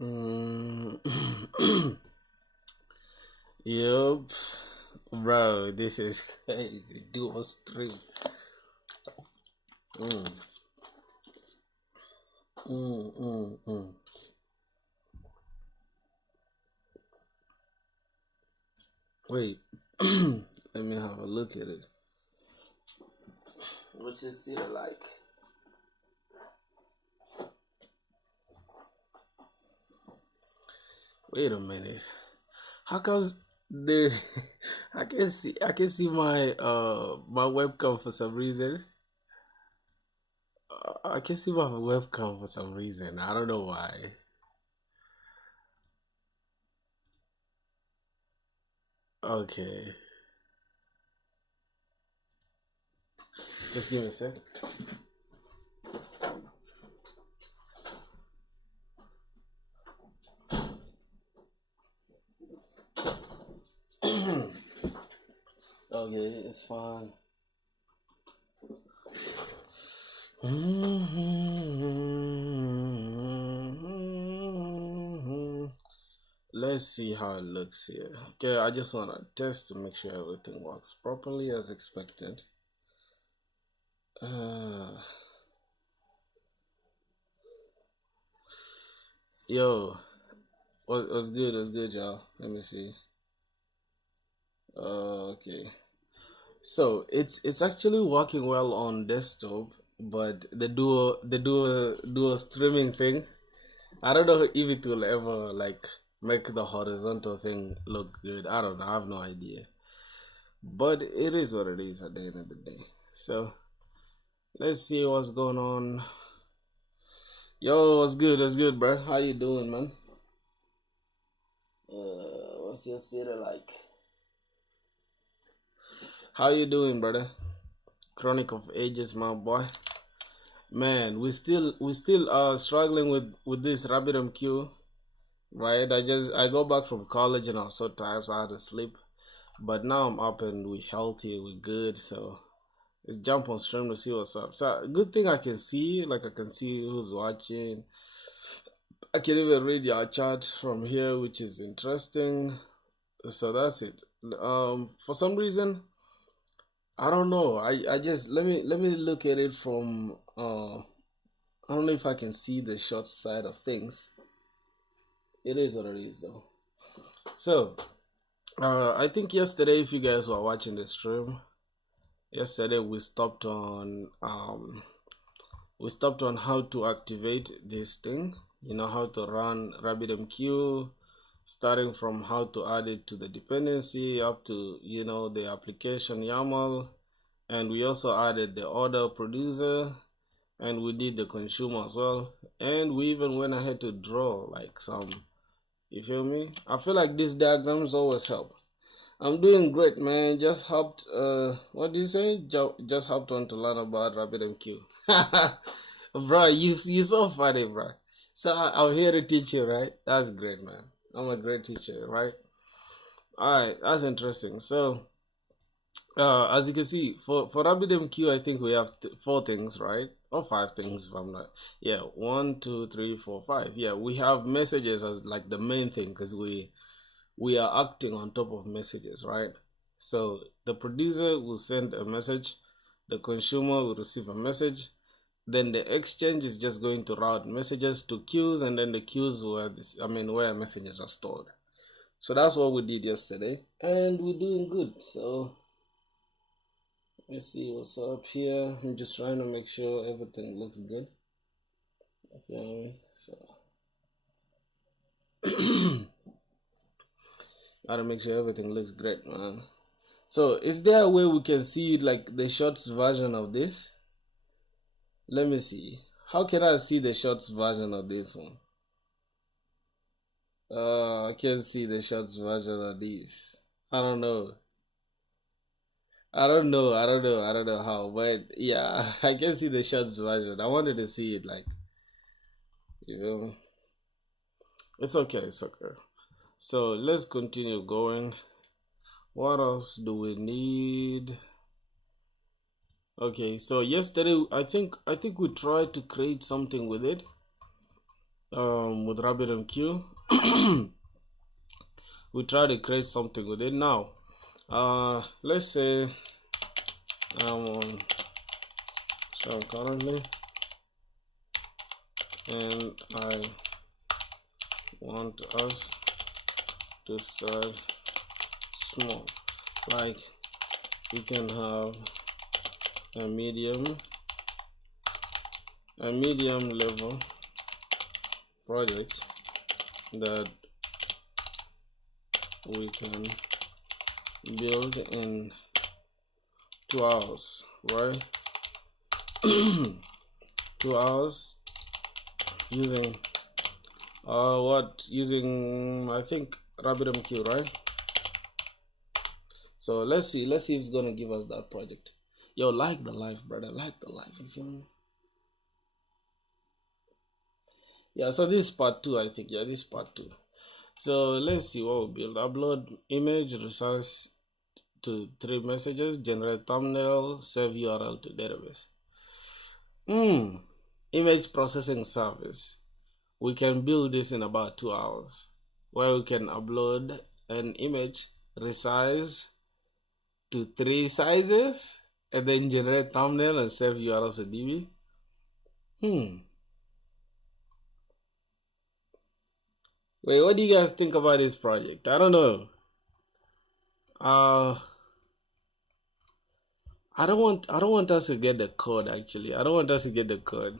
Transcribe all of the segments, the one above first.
Mm. Yup, bro, this is crazy. Duo stream. Mm. Mm. Wait, let me have a look at it. What's your city like? Wait a minute. How comes the I can see my webcam for some reason. I can see my webcam for some reason. I don't know why. Okay, just give me a sec. Okay, it's fine. Let's see how it looks here. Okay, I just want to test to make sure everything works properly as expected. Uh, yo, what's good? What's good, y'all? Let me see. Okay, so it's actually working well on desktop, but the duo streaming thing. I don't know if it will ever like make the horizontal thing look good. I don't know. I have no idea. But it is what it is at the end of the day. So let's see what's going on. Yo, what's good? What's good, bro? How you doing, man? What's your city like? How you doing, brother? Chronic of Ages, my boy. Man, we still struggling with this rabbit MQ, right? I go back from college and I was so tired, so I had to sleep. But now I'm up and we healthy, we good. So let's jump on stream to see what's up. So good thing I can see, like I can see who's watching. I can even read your chat from here, which is interesting. So that's it. For some reason, I don't know. I just let me look at it from I don't know if I can see the short side of things. It is what it is though. So I think yesterday, if you guys were watching the stream, yesterday we stopped on how to activate this thing. You know how to run RabbitMQ, starting from how to add it to the dependency up to the application YAML, and we also added the order producer, and we did the consumer as well, and we even went ahead to draw like some. You feel me? I feel like these diagrams always help. I'm doing great, man. Just hopped. What did you say? Just hopped on to learn about RabbitMQ. Bro, you so funny, bro. So I'm here to teach you, right? That's great, man. I'm a great teacher, right? All right, that's interesting. So, as you can see, for RabbitMQ, I think we have four things, right? Or five things, if I'm not. Yeah, one, two, three, four, five. Yeah, we have messages as like the main thing because we are acting on top of messages, right? So the producer will send a message, the consumer will receive a message, then the exchange is just going to route messages to queues, and then the queues where messages are stored. So that's what we did yesterday, and we're doing good. So let's see what's up here. I'm just trying to make sure everything looks good. Okay, so gotta make sure everything looks great, man. So is there a way we can see like the shorts version of this? Let me see. How can I see the shorts version of this one? I can see the shorts version of this. I don't know. I don't know how, but yeah, I can see the shorts version. I wanted to see it like, you know. It's okay, it's okay. So let's continue going. What else do we need? Okay, so yesterday I think we tried to create something with it. with RabbitMQ. We try to create something with it. Now let's say I'm on show currently, and I want us to start small. Like we can have a medium level project that we can build in 2 hours, right? 2 hours using using I think RabbitMQ, right? So let's see if it's gonna give us that project. Yo, like the life, brother, like the life, you feel me? Yeah, so this is part 2, I think. Yeah, this is part 2. So let's see what we build. Upload image, resize to 3 messages, generate thumbnail, save URL to database. Image processing service. We can build this in about 2 hours, where we can upload an image, resize to 3 sizes, and then generate thumbnail and save URLs to DB. Wait, what do you guys think about this project? I don't know. I don't want us to get the code, actually. I don't want us to get the code.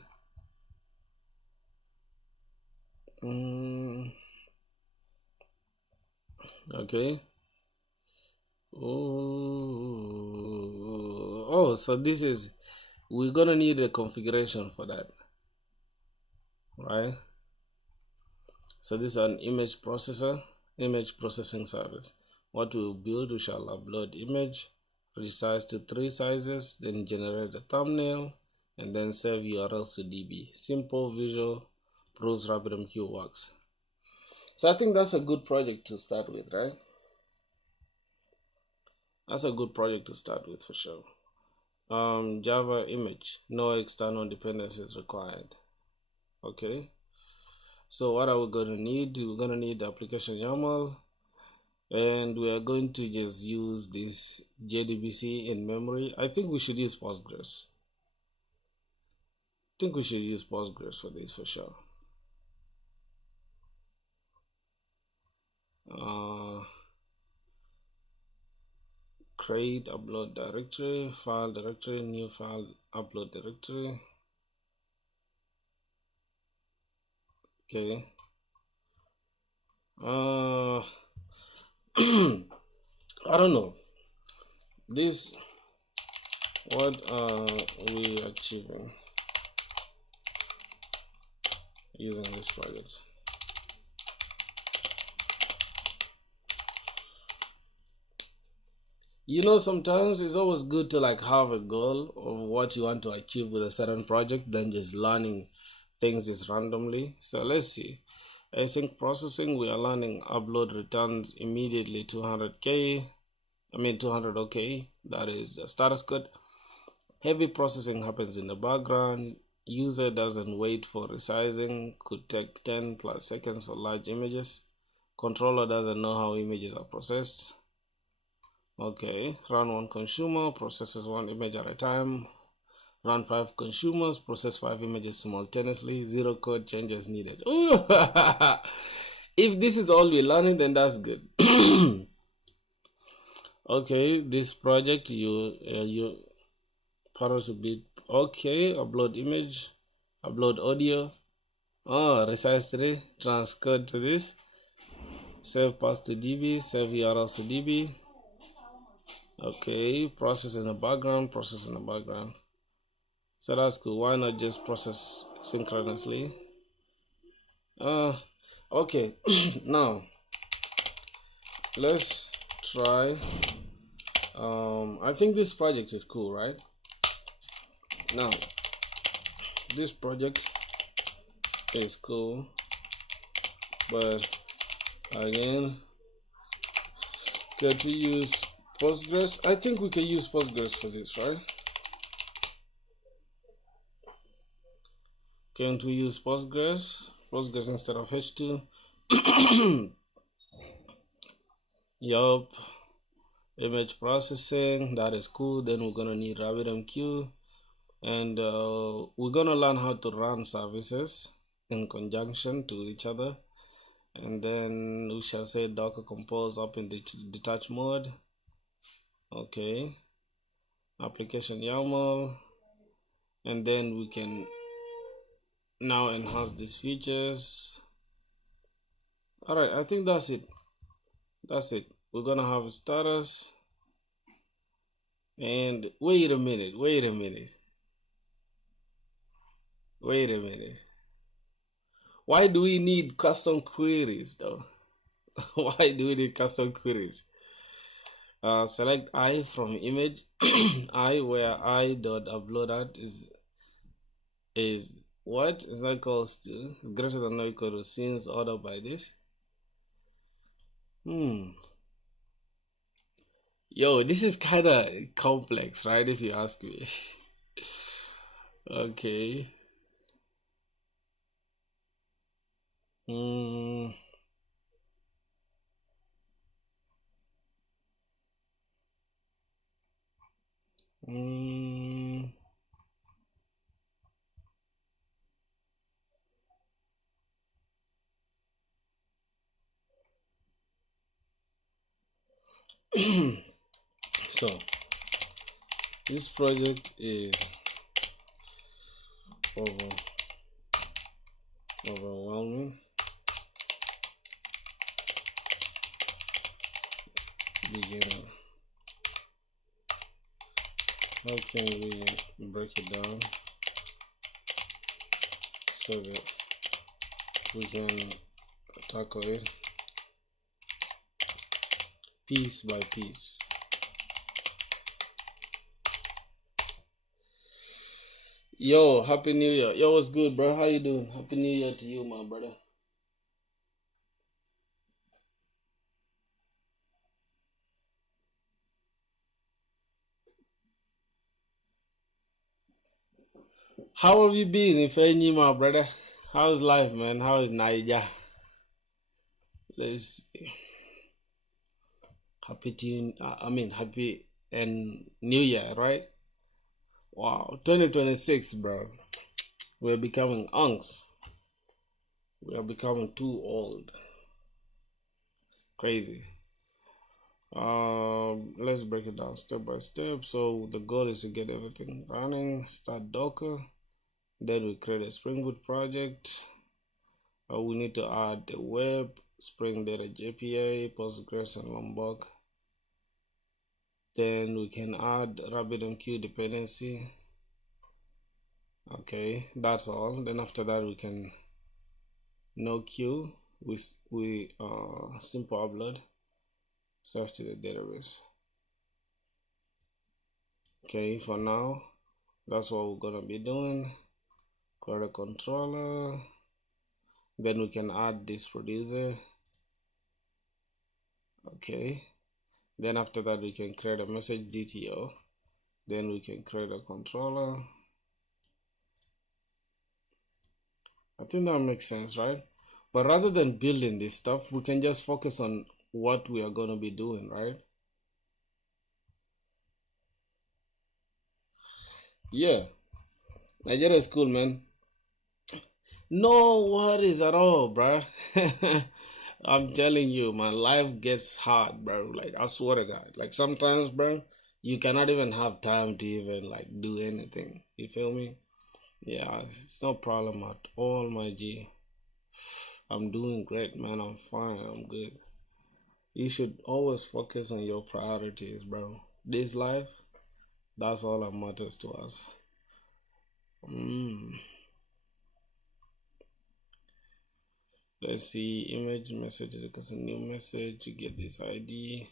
Okay. Oh, so this is, we're gonna need a configuration for that, right? So this is an image processor, image processing service. What we'll build, we shall upload image, resize to 3 sizes, then generate a thumbnail, and then save URLs to DB. Simple visual proves RabbitMQ works. So I think that's a good project to start with, right? That's a good project to start with for sure. Java image, no external dependencies required. Okay. So what are we going to need? We're going to need the application YAML, and we are going to just use this JDBC in memory. I think we should use Postgres. I think we should use Postgres for this for sure. Create upload directory, file directory, new file upload directory. Okay. I don't know. This, what are we achieving using this project? You know, sometimes it's always good to like have a goal of what you want to achieve with a certain project than just learning things just randomly. So let's see. Async processing, we are learning upload returns immediately 200k. I mean 200 OK. That is the status code. Heavy processing happens in the background. User doesn't wait for resizing. Could take 10 plus seconds for large images. Controller doesn't know how images are processed. Okay, run 1 consumer, processes 1 image at a time. Run 5 consumers, process 5 images simultaneously. 0 code changes needed. If this is all we're learning, then that's good. Okay, this project you parallel to be okay. Upload image, upload audio. Resize 3, transcode to this. Save path to DB, save URLs to DB. Okay, process in the background, So that's cool. Why not just process synchronously? Okay. Now let's try. I think this project is cool, right? Now this project is cool, but again, could we use Postgres? I think we can use Postgres for this, right? Can't we use Postgres? Postgres instead of h2. Yup. Image processing, that is cool. Then we're gonna need RabbitMQ, and we're gonna learn how to run services in conjunction to each other. And then we shall say Docker compose up in the detach mode. Okay, application YAML, and then we can now enhance these features. All right, I think that's it. We're gonna have status. And wait a minute. Why do we need custom queries though? Why do we need custom queries? Select I from image. I where I dot uploaded is what is that equals to is greater than or equal to since ordered by this. Yo, this is kind of complex, right? If you ask me. Okay. So this project is overwhelming. Beginner. How can we break it down so that we can tackle it piece by piece? Yo, happy new year. Yo, what's good, bro? How you doing? Happy new year to you, my brother. How have you been, if any, my brother? How's life, man? How is Niger? Let's see. Happy and New Year, right? Wow, 2026, bro. We're becoming unks. We are becoming too old. Crazy. Let's break it down step by step. So the goal is to get everything running. Start Docker. Then we create a Spring Boot project. We need to add the web, Spring Data JPA, Postgres, and Lombok. Then we can add RabbitMQ dependency. Okay, that's all. Then after that we can no queue. We simple upload, save to the database. Okay, for now that's what we're gonna be doing. Create a controller. Then we can add this producer. Okay, then after that we can create a message DTO. Then we can create a controller. I think that makes sense, right? But rather than building this stuff, we can just focus on what we are going to be doing, right? Yeah, Nigeria is cool, man. No worries at all, bro. I'm telling you, my life gets hard, bro. Like, I swear to God. Like, sometimes, bro, you cannot even have time to even, like, do anything. You feel me? Yeah, it's no problem at all, my G. I'm doing great, man. I'm fine. I'm good. You should always focus on your priorities, bro. This life, that's all that matters to us. Let's see, image message because a new message, you get this ID.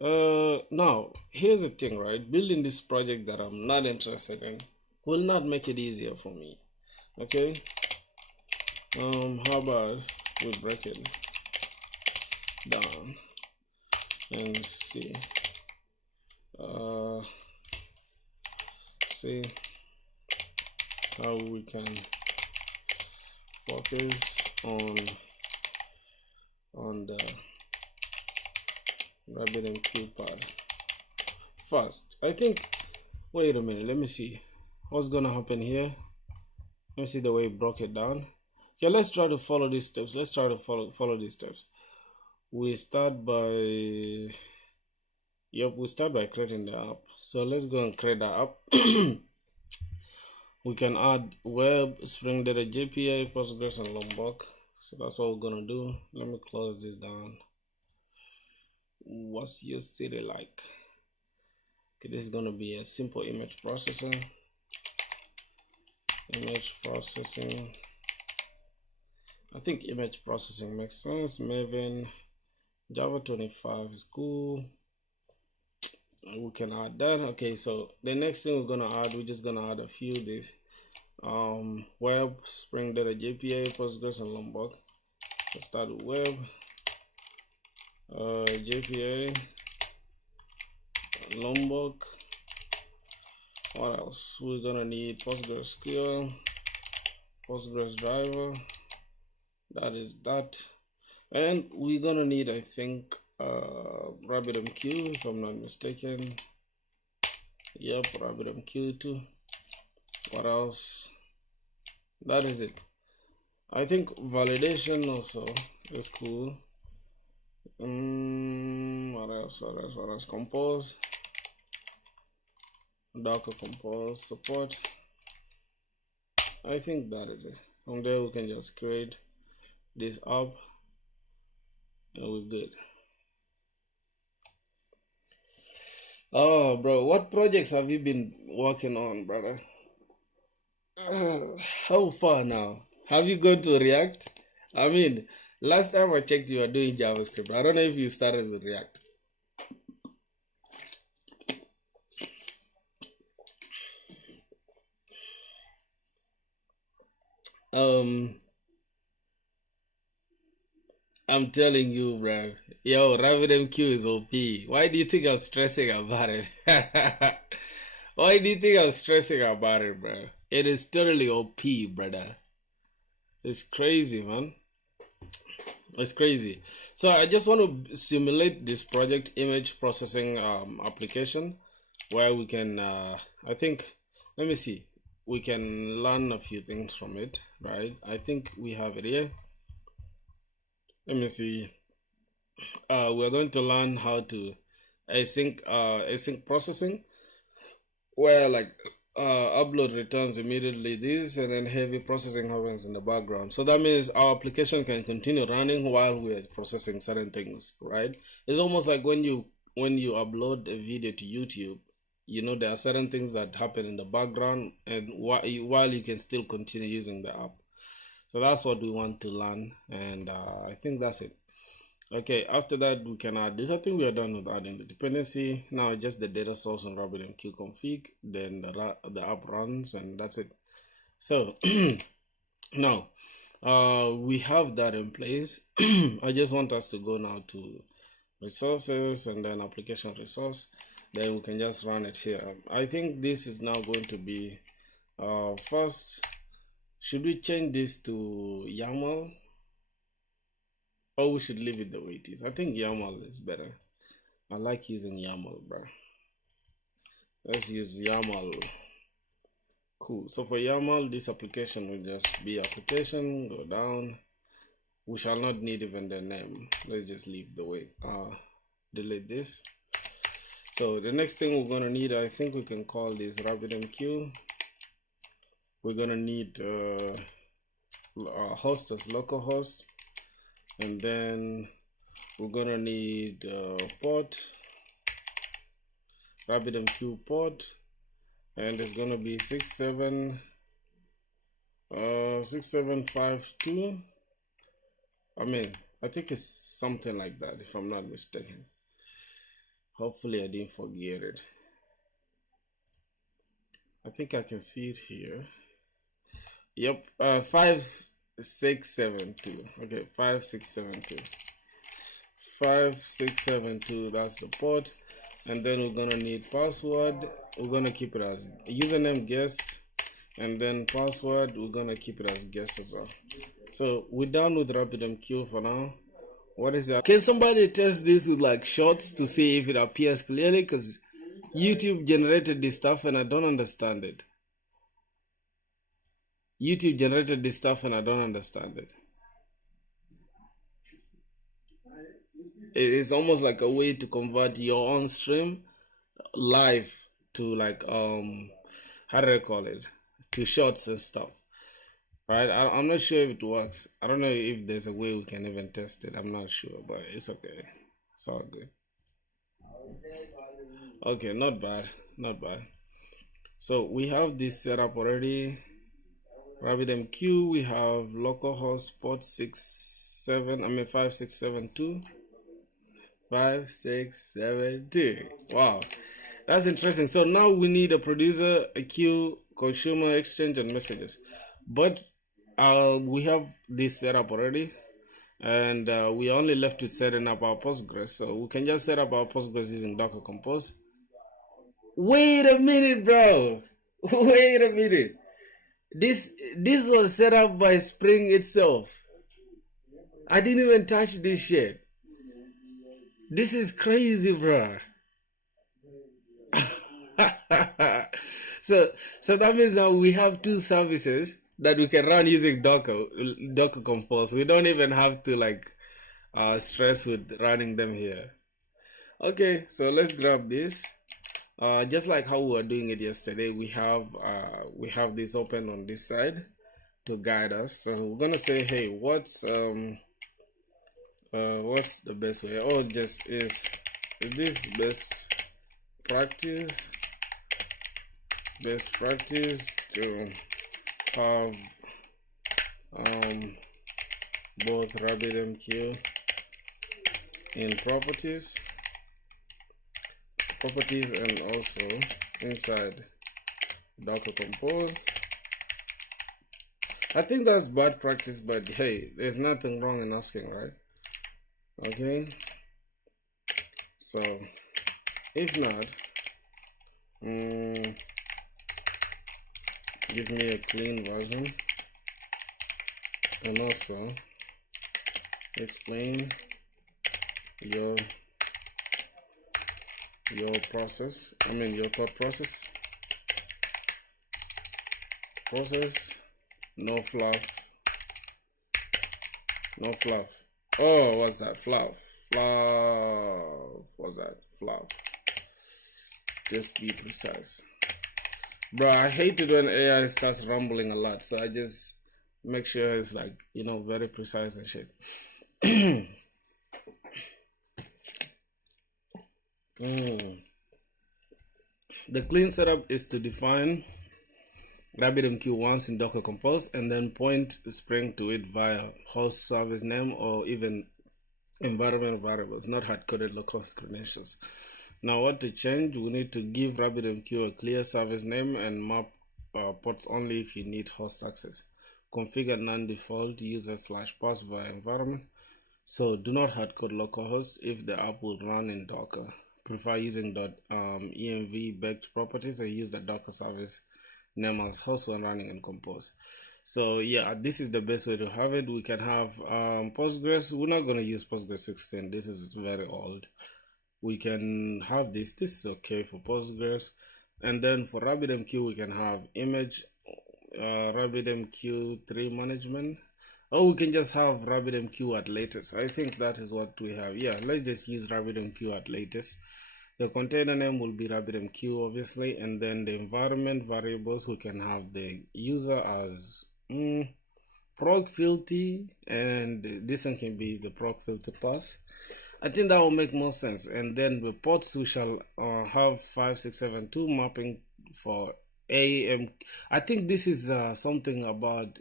Now here's the thing, right? Building this project that I'm not interested in will not make it easier for me. Okay. How about we break it down and see see how we can focus on the RabbitMQ part first. I think, wait a minute, let me see what's gonna happen here. Let me see the way it broke it down. Okay, let's try to follow these steps. Let's try to follow these steps. We start by we start by creating the app. So let's go and create the app. We can add web, Spring Data JPA, Postgres, and Lombok. So that's what we're gonna do. Let me close this down. What's your city like? Okay, this is gonna be a simple image processing. Image processing. I think image processing makes sense. Maven, Java 25 is cool. We can add that. Okay, so the next thing we're gonna add, we're just gonna add a few of these. Web, Spring Data JPA, Postgres, and Lombok. Let's start with web, JPA, Lombok. What else? We're gonna need PostgreSQL, Postgres driver. That is that, and we're gonna need, I think, RabbitMQ, if I'm not mistaken. Yep, RabbitMQ too. What else? That is it. I think validation also is cool. What else? Compose, Docker Compose support. I think that is it. From there we can just create this app and we're good. Oh, bro, what projects have you been working on, brother? How far now? Have you gone to React? I mean, last time I checked, you were doing JavaScript. I don't know if you started with React. I'm telling you, bro. Yo, RabbitMQ is OP. Why do you think I'm stressing about it? Why do you think I'm stressing about it, bro? It is totally OP, brother. It's crazy, man. It's crazy. So I just want to simulate this project image processing application where we can, I think, let me see. We can learn a few things from it, right? I think we have it here. Let me see. We're going to learn how to async processing, where like upload returns immediately this, and then heavy processing happens in the background. So that means our application can continue running while we are processing certain things, right? It's almost like when you upload a video to YouTube, you know, there are certain things that happen in the background, and while you can still continue using the app. So that's what we want to learn, and I think that's it. Okay, after that we can add this. I think we are done with adding the dependency. Now just the data source on RabbitMQ config, then the app runs, and that's it. So now we have that in place. I just want us to go now to resources and then application resource. Then we can just run it here. I think this is now going to be first. Should we change this to YAML? Or we should leave it the way it is? I think YAML is better. I like using YAML, bro. Let's use YAML. Cool. So for YAML, this application will just be application, go down. We shall not need even the name. Let's just leave the way. Delete this. So the next thing we're gonna need, I think we can call this RabbitMQ. We're gonna need host as localhost, and then we're gonna need port, RabbitMQ port, and it's gonna be 6752. I mean, I think it's something like that, if I'm not mistaken. Hopefully I didn't forget it. I think I can see it here. Yep, 5672. Okay, 5672. 5672, that's the port. And then we're gonna need password. We're gonna keep it as username guest, and then password we're gonna keep it as guest as well. So we're done with RabbitMQ for now. What is that? Can somebody test this with like shots to see if it appears clearly? Because YouTube generated this stuff and I don't understand it. YouTube generated this stuff and I don't understand it. It's almost like a way to convert your own stream live to like how do I call it? To shots and stuff. Right? I'm not sure if it works. I don't know if there's a way we can even test it. I'm not sure, but it's okay. It's all good. Okay, not bad. Not bad. So we have this set up already. RabbitMQ, we have localhost port 5672. 5672. Wow, that's interesting. So now we need a producer, a queue, consumer, exchange, and messages. But we have this set up already, and we only left with setting up our Postgres. So we can just set up our Postgres using Docker Compose. Wait a minute, bro. Wait a minute. This was set up by Spring itself. I didn't even touch this shit. This is crazy, bro. so that means now we have two services that we can run using Docker Compose. We don't even have to like stress with running them here. Okay, so let's grab this. Just like how we were doing it yesterday, we have this open on this side to guide us. So we're gonna say, hey, what's the best way? Oh, just is this best practice to have both RabbitMQ in properties and also inside Docker Compose. I think that's bad practice, but hey, there's nothing wrong in asking, right? Okay, so if not, give me a clean version and also explain your process. I mean your thought process. No fluff. Oh, what's that? Fluff. What's that? Fluff. Just be precise. Bro, I hate it when AI starts rumbling a lot, so I just make sure it's like, you know, very precise and shit. The clean setup is to define RabbitMQ once in Docker Compose and then point Spring to it via host service name or even environment variables, not hard-coded localhost credentials. Now what to change? We need to give RabbitMQ a clear service name and map ports only if you need host access. Configure non-default user/pass via environment. So do not hardcode localhost if the app will run in Docker. Prefer using .env baked properties and use the Docker service name as host when running in Compose. So yeah, this is the best way to have it. We can have Postgres. We're not going to use Postgres 16. This is very old. We can have this is okay for Postgres, and then for RabbitMQ we can have image RabbitMQ3 management, or we can just have RabbitMQ at latest. I think that is what we have. Yeah, let's just use RabbitMQ at latest. The container name will be RabbitMQ obviously, and then the environment variables we can have the user as proc filter, and this one can be the proc filter pass. I think that will make more sense. And then the ports we shall have 5672 mapping for AM. I think this is something about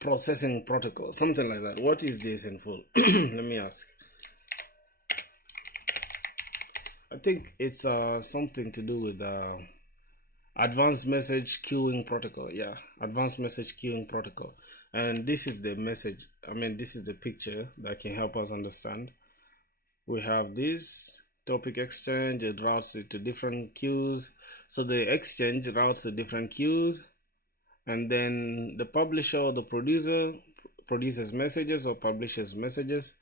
processing protocol, something like that. What is this in full? Let me ask. I think it's something to do with advanced message queuing protocol. Yeah, advanced message queuing protocol. And this is the message, I mean this is the picture that can help us understand. We have this topic exchange, it routes it to different queues. So the exchange routes to different queues, and then the publisher or the producer produces messages or publishes messages,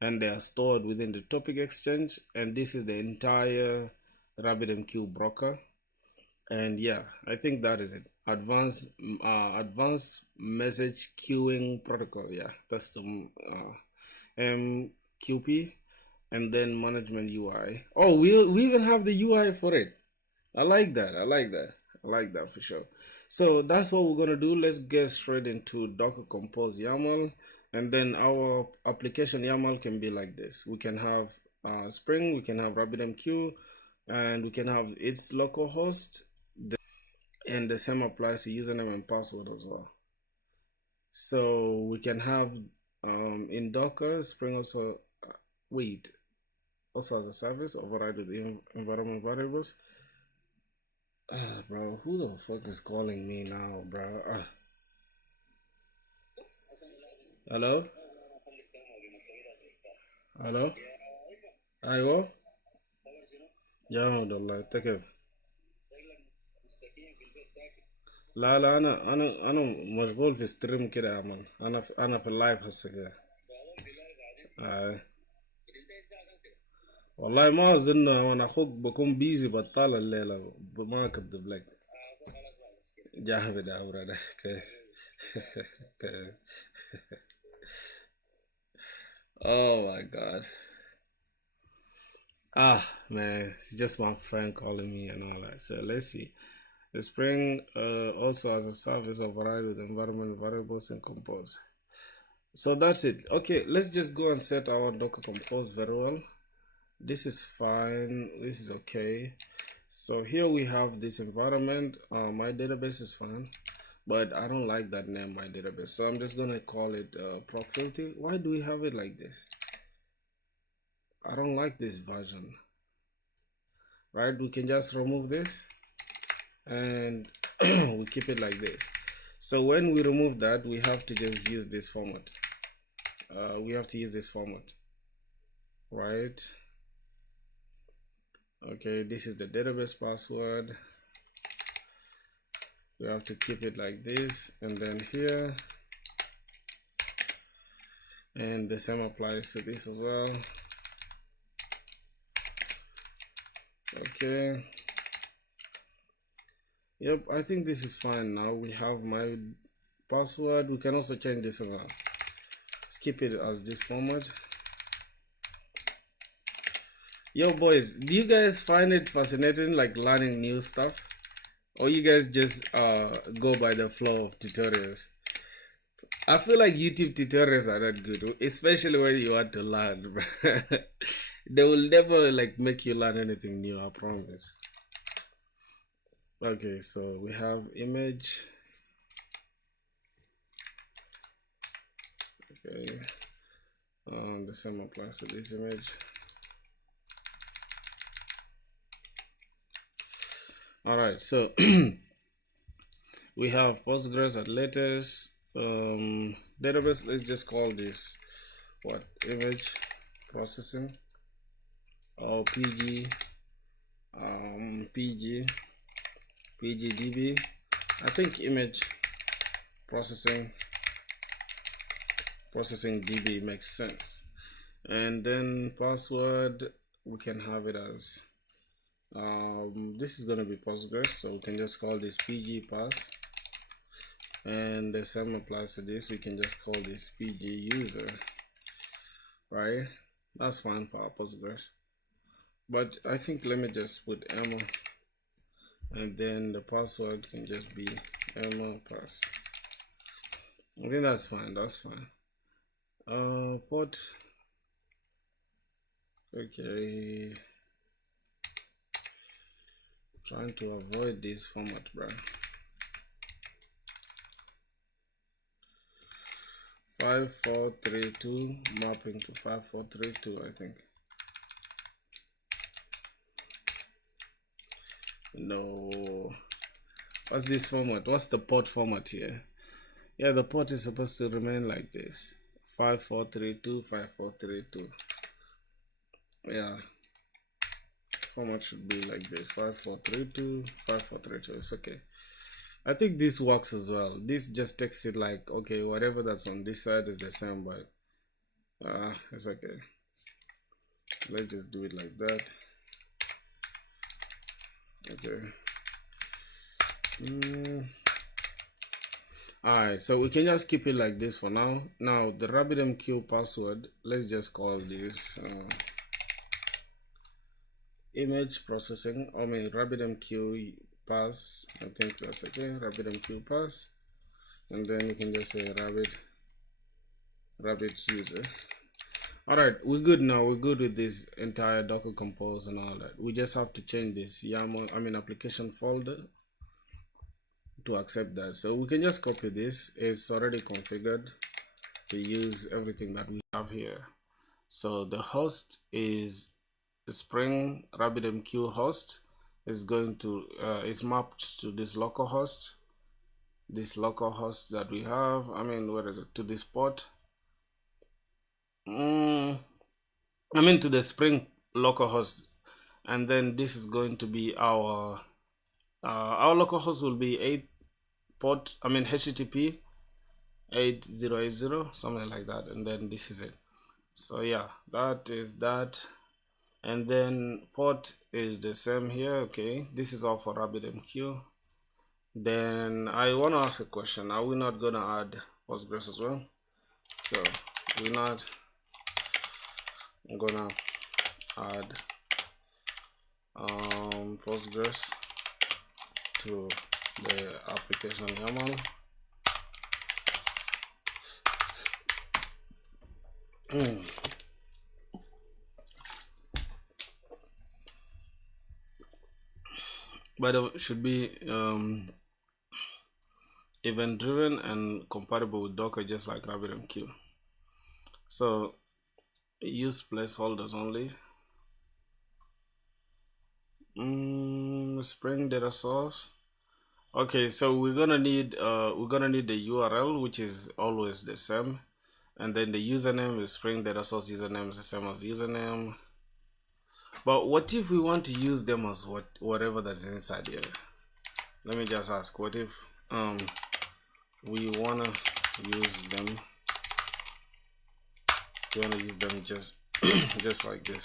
and they are stored within the topic exchange, and this is the entire RabbitMQ broker. And yeah, I think that is it. Advanced message queuing protocol. Yeah, that's the MQP. And then management UI. Oh, we even have the UI for it. I like that. I like that. I like that for sure. So that's what we're gonna do. Let's get straight into Docker Compose YAML, and then our application YAML can be like this. We can have Spring, we can have RabbitMQ, and we can have its localhost, and the same applies to username and password as well. So we can have in Docker Spring also wait also as a service override with the environment variables. Bro, who the fuck is calling me now, bro? Hello? Hello? ايوه. جامد والله. انت كيف؟ لا لا، انا مشغول في ستريم كده يا عمل. انا في اللايف هسه كده. آه. والله ما اظن، وانا اخوك بكون بيزي بطال الليله، ما اكذب لك. جامد يا عمرو ده كويس. كويس. Oh my god. Ah, man, it's just my friend calling me and all that. So let's see. The Spring also has a service override with environment variables and compose. So that's it. Okay, let's just go and set our Docker Compose very well. This is fine. This is okay. So here we have this environment. My database is fine, but I don't like that name, my database. So I'm just gonna call it proc50. Why do we have it like this? I don't like this version. Right? We can just remove this and we keep it like this. So when we remove that, we have to just use this format. We have to use this format, right? Okay, this is the database password. We have to keep it like this, and then here, and the same applies to this as well. Okay. Yep, I think this is fine now. We have my password. We can also change this as well. Let's keep it as this format. Yo boys, do you guys find it fascinating, like learning new stuff, or you guys just go by the flow of tutorials? I feel like YouTube tutorials are not good, especially when you want to learn. They will never like make you learn anything new, I promise. Okay, so we have image. Okay, the same applies to this image. All right, so we have Postgres at latest database. Let's just call this what, image processing, or PG, PGDB. I think image processing DB makes sense. And then password, we can have it as this is going to be Postgres, so we can just call this PG pass, and the same applies to this. We can just call this PG user, right? That's fine for our Postgres, but I think let me just put Emma, and then the password can just be Emma pass. I think that's fine. That's fine. Port. Okay. Trying to avoid this format, bro. 5432 mapping to 5432, I think. No. What's this format? What's the port format here? Yeah, the port is supposed to remain like this. 5432, 5432. Yeah. Format should be like this. 5432, 5432. It's okay. I think this works as well. This just takes it like, okay, whatever that's on this side is the same, but it's okay. Let's just do it like that. Okay. Alright, so we can just keep it like this for now. Now the RabbitMQ password, let's just call this image processing. I mean RabbitMQ pass. I think that's okay. RabbitMQ pass, and then you can just say rabbit user. Alright, we're good now. We're good with this entire Docker compose and all that. We just have to change this YAML, I mean application folder, to accept that. So we can just copy this. It's already configured to use everything that we have here. So the host is Spring RabbitMQ host is going to is mapped to this local host. This local host that we have, I mean, where is it? To this port. I mean to the Spring localhost, and then this is going to be our localhost will be 8 port, I mean HTTP 8080, something like that, and then this is it. So yeah, that is that, and then port is the same here. Okay, this is all for RabbitMQ. Then I want to ask a question. Are we not gonna add Postgres as well? So we're not gonna add Postgres to the application YAML. But it should be event driven and compatible with Docker, just like RabbitMQ. So use placeholders only. Spring data source. Okay, so we're gonna need the URL, which is always the same, and then the username is Spring data source username is the same as username. But what if we want to use them as whatever that's inside here? Let me just ask, what if we wanna use them just just like this?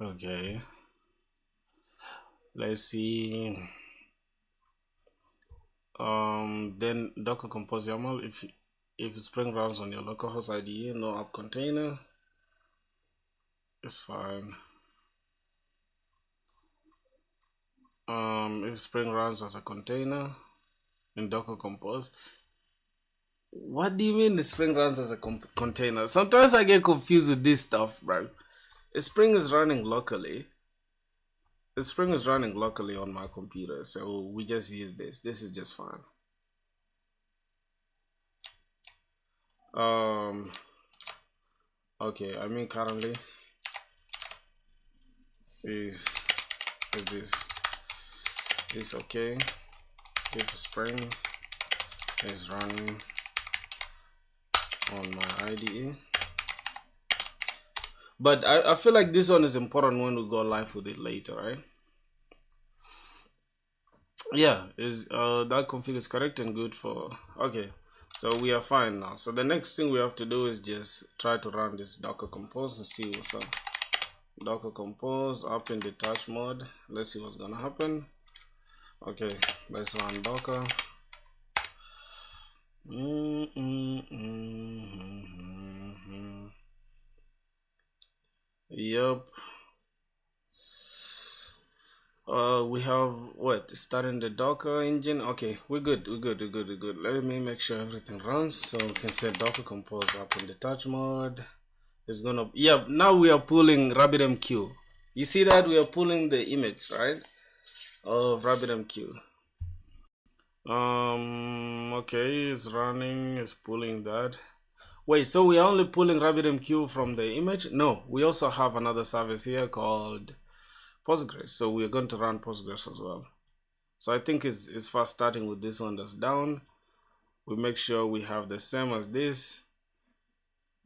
Okay, let's see. Then Docker compose YAML, if Spring runs on your localhost IDE, no app container, it's fine. If Spring runs as a container in Docker compose, what do you mean the Spring runs as a container? Sometimes I get confused with this stuff, bro. Spring is running locally. Spring is running locally on my computer, so we just use this. This is just fine. Okay, I mean currently is okay if Spring is running on my IDE. But I feel like this one is important when we go live with it later, right? Yeah, is that config is correct and good for, okay, so we are fine now. So the next thing we have to do is just try to run this Docker compose and see what's up. Docker compose up in detach mode. Let's see what's gonna happen. Okay, let's run Docker. Yep. We have what, starting the Docker engine. Okay, we're good. Let me make sure everything runs, so we can set Docker compose up in detach mode. It's gonna, yeah, now we are pulling RabbitMQ. You see that we are pulling the image, right, of RabbitMQ. Okay, it's running, it's pulling that. Wait, so we are only pulling RabbitMQ from the image? No, we also have another service here called Postgres, so we're going to run Postgres as well. So I think it's first starting with this one that's down. We make sure we have the same as this,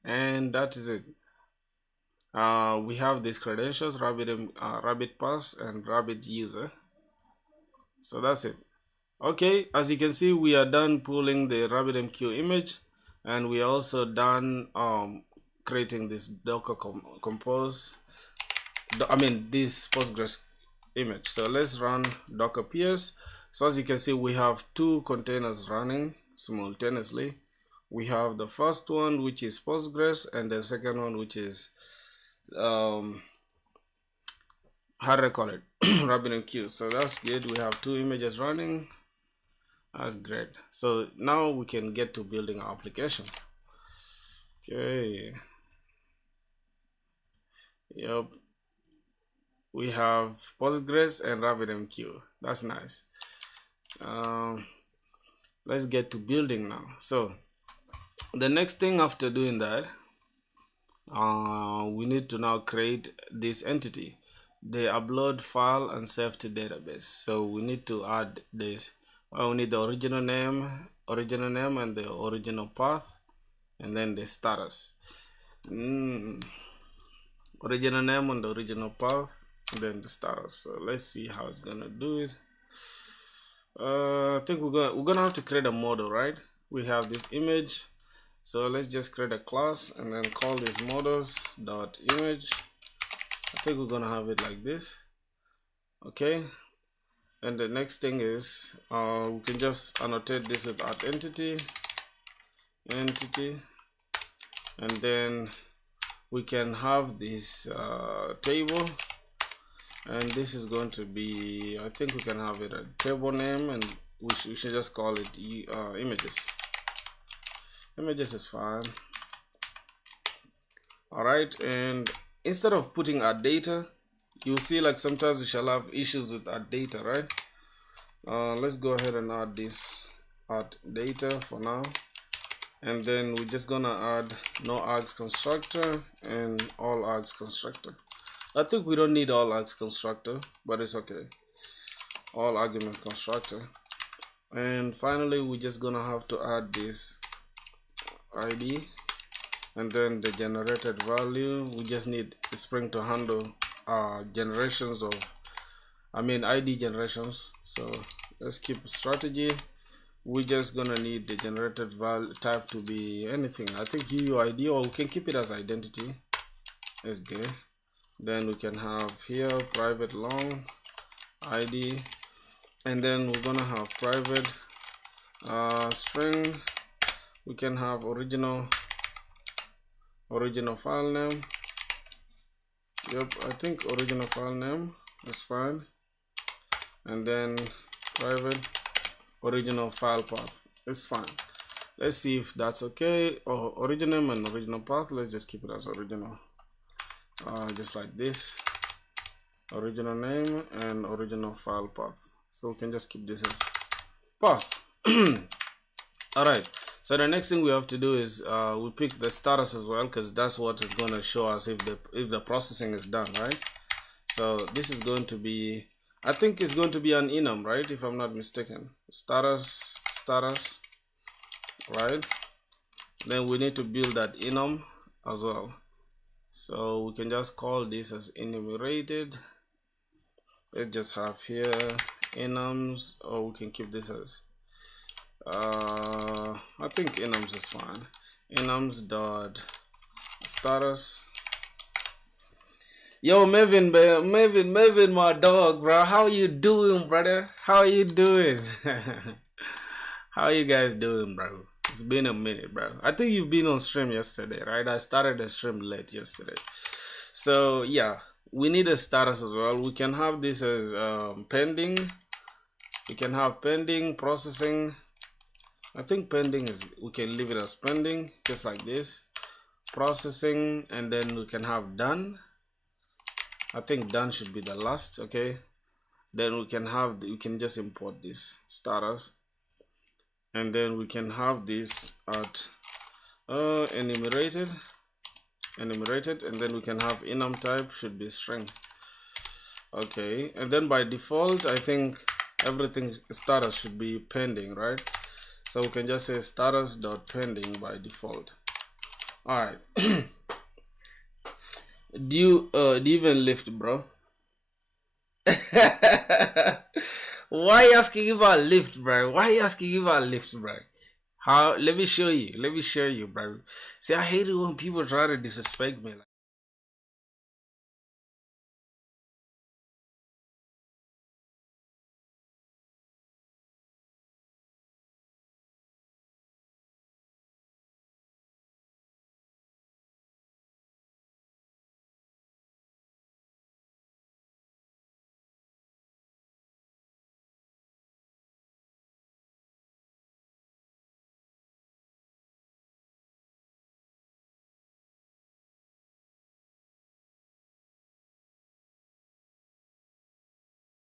and that is it. We have these credentials, Rabbit Pass and Rabbit User. So that's it. Okay, as you can see, we are done pulling the RabbitMQ image, and we are also done creating this Docker compose. This Postgres image. So let's run Docker ps. So as you can see, we have two containers running simultaneously. We have the first one, which is Postgres, and the second one, which is how do I call it? RabbitMQ. So that's good. We have two images running. That's great. So now we can get to building our application. Okay. Yep. We have Postgres and RabbitMQ. That's nice. Let's get to building now. So the next thing after doing that, we need to now create this entity, the upload file and save to database. So we need to add this. We need the original name and the original path, and then the status. Original name and the original path, and then the status. So let's see how it's gonna do it. I think we're gonna have to create a model, right? We have this image, so let's just create a class and then call this models.image. I think we're gonna have it like this. Okay, and the next thing is we can just annotate this with @entity, and then we can have this table, and this is going to be, I think we can have it a table name, and we should just call it images. Images is fine. All right, and instead of putting our data, you'll see like sometimes we shall have issues with our data, right? Let's go ahead and add this data for now, and then we're just gonna add no args constructor and all args constructor. I think we don't need all args constructor, but it's okay. All argument constructor. And finally, we're just gonna have to add this ID, and then the generated value. We just need Spring to handle generations of, ID generations. So let's keep strategy. We're just gonna need the generated value type to be anything. I think UUID, or we can keep it as identity. That's good. Then we can have here private long ID, and then we're gonna have private string. We can have original file name. Yep, I think original file name is fine, and then private original file path is fine. Let's see if that's okay. Original and original path, let's just keep it as original, just like this. Original name and original file path, so we can just keep this as path. All right, so the next thing we have to do is we pick the status as well, because that's what is going to show us if the processing is done, right? So this is going to be, I think it's going to be an enum, right, if I'm not mistaken. Status, right? Then we need to build that enum as well, so we can just call this as enumerated. Let's just have here enums, or we can keep this as I think enums is fine. Enums dot status. Yo, Mevin, my dog, bro. How you doing, brother? How you doing? How you guys doing, bro? It's been a minute, bro. I think you've been on stream yesterday, right? I started the stream late yesterday. So yeah, we need a status as well. We can have this as pending. We can have pending processing. I think pending is, we can leave it as pending, just like this. Processing, and then we can have done. I think done should be the last. Okay, then we can just import this status, and then we can have this at enumerated, and then we can have enum type should be string. Okay, and then by default, I think everything status should be pending, right? So we can just say status.pending by default. All right. Do you even lift, bro? Why you asking about lift, bro? Why you asking about lift, bro? How? Let me show you. Let me show you, bro. See, I hate it when people try to disrespect me.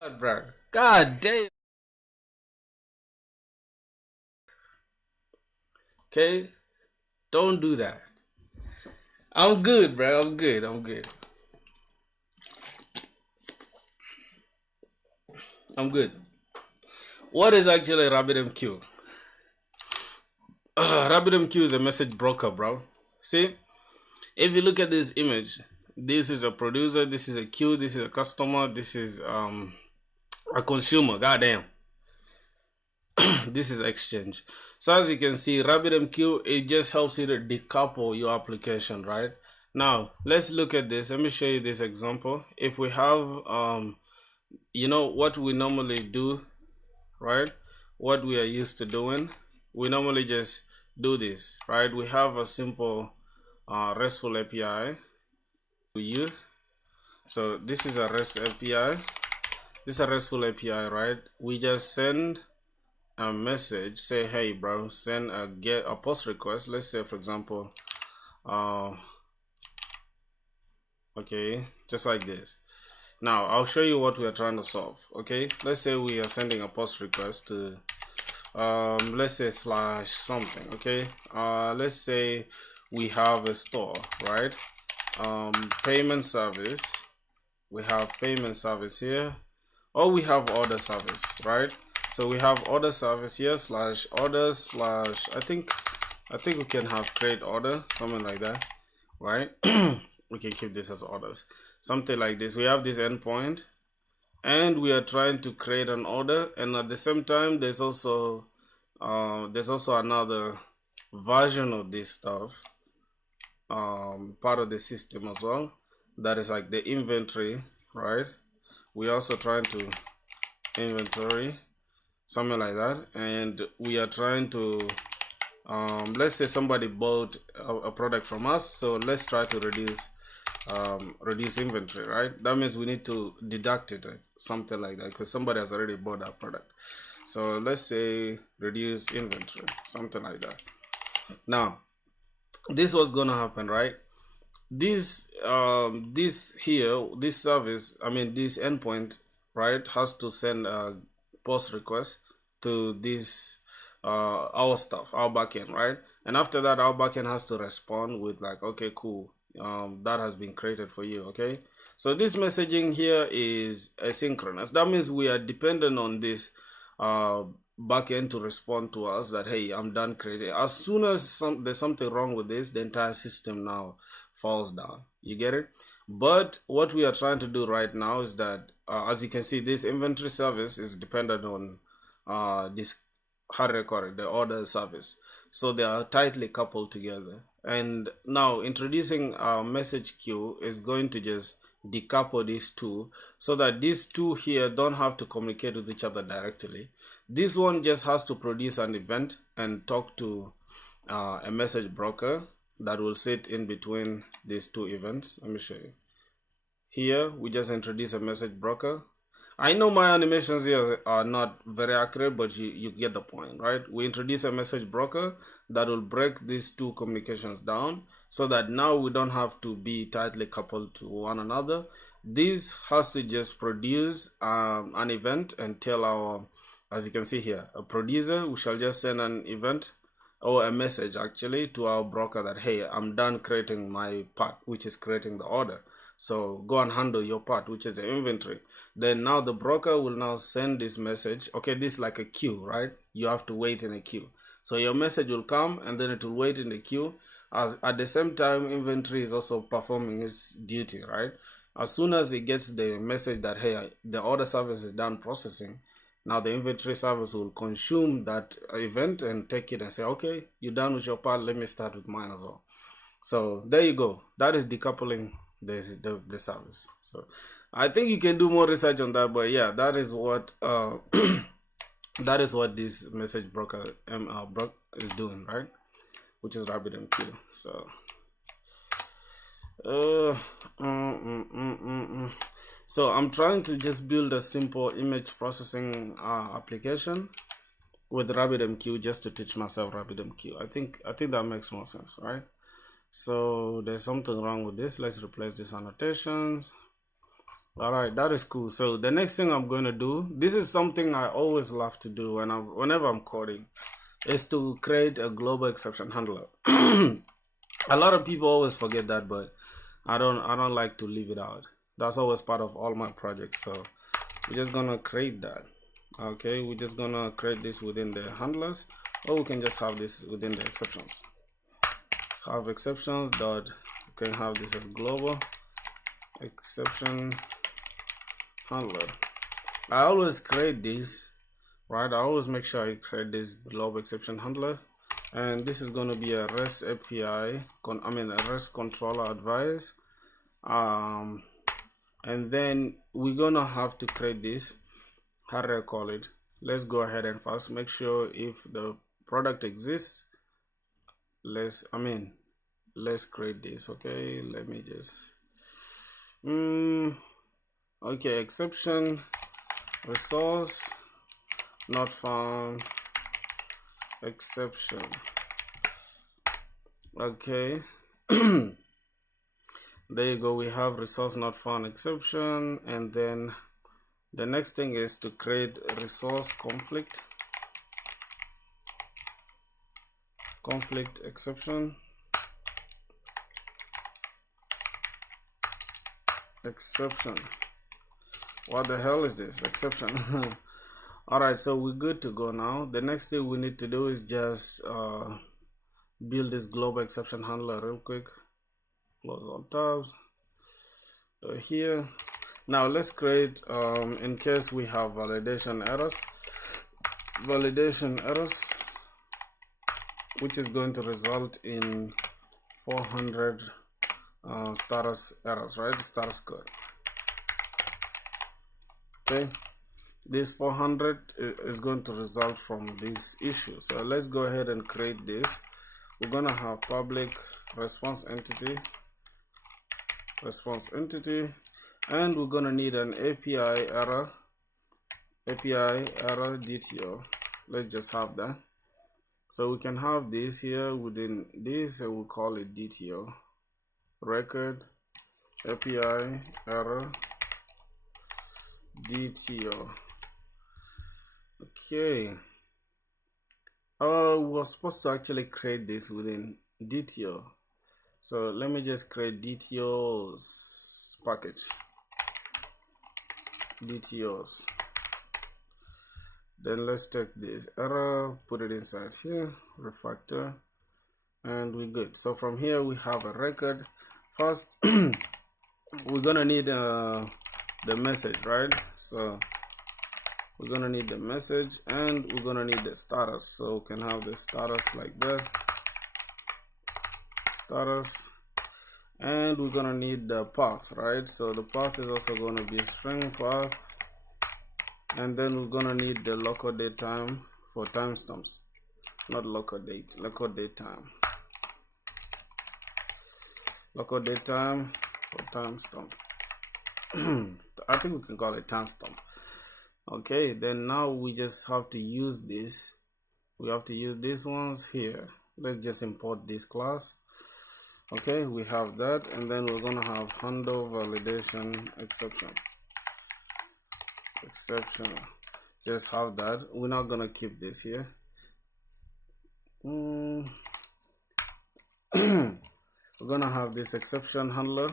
God, bro. God damn. Okay, don't do that. I'm good, bro. I'm good. I'm good. I'm good. What is actually RabbitMQ? RabbitMQ is a message broker, bro. See, if you look at this image, this is a producer, this is a queue, this is a customer, this is a consumer. Goddamn. This is exchange. So as you can see, RabbitMQ, it just helps you to decouple your application, right? Now let's look at this. Let me show you this example. If we have you know what we normally do, right? What we are used to doing, we normally just do this, right? We have a simple RESTful API we use. So this is a REST API. This is a RESTful API, right? We just send a message, say, hey, bro, send a post request. Let's say, for example, okay, just like this. Now I'll show you what we are trying to solve. Okay, let's say we are sending a post request to let's say slash something. Okay, let's say we have a store, right? Payment service, we have payment service here, or we have order service, right? So we have order service here slash order slash I think we can have create order, something like that, right? We can keep this as orders, something like this. We have this endpoint and we are trying to create an order, and at the same time there's also another version of this stuff, part of the system as well, that is like the inventory, right? We also trying to inventory, something like that, and we are trying to let's say somebody bought a product from us, so let's try to reduce inventory, right? That means we need to deduct it, something like that, because somebody has already bought that product. So let's say reduce inventory, something like that. Now this was gonna happen, right? This this service, I mean this endpoint, right, has to send a post request to this our stuff, our backend, right? And after that, our backend has to respond with like, okay, cool, that has been created for you. Okay, so this messaging here is asynchronous. That means we are dependent on this backend to respond to us that, hey, I'm done creating. As soon as there's something wrong with this, the entire system now falls down. You get it? But what we are trying to do right now is that, as you can see, this inventory service is dependent on this, how do I call it, the order service. So they are tightly coupled together. And now introducing a message queue is going to just decouple these two, so that these two here don't have to communicate with each other directly. This one just has to produce an event and talk to a message broker that will sit in between these two events. Let me show you. Here we just introduce a message broker. I know my animations here are not very accurate, but you get the point, right? We introduce a message broker that will break these two communications down, so that now we don't have to be tightly coupled to one another. This has to just produce an event and tell our, as you can see here, a producer, we shall just send an event or a message actually to our broker that, hey, I'm done creating my part, which is creating the order. So go and handle your part, which is the inventory. Then now the broker will now send this message. Okay, this is like a queue, right? You have to wait in a queue. So your message will come and then it will wait in the queue. As at the same time, inventory is also performing its duty, right? As soon as it gets the message that, hey, the order service is done processing, Now the inventory service will consume that event and take it and say, okay, you're done with your part, let me start with mine as well. So there you go. That is decoupling the service. So I think you can do more research on that, but yeah, that is what that is what this message broker is doing, right? Which is RabbitMQ. So so I'm trying to just build a simple image processing application with RabbitMQ just to teach myself RabbitMQ. I think that makes more sense, right? So there's something wrong with this. Let's replace these annotations. All right, that is cool. So the next thing I'm going to do, this is something I always love to do whenever I'm coding, is to create a global exception handler. A lot of people always forget that, but I don't like to leave it out. That's always part of all my projects. So we're just gonna create that. Okay, we're just gonna create this within the handlers, or we can just have this within the exceptions. Let's have exceptions dot, we can have this as global exception handler. I always create this, right? I always make sure I create this global exception handler, and this is going to be a REST API, a REST controller advice, and then we're gonna have to create this. How do I call it? Let's go ahead and first make sure if the product exists. Let's create this. Okay, let me just okay, exception resource not found exception. Okay. There you go, we have resource not found exception, and then the next thing is to create resource conflict exception. What the hell is this? Exception. All right, so we're good to go now. The next thing we need to do is just build this global exception handler real quick. Close all tabs here. Now let's create in case we have validation errors, which is going to result in 400 status errors, right? Status code. Okay, this 400 is going to result from this issue. So let's go ahead and create this. We're gonna have public response entity, and we're gonna need an API error DTO. Let's just have that. So we can have this here within this, and we'll call it DTO record API error DTO. Okay. We were supposed to actually create this within DTO. So let me just create DTO's package. DTOs. Then let's take this error, put it inside here, refactor, and we're good. So from here we have a record. First, we're gonna need the message, right? So we're gonna need the message, and we're gonna need the status. So we can have the status like that. Status. And we're gonna need the path, right? So the path is also gonna be string path, and then we're gonna need the local date time for timestamps, not local date, local date time, local date time for timestamp. I think we can call it timestamp. Okay, then now we just have to use this. We have to use these ones here. Let's just import this class. Okay, we have that, and then we're gonna have handle validation exception. Just have that. We're not gonna keep this here. We're gonna have this exception handler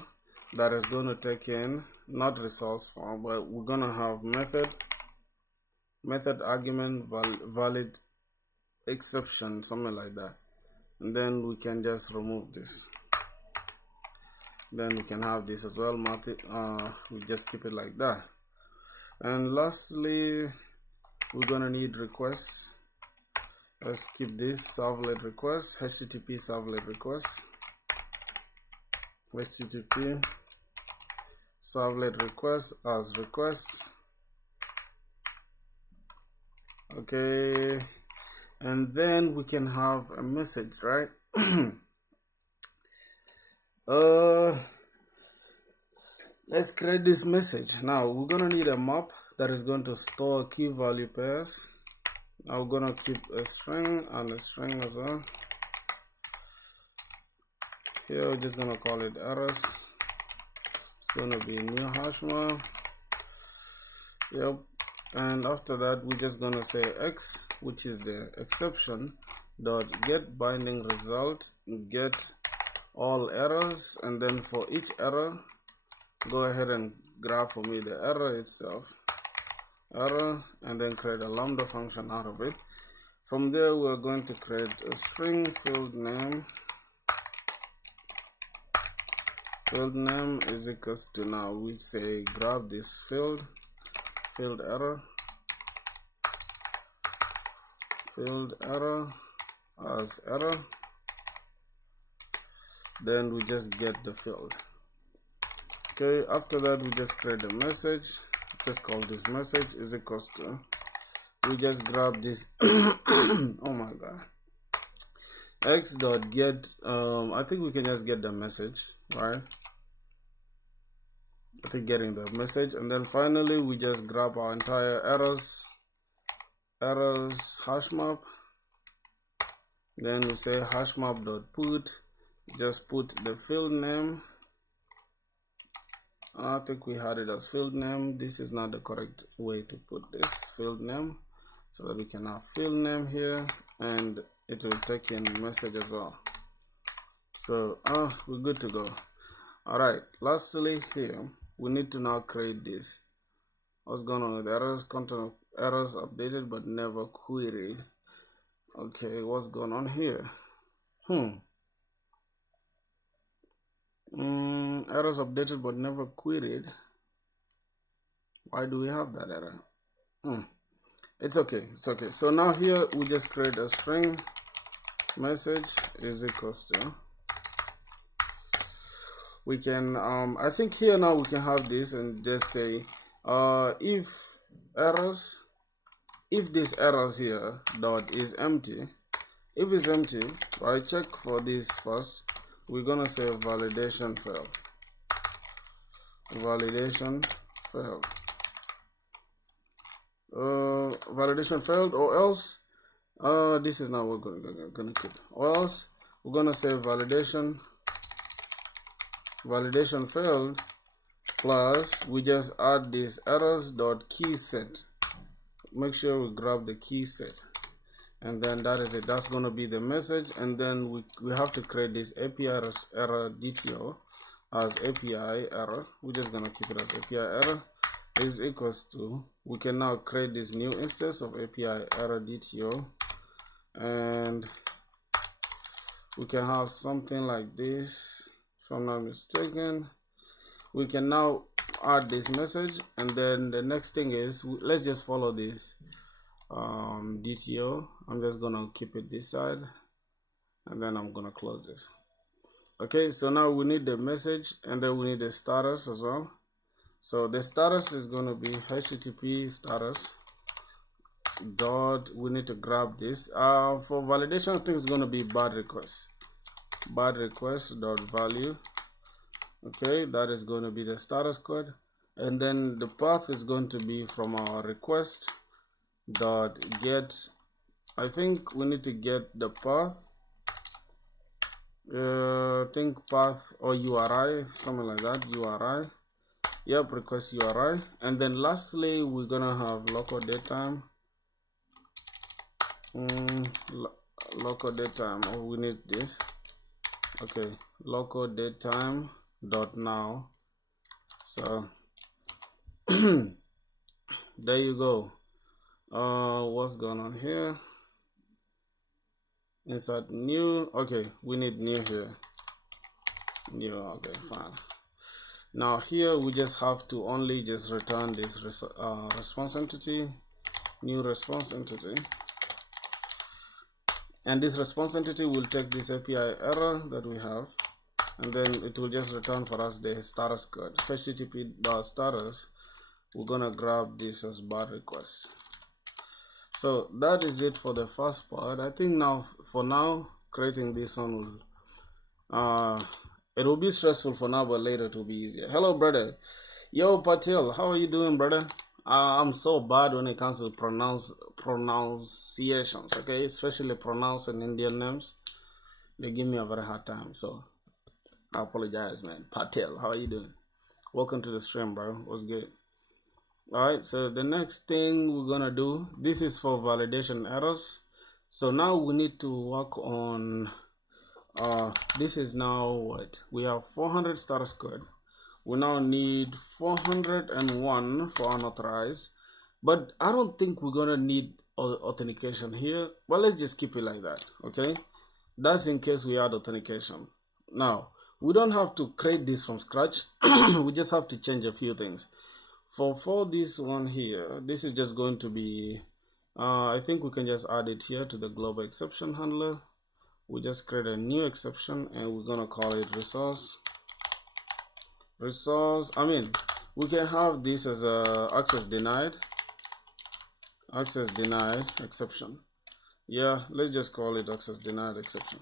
that is going to take in not resource form, but we're gonna have method argument valid exception, something like that, and then we can just remove this. Then we can have this as well. We just keep it like that. And lastly, we're gonna need requests. Let's keep this servlet request, http servlet request, http servlet request as request. Okay, and then we can have a message, right? Let's create this message. Now we're gonna need a map that is going to store key value pairs. Now we're gonna keep a string and a string as well. Here we're just gonna call it errors. It's gonna be new hash map. Yep. And after that we're just gonna say x, which is the exception, dot get binding result, get all errors, and then for each error go ahead and grab for me the error itself, error, and then create a lambda function out of it. From there we're going to create a string field name. Field name is equals to, now we say grab this field error, field error as error, then we just get the field. Okay, after that we just create a message, just call this message is equals to, we just grab this oh my god, x dot get, I think we can just get the message, right? I think getting the message, and then finally we just grab our entire errors hash map. Then we say hash map dot put, just put the field name. I think we had it as field name. This is not the correct way to put this, field name, so that we can have field name here, and it will take in message as well. So we're good to go. All right, lastly here we need to now create this. What's going on with errors? Content of errors updated but never queried. Okay, what's going on here? Errors updated but never queried. Why do we have that error? It's okay, it's okay. So now here we just create a string message is equals to, we can I think here now we can have this and just say if this errors here dot is empty. If it's empty, right, check for this first. We're gonna say validation failed, validation failed, validation failed, or else this is not what we're gonna keep, or else we're gonna say validation failed plus we just add this errors dot key set. Make sure we grab the key set, and then that is it. That's going to be the message. And then we have to create this API error DTO as API error. We're just going to keep it as API error is equals to, we can now create this new instance of API error DTO, and we can have something like this. If I'm not mistaken, we can now add this message, and then the next thing is, let's just follow this DTO. I'm just gonna keep it this side, and then I'm gonna close this. Okay, so now we need the message, and then we need the status as well. So the status is gonna be http status dot, we need to grab this for validation. I think it's gonna be bad request dot value. Okay, that is going to be the status code, and then the path is going to be from our request dot get. I think we need to get the path, think path or URI, something like that, URI. Yep, request URI. And then lastly we're gonna have local datetime, local datetime. Oh, we need this. Okay, local datetime dot now. So there you go. What's going on here? Insert new. Okay, we need new here. New. Okay, fine. Now here we just have to only just return this response entity new response entity, and this response entity will take this API error that we have, and then it will just return for us the status code. http.status, we're gonna grab this as bad request. So that is it for the first part. I think now, for now, creating this one will it will be stressful for now, but later it will be easier. Hello, brother. Yo, Patil, how are you doing, brother? I'm so bad when it comes to pronunciations, okay? Especially pronouncing Indian names. They give me a very hard time, so I apologize, man. Patil, how are you doing? Welcome to the stream, bro. What's good? Alright, so the next thing we're gonna do, this is for validation errors. So now we need to work on this is now what we have 400 status code. We now need 401 for unauthorized, but I don't think we're gonna need authentication here. Well, let's just keep it like that, okay? That's in case we add authentication. Now we don't have to create this from scratch. We just have to change a few things. For this one here, this is just going to be I think we can just add it here to the global exception handler. We just create a new exception and we're gonna call it resource. I mean, we can have this as a access denied exception. Yeah, let's just call it access denied exception.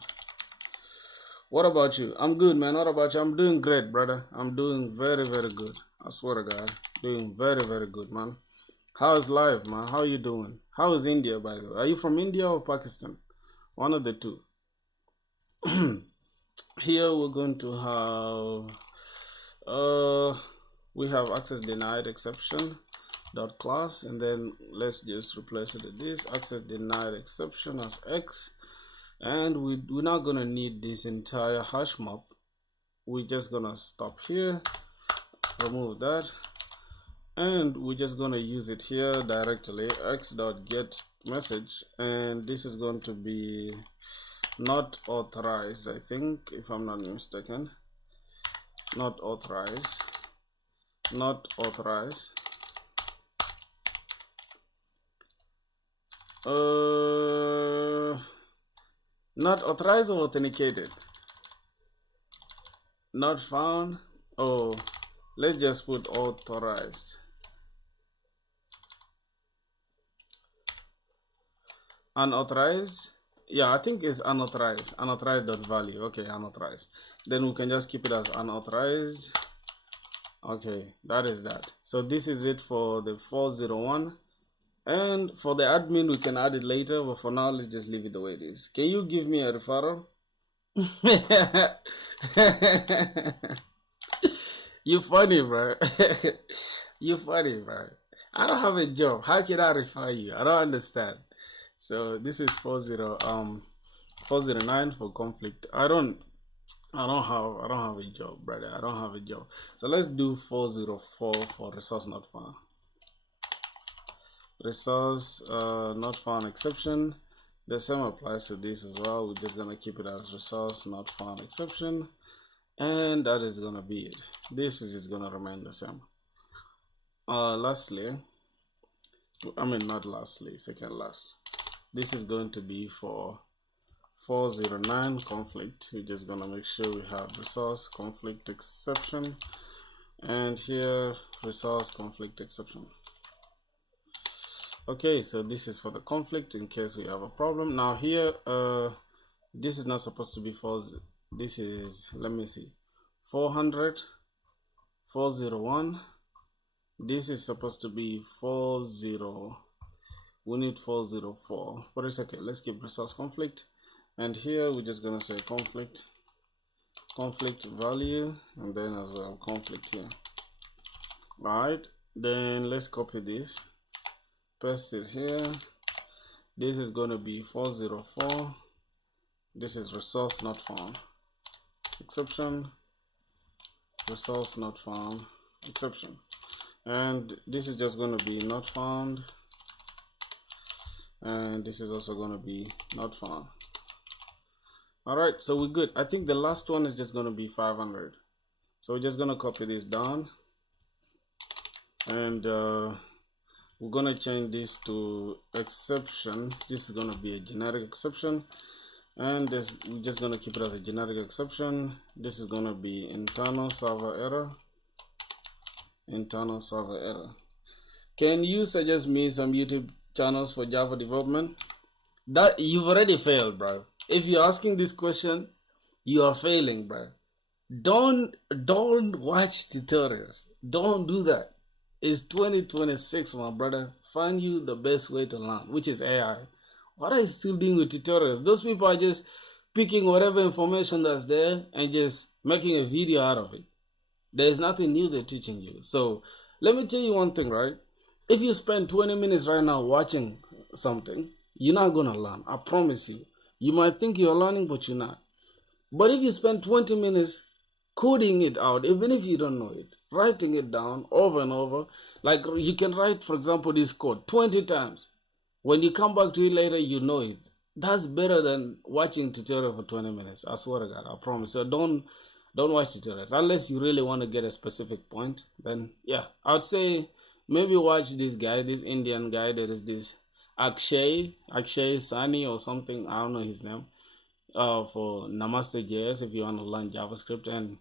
What about you? I'm good, man. What about you? I'm doing great, brother. I'm doing very, very good. I swear to God, doing very, very good, man. How's life, man? How are you doing? How is India, by the way? Are you from India or Pakistan? One of the two. Here we're going to have we have access denied exception dot class, and then let's just replace it with this access denied exception as X, and we're not gonna need this entire hash map. We're just gonna stop here, remove that, and we're just gonna use it here directly, x.get message, and this is going to be not authorized, I think, if I'm not mistaken. Not authorized. Not authorized. Not authorized or authenticated? Not found. Oh, let's just put authorized. Unauthorized. Yeah, I think it's unauthorized. Unauthorized.value. Okay, unauthorized. Then we can just keep it as unauthorized. Okay, that is that. So this is it for the 401. And for the admin, we can add it later, but for now, let's just leave it the way it is. Can you give me a referral? You funny, bro. You funny, bro. I don't have a job. How can I refer you? I don't understand. So this is 409 for conflict. I don't have a job, brother. I don't have a job. So let's do 404 for resource not found. Resource not found exception. The same applies to this as well. We're just gonna keep it as resource not found exception, and that is gonna be it. This is just gonna remain the same. Lastly, I mean not lastly, second last. This is going to be for 409 conflict. We're just gonna make sure we have resource conflict exception, and here resource conflict exception. Okay, so this is for the conflict in case we have a problem. Now here, this is not supposed to be 4. This is, let me see, 400, 401. This is supposed to be 40. We need 404, but it's okay. Let's keep resource conflict, and here we're just gonna say conflict value, and then as well conflict here. All right, then let's copy this, paste it here. This is going to be 404. This is resource not found exception, resource not found exception, and this is just going to be not found, and this is also going to be not found. All right, so we're good. I think the last one is just going to be 500. So we're just going to copy this down, and we're gonna change this to exception. This is gonna be a generic exception, and this we're just gonna keep it as a generic exception. This is gonna be internal server error. Internal server error. Can you suggest me some YouTube channels for Java development? That you've already failed, bro. If you're asking this question, you are failing, bro. Don't watch tutorials. Don't do that. It's 2026, my brother. Find you the best way to learn, which is AI. What are you still doing with tutorials? Those people are just picking whatever information that's there and just making a video out of it. There's nothing new they're teaching you. So let me tell you one thing, right? If you spend 20 minutes right now watching something, you're not gonna learn. I promise you. You might think you're learning, but you're not. But if you spend 20 minutes coding it out, even if you don't know it, writing it down over and over, like you can write, for example, this code 20 times. When you come back to it later, you know it. That's better than watching tutorial for 20 minutes. I swear to God, I promise. So don't watch tutorials unless you really want to get a specific point. Then yeah, I would say maybe watch this guy, this Indian guy. There is this Akshay Sani or something. I don't know his name. For Namaste.js if you want to learn JavaScript, and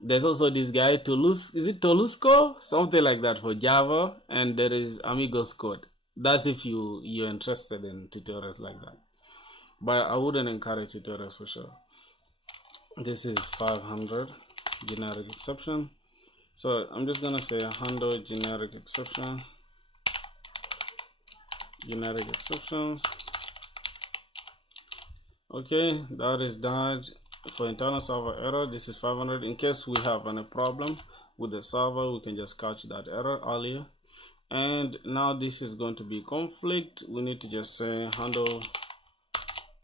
there's also this guy Toulouse. Is it Toulousco? Something like that for Java, and there is Amigos Code. That's if you're interested in tutorials like that. But I wouldn't encourage tutorials for sure. This is 500 generic exception. So I'm just gonna say handle generic exception. Generic exceptions. Okay, that is that for internal server error. This is 500. In case we have any problem with the server, we can just catch that error earlier. And now this is going to be conflict. We need to just say handle.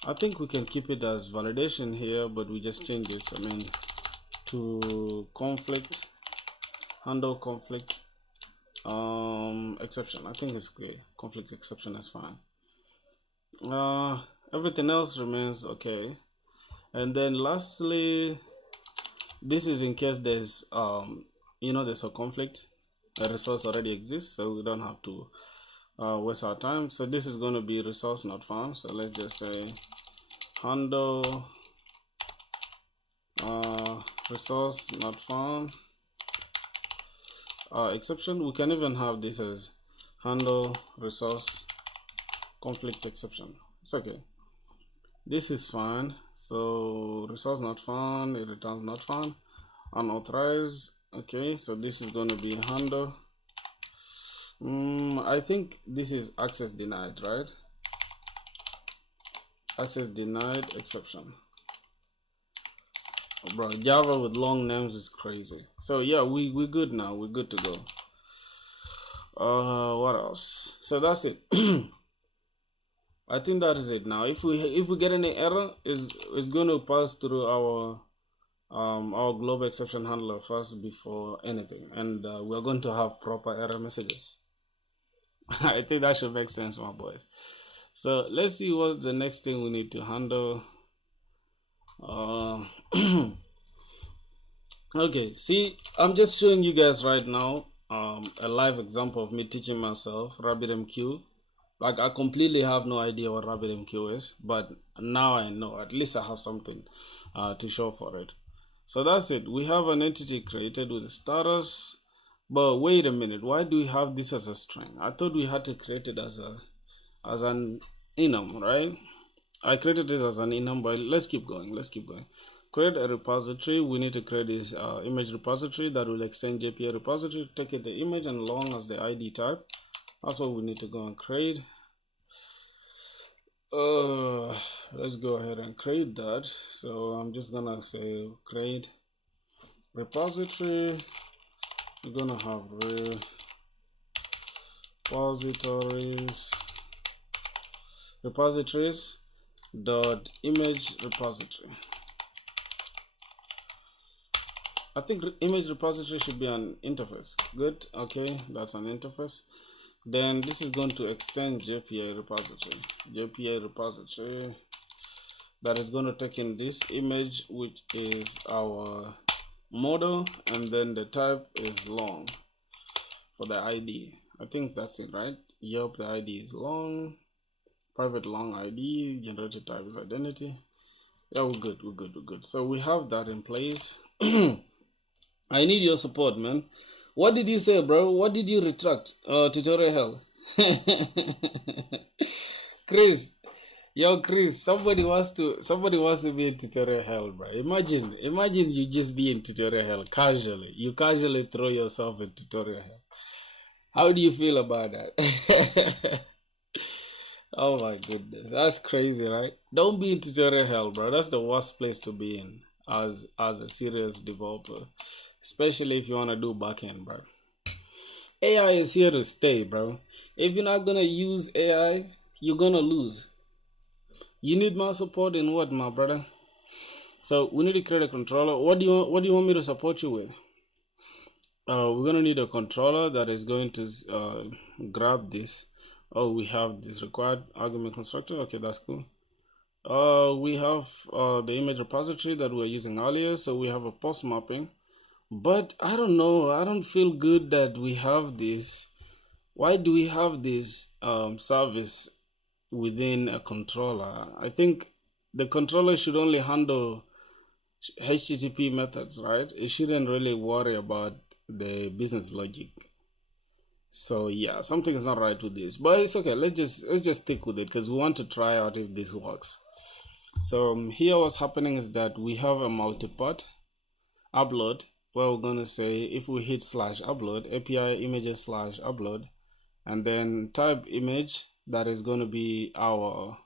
I think we can keep it as validation here, but we just change this, to conflict, handle conflict exception. I think it's great. Conflict exception is fine. Everything else remains okay. And then lastly, this is in case there's there's a conflict. A resource already exists, so we don't have to waste our time. So this is going to be resource not found. So let's just say handle resource not found exception. We can even have this as handle resource conflict exception. It's okay. This is fine. So resource not found, it returns not found. Unauthorized. Okay, so this is going to be handle. I think this is access denied, right? Access denied exception. Oh, bro, Java with long names is crazy. So yeah, we're good now. We're good to go. What else? So that's it. I think that is it now. If we get any error, it's going to pass through our global exception handler first before anything, and we're going to have proper error messages. I think that should make sense, my boys. So let's see what's the next thing we need to handle. Okay, see, I'm just showing you guys right now a live example of me teaching myself RabbitMQ. Like, I completely have no idea what RabbitMQ is, but now I know. At least I have something to show for it. So that's it. We have an entity created with the status. But wait a minute, why do we have this as a string? I thought we had to create it as an enum, right? I created this as an enum, but let's keep going. Create a repository. We need to create this image repository that will extend JPA repository. Take it the image and long as the ID type. That's what we need to go and create. Let's go ahead and create that. So I'm just gonna say create repository. We're gonna have repositories dot image repository. I think image repository should be an interface. Good. Okay, that's an interface. Then this is going to extend JPA repository that is going to take in this image, which is our model, and then the type is long for the ID. I think that's it, right? Yep, the ID is long. Private long ID, generated type is identity. Yeah, we're good. So we have that in place. I need your support, man. What did you say, bro? What did you retract? Tutorial hell. Chris, yo, Chris, somebody wants to be in tutorial hell, bro. Imagine you just be in tutorial hell casually. You casually throw yourself in tutorial hell. How do you feel about that? Oh my goodness, that's crazy, right? Don't be in tutorial hell, bro. That's the worst place to be in as a serious developer, especially if you wanna do backend, bro. AI is here to stay, bro. If you're not gonna use AI, you're gonna lose. You need my support in what, my brother? So we need to create a controller. What do you want me to support you with? We're gonna need a controller that is going to grab this. Oh, we have this required argument constructor. Okay, that's cool. We have the image repository that we were using earlier, so we have a post mapping. But I don't know, I don't feel good that we have this. Why do we have this service within a controller? I think the controller should only handle HTTP methods, right? It shouldn't really worry about the business logic. So yeah, something is not right with this, but it's okay. Let's just stick with it because we want to try out if this works. So here what's happening is that we have a multi-part upload where we're going to say if we hit /upload API images /upload and then type image, that is going to be our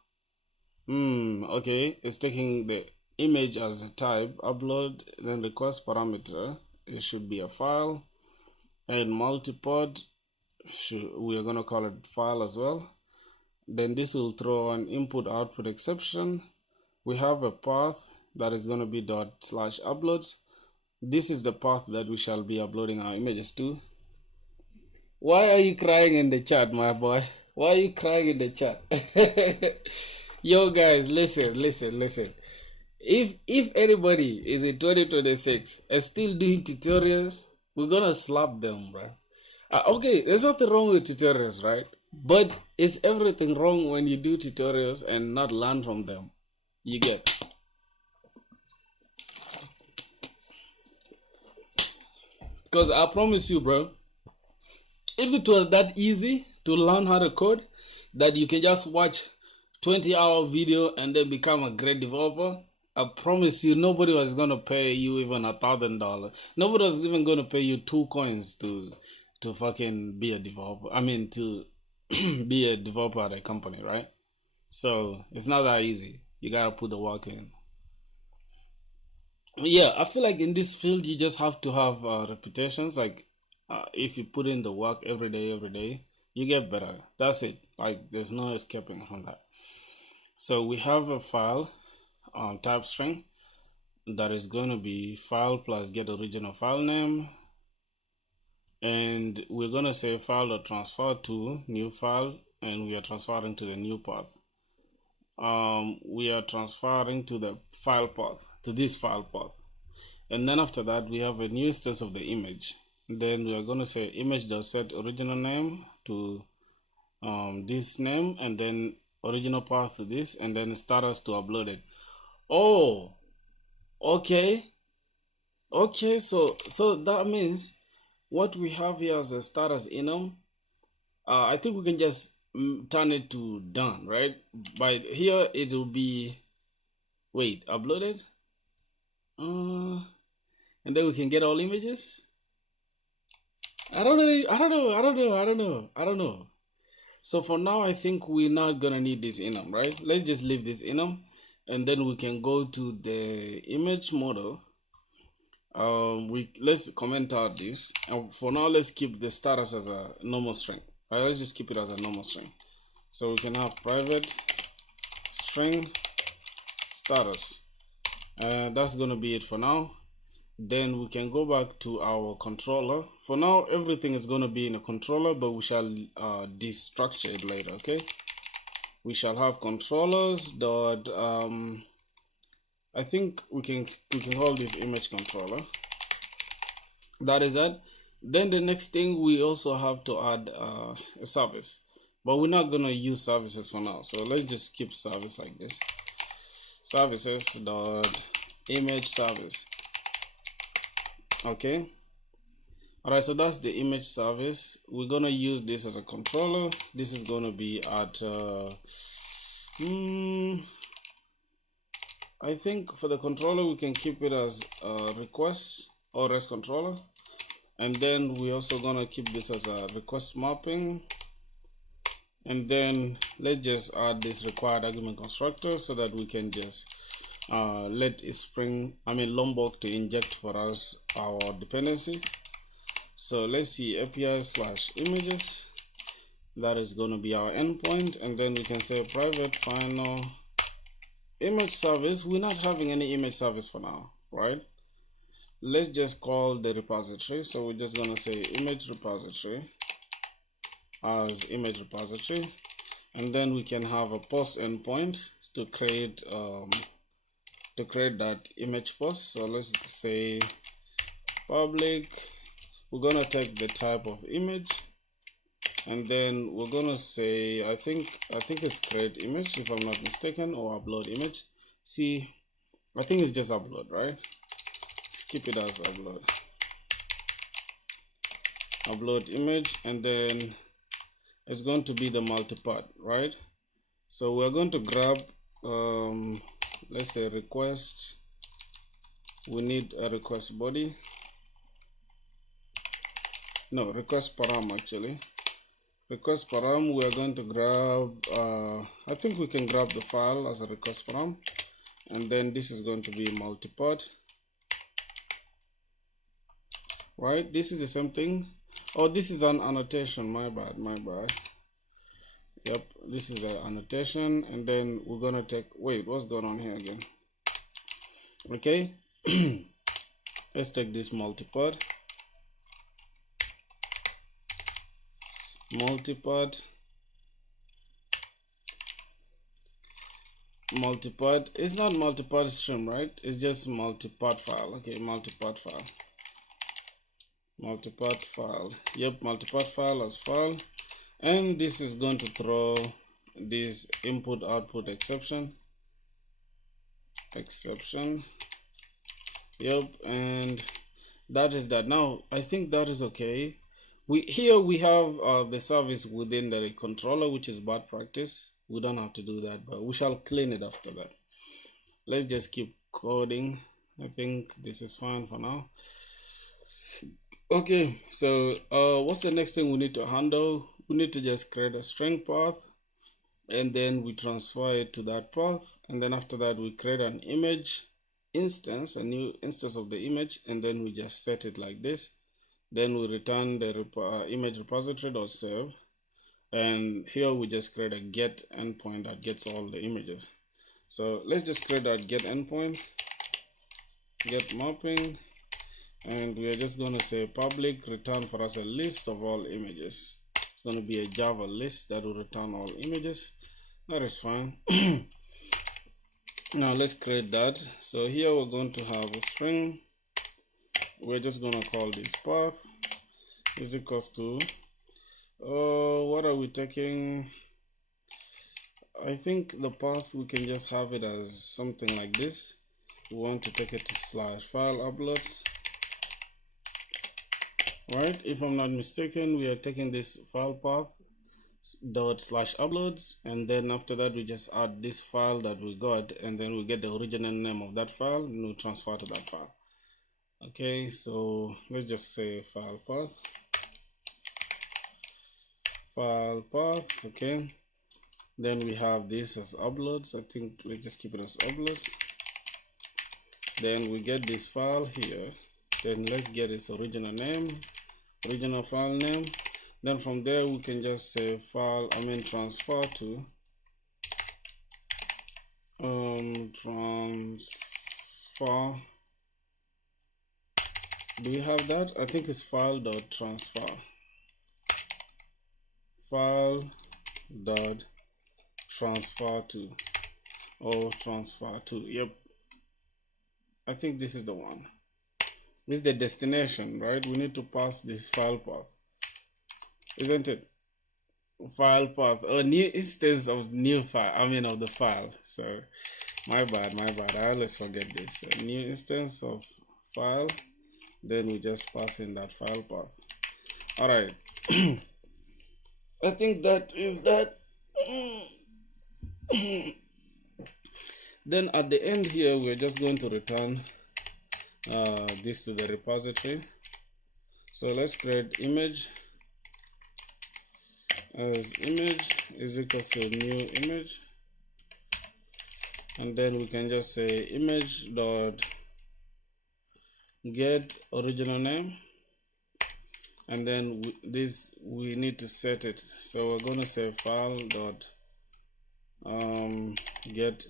okay, it's taking the image as a type, upload, then request parameter, it should be a file, and multipod, we are going to call it file as well. Then this will throw an input output exception. We have a path that is going to be ./uploads. This is the path that we shall be uploading our images to. Why are you crying in the chat, my boy? Why are you crying in the chat? Yo guys, listen. If anybody is in 2026 and still doing tutorials, we're gonna slap them, bro. Okay, there's nothing wrong with tutorials, right? But is everything wrong when you do tutorials and not learn from them? You get? Because I promise you, bro, if it was that easy to learn how to code, that you can just watch 20-hour video and then become a great developer, I promise you nobody was going to pay you even $1,000. Nobody was even going to pay you 2 coins to fucking be a developer. I mean, to be a developer at a company, right? So it's not that easy. You gotta put the work in. Yeah, I feel like in this field you just have to have reputations. Like if you put in the work every day, you get better. That's it. Like there's no escaping from that. So we have a file type string that is going to be file plus get original file name, and we're going to say file.transfer to new file, and we are transferring to the new path. We are transferring to the file path, to this file path, and then after that we have a new instance of the image. Then we are going to say image.set original name to this name, and then original path to this, and then status to upload it. Oh, okay, so that means what we have here as a status enum, I think we can just turn it to done, right? But here it will be, wait, uploaded, and then we can get all images. I don't know. So for now, I think we're not gonna need this enum, right? Let's just leave this enum, and then we can go to the image model. Let's comment out this. For now, let's keep the status as a normal string. Right, let's just keep it as a normal string. So we can have private string status. That's gonna be it for now. Then we can go back to our controller. For now, everything is going to be in a controller, but we shall destructure it later. Okay, we shall have controllers dot I think we can call this image controller. That is it. Then the next thing, we also have to add a service, but we're not gonna use services for now, so let's just keep service like this. Services dot image service. Okay, all right, so that's the image service. We're gonna use this as a controller. This is gonna be at I think for the controller we can keep it as request or REST controller, and then we're also gonna keep this as a request mapping. And then let's just add this required argument constructor so that we can just let Lombok to inject for us our dependency. So let's see, API/images, that is going to be our endpoint, and then we can say private final image service. We're not having any image service for now, right? Let's just call the repository. So we're just going to say image repository as image repository, and then we can have a post endpoint to create that image post. So let's say public, we're gonna take the type of image, and then we're gonna say I think it's create image if I'm not mistaken, or upload image. See, I think it's just upload, right? Let's keep it as upload image, and then it's going to be the multipart, right? So we're going to grab let's say request. We need a request body, no, request param actually. Request param, we are going to grab I think we can grab the file as a request param, and then this is going to be multipart, right? This is the same thing. Oh, this is an annotation, my bad. Yep, this is the annotation, and then we're gonna take, wait, what's going on here again? Okay, let's take this multipart is not multipart stream, right? It's just multipart file. Okay, multipart file. Yep, multipart file as file, and this is going to throw this input output exception. Yep, and that is that. Now I think that is okay. We have the service within the controller, which is bad practice. We don't have to do that, but we shall clean it after that. Let's just keep coding. I think this is fine for now. Okay, so what's the next thing we need to handle? We need to just create a string path, and then we transfer it to that path, and then after that we create an image instance, a new instance of the image, and then we just set it like this. Then we return the image repository.save, and here we just create a get endpoint that gets all the images. So let's just create that get endpoint, get mapping, and we are just going to say public return for us a list of all images. It's going to be a Java list that will return all images. That is fine. Now let's create that. So here we're going to have a string. We're just going to call this path is equals to what are we taking? I think the path, we can just have it as something like this. We want to take it to /file uploads, right? If I'm not mistaken, we are taking this file path /uploads, and then after that we just add this file that we got, and then we get the original name of that file, and we transfer to that file. Okay, so let's just say file path. Okay, then we have this as uploads. I think let's just keep it as uploads. Then we get this file here, then let's get its original file name. Then from there we can just say transfer to transfer. Do we have that? I think it's file.transfer. File.transfer to, or transfer to. Yep, I think this is the one. is the destination, right? We need to pass this file path, isn't it? File path, a new instance of new file, I mean of the file. So my bad, I always forget this. A new instance of file, then we just pass in that file path. All right. I think that is that. Then at the end here, we're just going to return this to the repository. So let's create image as image is equals to new image, and then we can just say image dot get original name, and then we need to set it. So we're going to say file dot get.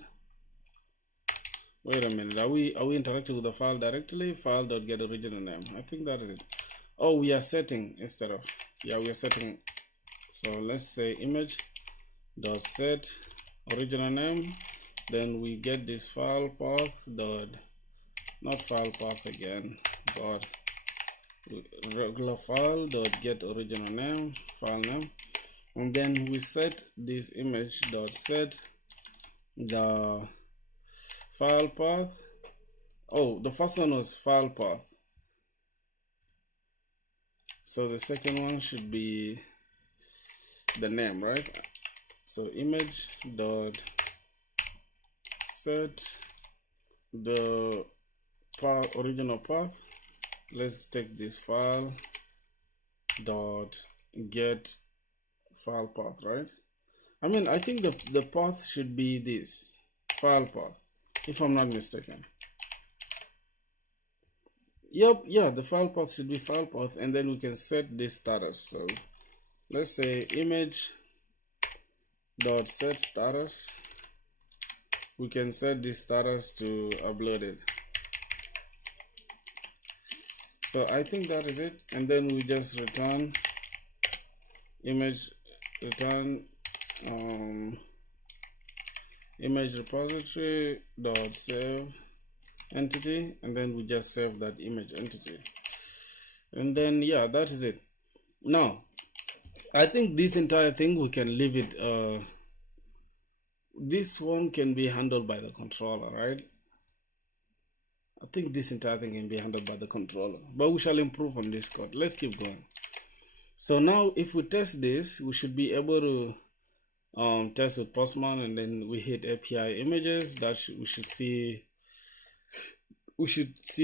Wait a minute, are we interacting with the file directly? File dot get original name, I think that is it. Oh, we are setting instead of, yeah, we are setting. So let's say image dot set original name, then we get this file path dot, not file path again, dot regular file dot get original name, file name, and then we set this image dot set the file path. Oh, the first one was file path, so the second one should be the name, right? So image dot set the path, original path. Let's take this file dot get file path, right? I mean, I think the path should be this file path, if I'm not mistaken. Yep, yeah, the file path should be file path, and then we can set this status. So let's say image dot set status. We can set this status to uploaded. So I think that is it, and then we just return image return image repository dot save entity, and then we just save that image entity, and then yeah, that is it. Now I think this entire thing we can leave it, this one can be handled by the controller, right? I think this entire thing can be handled by the controller, but we shall improve on this code. Let's keep going. So now if we test this, we should be able to test with Postman, and then we hit API images. That we should see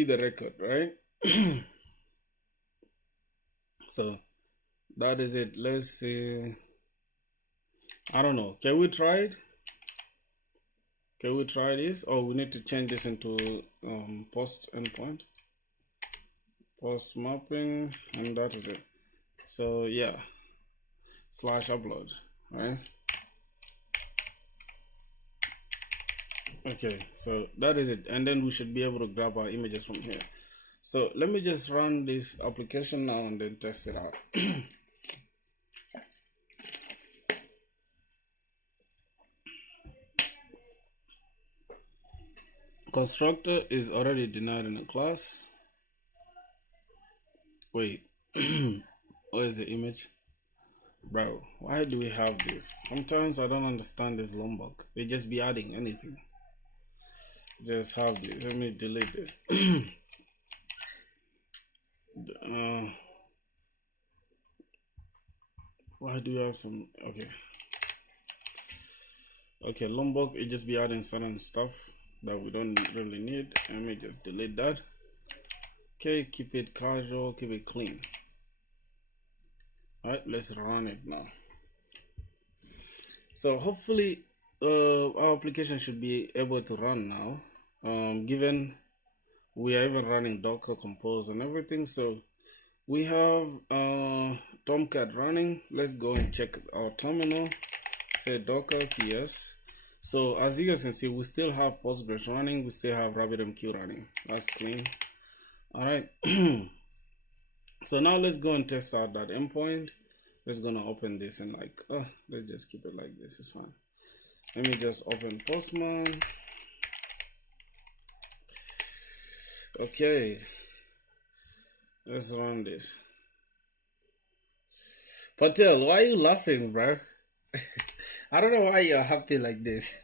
the record, right? So that is it. Let's see. I don't know. Can we try it? Can we try this? Oh, we need to change this into post endpoint, post mapping, and that is it. So yeah, slash upload, right? Okay, so that is it, and then we should be able to grab our images from here. So let me just run this application now and then test it out. Constructor is already denied in a class. Wait, where is the image? Bro, why do we have this? Sometimes I don't understand this Lombok. They just be adding anything. Just have this. Let me delete this. Why do you have some? Okay, Lombok, it just be adding certain stuff that we don't really need. Let me just delete that. Okay, keep it casual, keep it clean. All right, let's run it now. So hopefully our application should be able to run now, given we are even running Docker Compose and everything. So we have Tomcat running. Let's go and check our terminal. Say Docker PS. So as you guys can see, we still have Postgres running. We still have RabbitMQ running. That's clean. All right. So now let's go and test out that endpoint. Let's gonna open this and let's just keep it like this. It's fine. Let me just open Postman. Okay. Let's run this. Patel, why are you laughing, bro? I don't know why you're happy like this.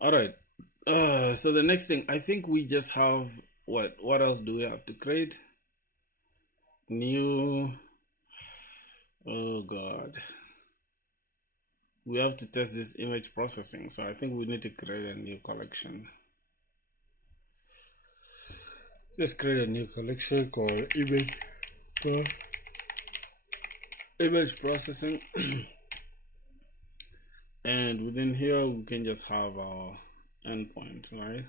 All right. So the next thing, I think we just have what else do we have to create? New. Oh God. We have to test this image processing. So I think we need to create a new collection. Let's create a new collection called image processing. And within here we can just have our endpoint, right?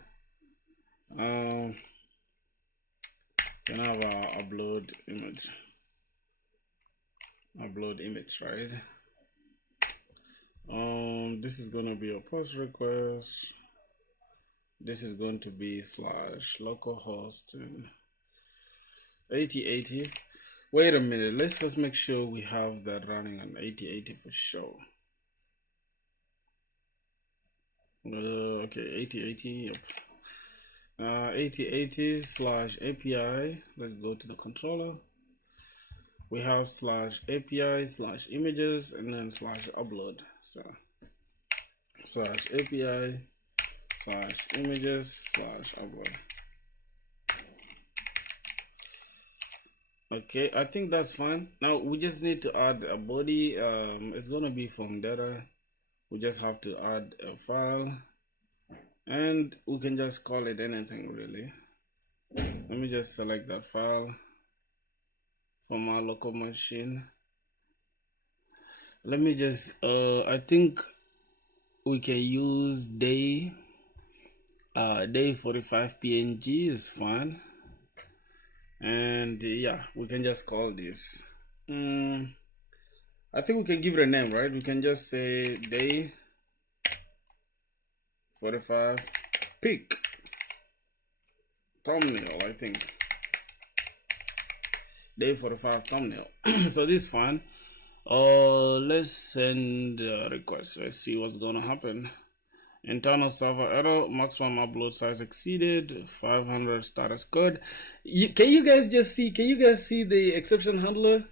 Can have our upload image, right? This is gonna be a post request. This is going to be slash localhost 8080. Wait a minute, let's first make sure we have that running on 8080 for sure. Okay, 8080, yep. 8080 slash API. Let's go to the controller. We have slash API slash images and then slash upload. So slash API slash images slash upload. Okay, I think that's fine. Now we just need to add a body. It's gonna be from data. We just have to add a file and we can just call it anything really. Let me just select that file from our local machine. Let me just I think we can use day 45 png is fine, and yeah, we can just call this I think we can give it a name, right? We can just say day 45 pic thumbnail. I think day 45 thumbnail. So this is fine. Let's send a request. Let's see what's gonna happen. Internal server error, maximum upload size exceeded, 500 status code. Can you guys see the exception handler?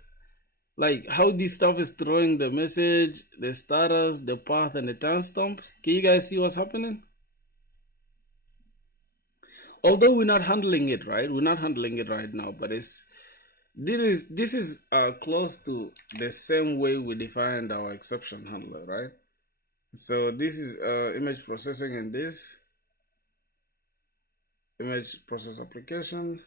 Like how this stuff is throwing the message, the status, the path, and the timestamp. Can you guys see what's happening? Although we're not handling it right, now, but this is close to the same way we defined our exception handler, right? So this is image processing in this image process application.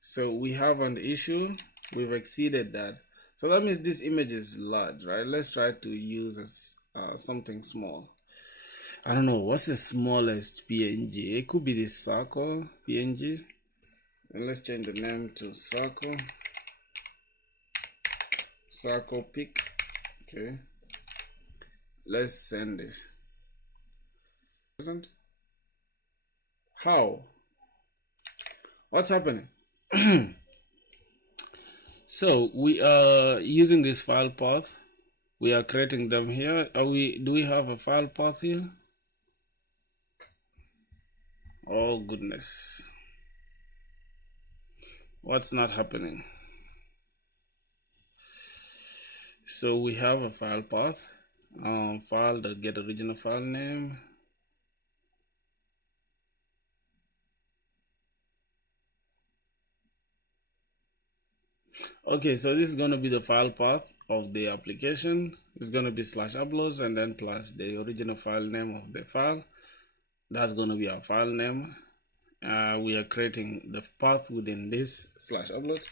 So we have an issue, we've exceeded that. So that means this image is large, right? Let's try to use something small. I don't know, what's the smallest PNG? It could be this circle PNG. And let's change the name to circle pic. Okay. Let's send this. How? What's happening? So we are using this file path. We are creating them here. Do we have a file path here? Oh goodness. What's not happening? So we have a file path. File that get original file name. Okay, so this is going to be the file path of the application. It's going to be slash uploads and then plus the original file name of the file. That's going to be our file name. We are creating the path within this slash uploads.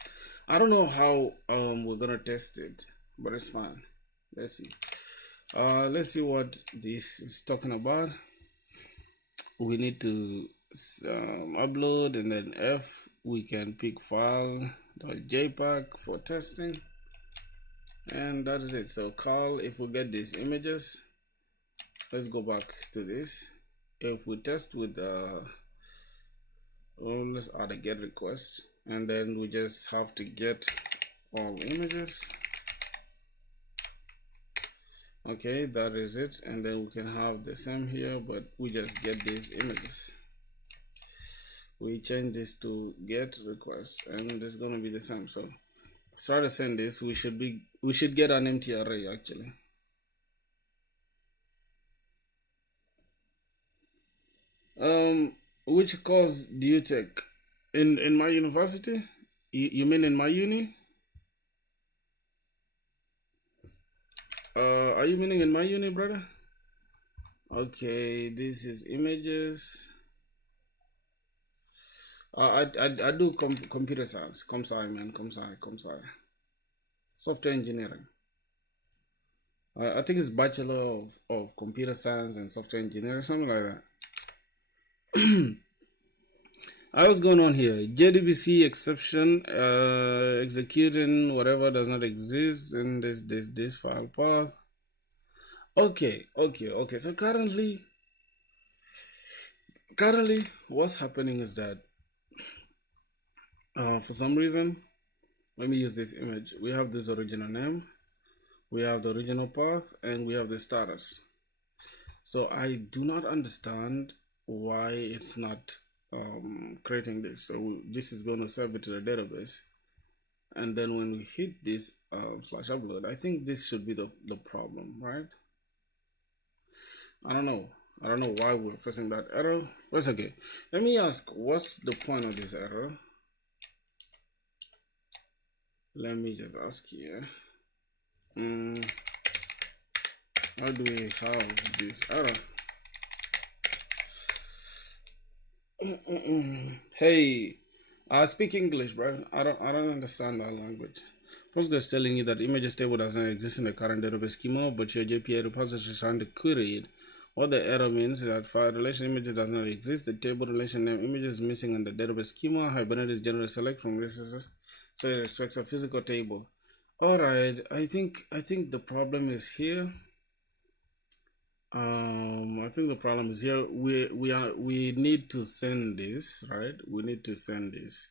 I don't know how we're going to test it, but it's fine. Let's see. Let's see what this is talking about. We need to upload, and then F, we can pick file.jpg for testing, and that is it. So call, if we get these images, let's go back to this. If we test with let's add a get request, and then we just have to get all images. Okay, that is it. And then we can have the same here, but we just get these images. We change this to get request, and it's gonna be the same. So try to send this. We should get an empty array actually. Which course do you take? In my university? You mean in my uni? Are you meaning in my uni, brother? Okay, this is images. I do computer science. Comsci, man. Comsci. Software engineering. I think it's Bachelor of Computer Science and Software Engineering, something like that. I was going on here. JDBC exception, executing whatever does not exist in this file path. Okay. So currently, what's happening is that for some reason, let me use this image. We have this original name, we have the original path, and we have the status. So I do not understand why it's not creating this. So this is going to serve it to the database, and then when we hit this slash upload, I think this should be the problem, right? I don't know why we're facing that error. That's okay. Let me ask, what's the point of this error? Let me just ask here. How do we have this error? Hey, I speak English, bro. I don't understand that language. Postgres is telling you that images table does not exist in the current database schema, but your JPA repository is trying to query it. What the error means is that file relation images does not exist. The table relation name images is missing in the database schema. Hibernate is generally select from resources, so it expects a physical table. All right, I think the problem is here. I think the problem is here. We need to send this, right? We need to send this.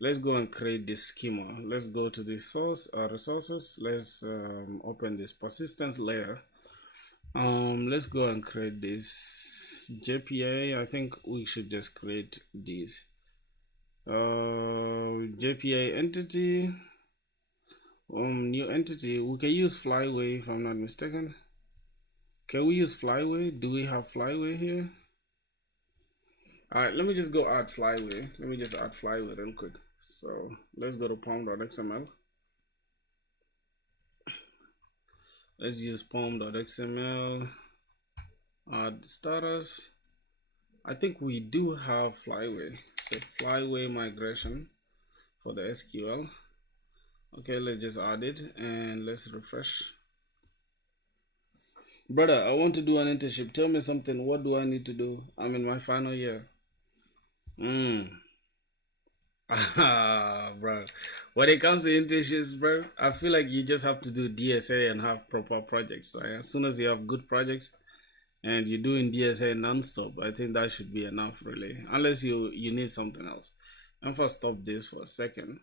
Let's go and create this schema. Let's go to the source resources. Let's open this persistence layer. Let's go and create this JPA. I think we should just create this JPA entity. New entity. We can use flyway if I'm not mistaken. Can we use flyway? Do we have flyway here? All right, let me just go add flyway. Let me just add flyway real quick. So let's go to pom.xml. Let's use pom.xml. Add status. I think we do have flyway. So flyway migration for the SQL. Okay, let's just add it and let's refresh. Brother, I want to do an internship. Tell me something. What do I need to do? I'm in my final year. Bro, when it comes to internships, bro, I feel like you just have to do DSA and have proper projects, right? As soon as you have good projects and you're doing DSA non-stop, I think that should be enough, really, unless you need something else. I'm gonna stop this for a second.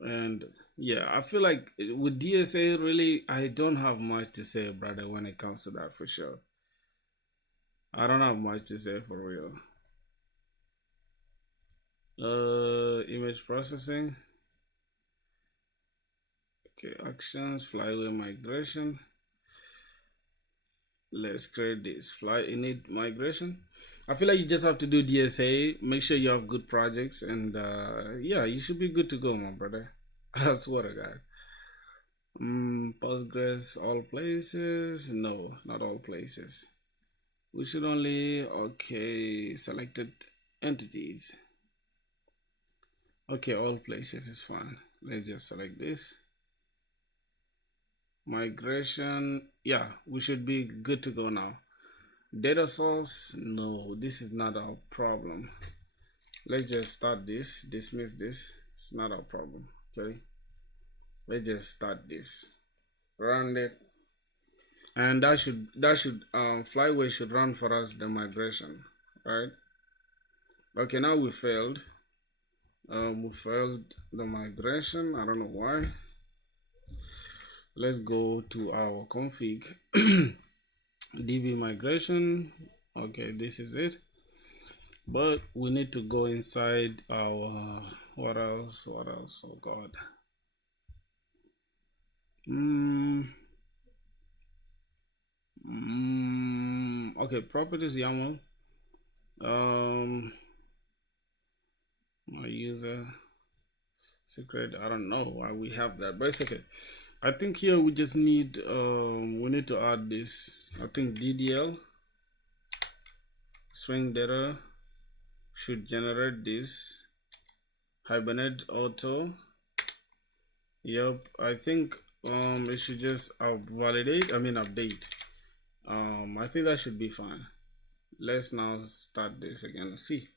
And yeah, I feel like with DSA, really, I don't have much to say, brother, when it comes to that, for sure. I don't have much to say for real. Image processing. Okay, actions, flyway migration. Let's create this fly init migration. I feel like you just have to do DSA, make sure you have good projects, and yeah, you should be good to go, my brother. I swear to God. Postgres all places? No, not all places. We should only, okay, selected entities. Okay, all places is fine. Let's just select this. Migration, yeah, we should be good to go now. Data source, no, this is not our problem. Let's just start this, dismiss this. It's not our problem. Okay, let's just start this, run it, and that should flyway should run for us the migration, right? Okay, now we failed the migration. I don't know why. let's go to our config. DB migration. Okay, this is it, but we need to go inside our what else, oh god. Okay, properties YAML. My user secret, I don't know why we have that, but it's okay. I think here we just need we need to add this. I think DDL string data should generate this hibernate auto. Yep, I think it should just update. I think that should be fine. Let's now start this again. Let's see.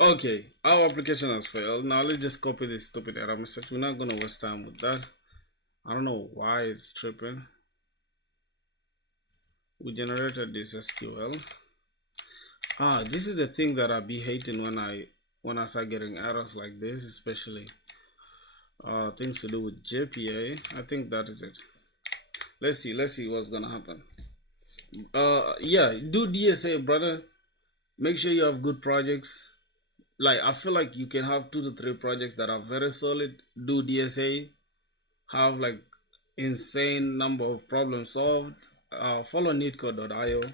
Okay, our application has failed. Now let's just copy this stupid error message. We're not gonna waste time with that. I don't know why it's tripping. We generated this SQL. This is the thing that I be hating when I start getting errors like this, especially things to do with JPA. I think that is it. Let's see what's gonna happen. Yeah, do DSA, brother. Make sure you have good projects. Like, I feel like you can have 2 to 3 projects that are very solid. Do DSA, have like insane number of problems solved. Follow neetcode.io, and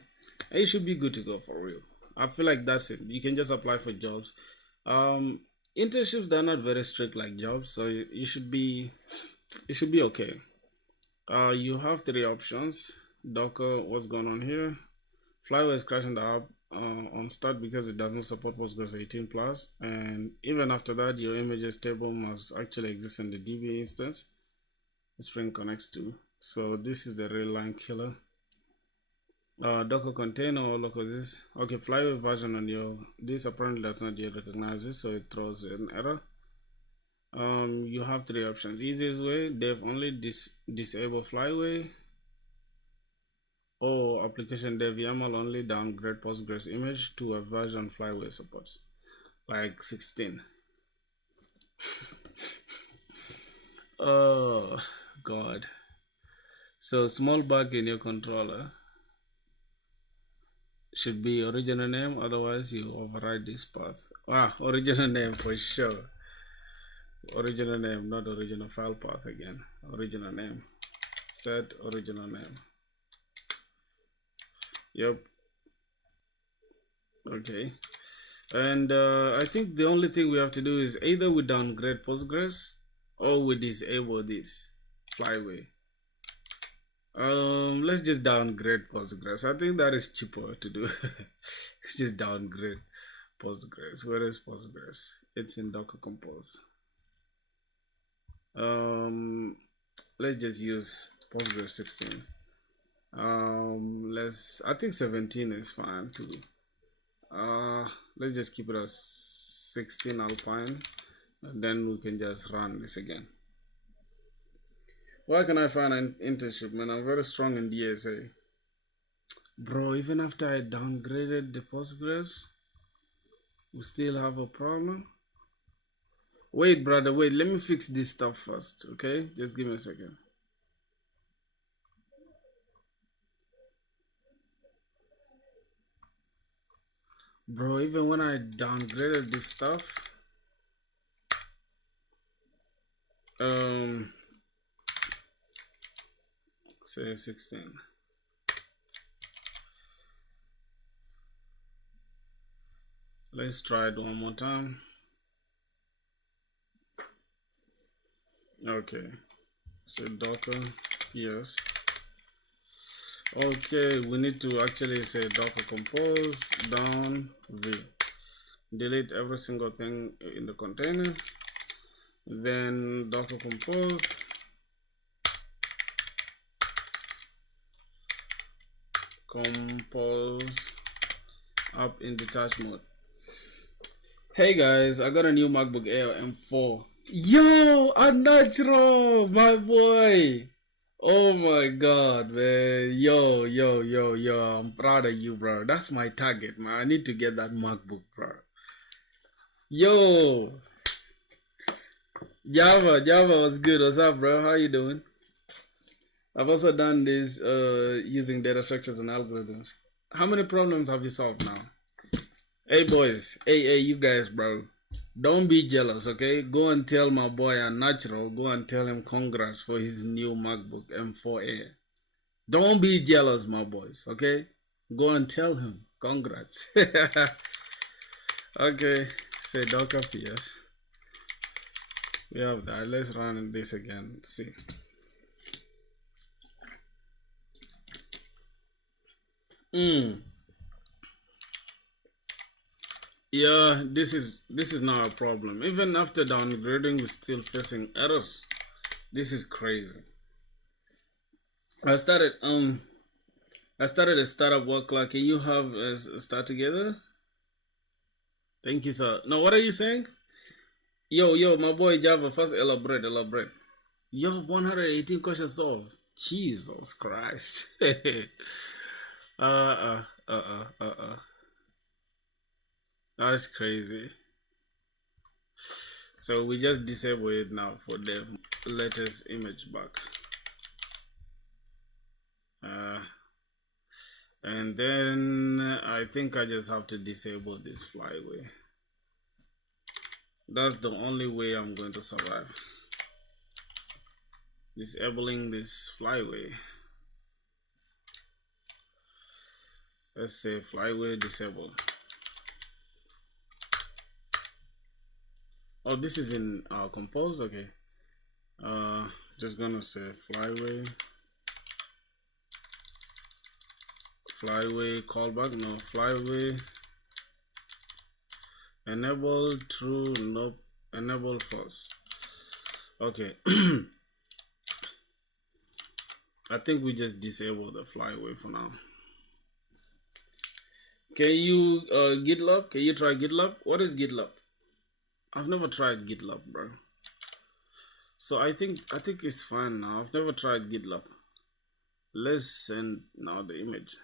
you should be good to go for real. I feel like that's it. You can just apply for jobs. Internships, they're not very strict like jobs, so you should be okay. You have 3 options. Docker, what's going on here? Flyway is crashing the app on start because it does not support Postgres 18 plus, and even after that your images table must actually exist in the DB instance Spring connects to. So this is the real line killer. Docker container or localhost. Okay, Flyway version on your this apparently does not yet recognize it, so it throws an error. You have 3 options. Easiest way, dev only, disable Flyway, or application dev YAML only, downgrade Postgres image to a version Flyway supports, like 16. Oh god. So small bug in your controller should be original name, otherwise you override this path. Original name for sure. Original name, not original file path again. Original name. Set original name. Yep. Okay. And I think the only thing we have to do is either we downgrade Postgres or we disable this Flyway. Let's just downgrade Postgres. I think that is cheaper to do. Let's just downgrade Postgres. Where is Postgres? It's in Docker Compose. Let's just use Postgres 16. I think 17 is fine too. Let's just keep it as 16 Alpine, and then we can just run this again. Why can I find an internship, man? I'm very strong in DSA. Bro, even after I downgraded the Postgres, we still have a problem. Wait, brother, wait. Let me fix this stuff first, okay? Just give me a second. Bro, even when I downgraded this stuff, say 16. Let's try it one more time. Okay, so Docker, yes. Okay, we need to actually say Docker compose down v. Delete every single thing in the container. Then Docker compose up in detach mode. Hey guys, I got a new MacBook Air M4. Yo, unnatural, my boy. Oh my god, man. Yo, I'm proud of you, bro. That's my target, man. I need to get that MacBook, bro. Yo. Java was good. What's up, bro? How you doing? I've also done this using data structures and algorithms. How many problems have you solved now? Hey boys, hey you guys, bro. Don't be jealous, okay? Go and tell my boy Unnatural. Go and tell him congrats for his new MacBook M4A. Don't be jealous, my boys, okay? Go and tell him congrats. Okay, say Docker PS. We have that. Let's run this again. See. Yeah, this is not a problem. Even after downgrading, we're still facing errors. This is crazy. I started a startup work clock. Can you have a start together? Thank you, sir. Now, what are you saying? Yo, my boy Java, first elaborate. You have 118 questions solved. Jesus Christ. uh. That's crazy. So we just disable it now for the latest image back. And then I think I just have to disable this flyway. That's the only way I'm going to survive. Disabling this flyway. Let's say flyway disable. Oh, this is in compose. Okay. Just gonna say flyway callback. No, flyway enable true, nope, enable false. Okay. I think we just disable the flyway for now. Can you GitLab? Can you try GitLab? What is GitLab? I've never tried GitLab, bro. So I think it's fine now. I've never tried GitLab. Let's send now the image.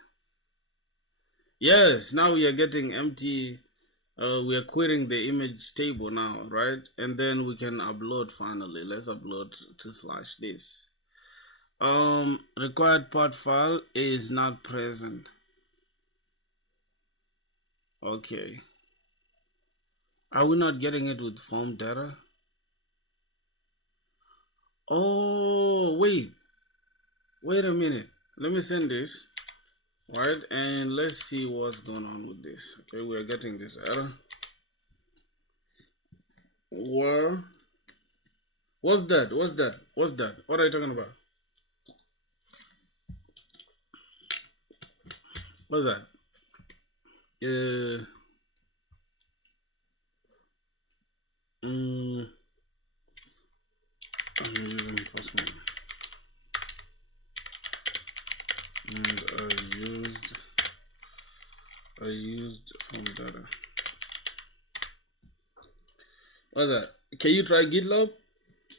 Yes, now we are getting empty. We are querying the image table now, right? And then we can upload finally. Let's upload to slash this. Required part file is not present. Okay. Are we not getting it with form data? Oh, wait a minute. Let me send this, right? And let's see what's going on with this. Okay, we're getting this error. What's that? What are you talking about? What's that? I'm using Postman and I used form data. What's that? Can you try GitLab?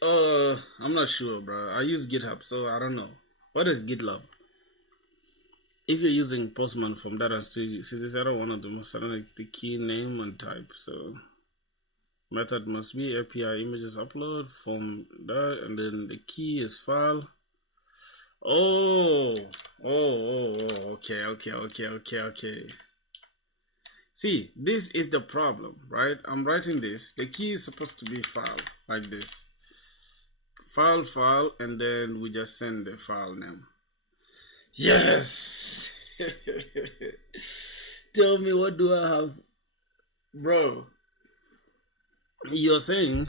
I'm not sure, bro. I use GitHub, so I don't know. What is GitLab? If you're using Postman from data stage, see this error, one of the most the key name and type. So method must be API images upload from that, and then the key is file. Okay. See, this is the problem, right? I'm writing this. The key is supposed to be file, like this. File, and then we just send the file name. Yes! Tell me, what do I have? Bro, you're saying,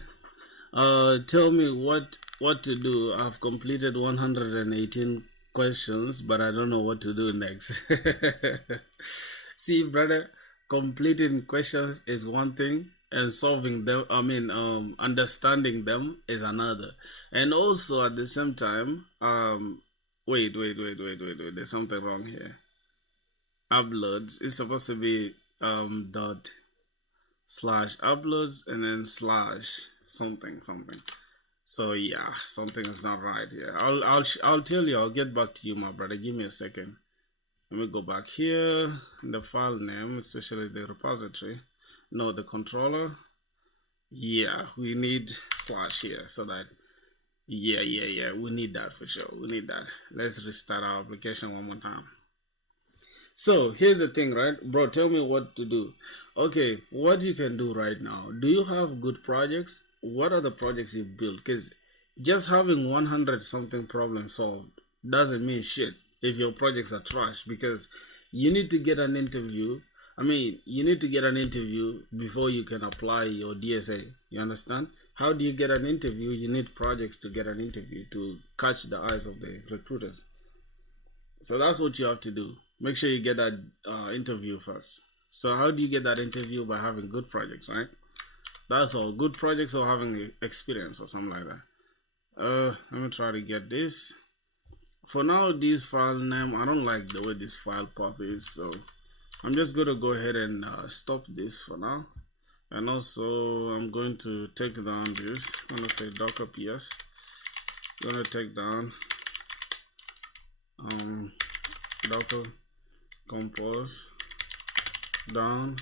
tell me what to do. I've completed 118 questions, but I don't know what to do next. See, brother, completing questions is one thing, and solving them, understanding them is another. And also at the same time, wait, there's something wrong here. Uploads is supposed to be dot slash uploads and then slash something. So yeah, something is not right here. I'll tell you. I'll get back to you, my brother. Give me a second. Let me go back here in the file name, especially the repository. No, the controller. Yeah, we need slash here so that yeah, we need that for sure. We need that. Let's restart our application one more time. So here's the thing, right, bro? Tell me what to do. Okay, what you can do right now. Do you have good projects? What are the projects you built? Because just having 100 something problem solved doesn't mean shit if your projects are trash. Because you need to get an interview. I mean, you need to get an interview before you can apply your DSA. You understand? How do you get an interview? You need projects to get an interview to catch the eyes of the recruiters. So that's what you have to do. Make sure you get that interview first. So how do you get that interview? By having good projects, right? That's all. Good projects or having experience or something like that. Let me try to get this. For now, this file name, I don't like the way this file path is, so I'm just going to go ahead and stop this for now. And also, I'm going to take down this. I'm going to say docker ps. I'm going to take down docker compose down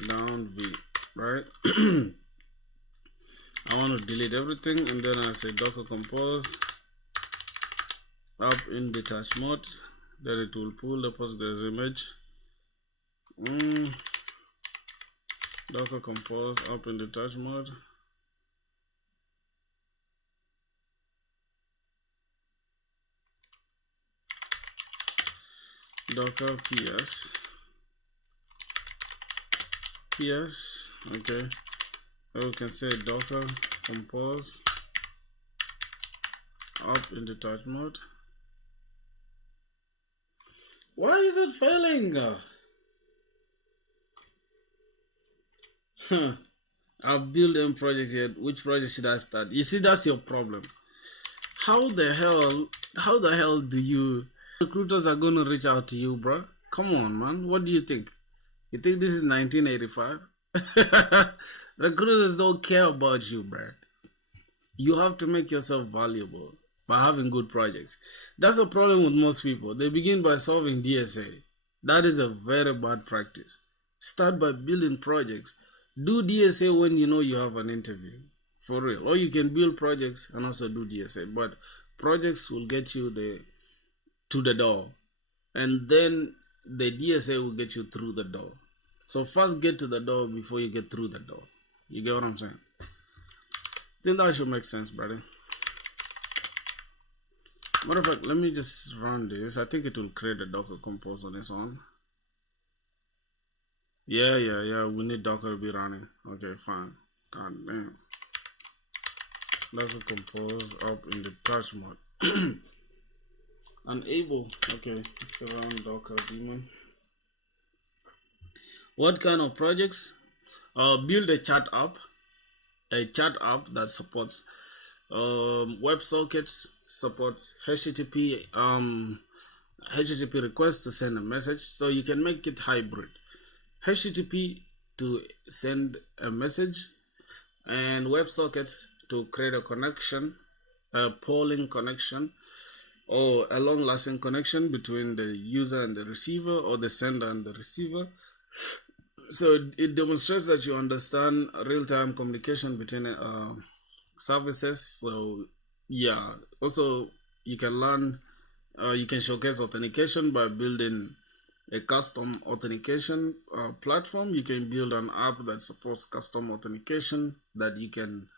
v, right? I want to delete everything, and then I say docker compose up in detach mode. Then it will pull the Postgres image. Docker compose up in detach mode. Docker ps, okay. Or we can say docker compose up in detach mode. Why is it failing? I've built them projects yet. Which project should I start? You see, that's your problem. How the hell do you recruiters are gonna reach out to you, bro? Come on, man. What do you think? You think this is 1985? Recruiters don't care about you, bro. You have to make yourself valuable by having good projects. That's a problem with most people. They begin by solving DSA. That is a very bad practice. Start by building projects. Do DSA when you know you have an interview. For real. Or you can build projects and also do DSA. But projects will get you to the door. And then the DSA will get you through the door. So first get to the door before you get through the door. You get what I'm saying? I think that should make sense, brother. Matter of fact, let me just run this. I think it will create a Docker compose on its own. Yeah. We need Docker to be running. Okay, fine. God damn. Docker compose up in the touch mode. Enable. Okay, let's run Docker daemon. What kind of projects? Build a chat app that supports WebSockets, supports HTTP request to send a message, so you can make it hybrid. HTTP to send a message, and WebSockets to create a connection, a polling connection, or a long-lasting connection between the user and the receiver, or the sender and the receiver. So it demonstrates that you understand real-time communication between services. So yeah, also you can learn, you can showcase authentication by building a custom authentication platform. You can build an app that supports custom authentication that you can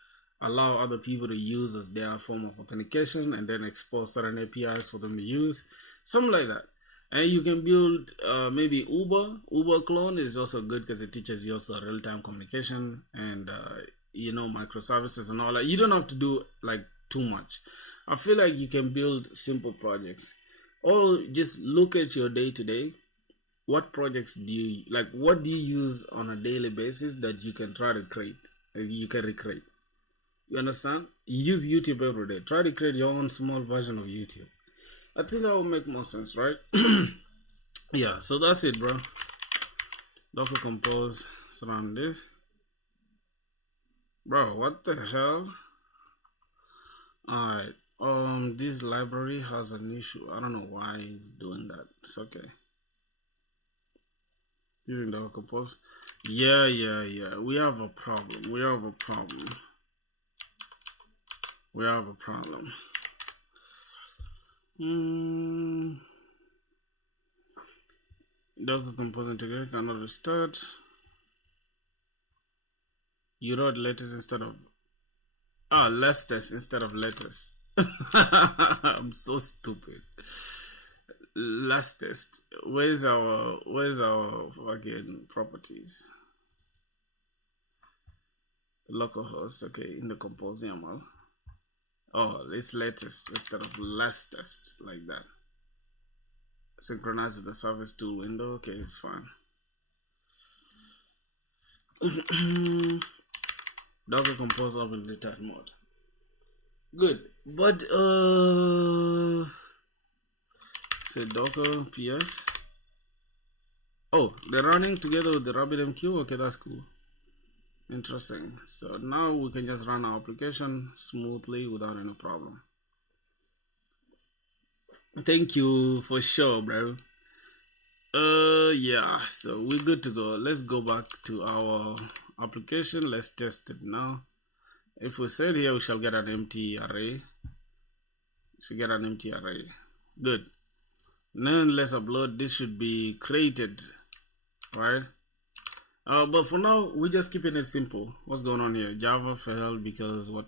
allow other people to use as their form of authentication, and then expose certain APIs for them to use, something like that. And you can build maybe Uber clone is also good because it teaches you also real-time communication and microservices and all that. You don't have to do like too much. I feel like you can build simple projects, or just look at your day-to-day. What projects do you like? What do you use on a daily basis that you can try to create? You can recreate. You understand? You use YouTube every day. Try to create your own small version of YouTube. I think that will make more sense, right? Yeah, so that's it, bro. Docker compose surround this. Bro, what the hell? Alright. This library has an issue. I don't know why it's doing that. It's okay. Using Docker compose. Yeah. We have a problem. We have a problem. We have a problem. Docker compose integrate cannot restart. You wrote letters instead of letters instead of letters. I'm so stupid. Last test. Where's our fucking properties? Localhost, okay, in the compose YAML. Oh, it's latest instead of last test, like that. Synchronize with the service tool window, okay, it's fine. Docker compose up in retard mode. Good, but say docker ps. Oh, they're running together with the RabbitMQ. Okay, that's cool. Interesting. So now we can just run our application smoothly without any problem. Thank you for sure, bro. Yeah, so we're good to go. Let's go back to our application. Let's test it now. If we set here, we shall get an empty array. Good. Now let's upload. This should be created, right? But for now, we're just keeping it simple. What's going on here? Java failed because what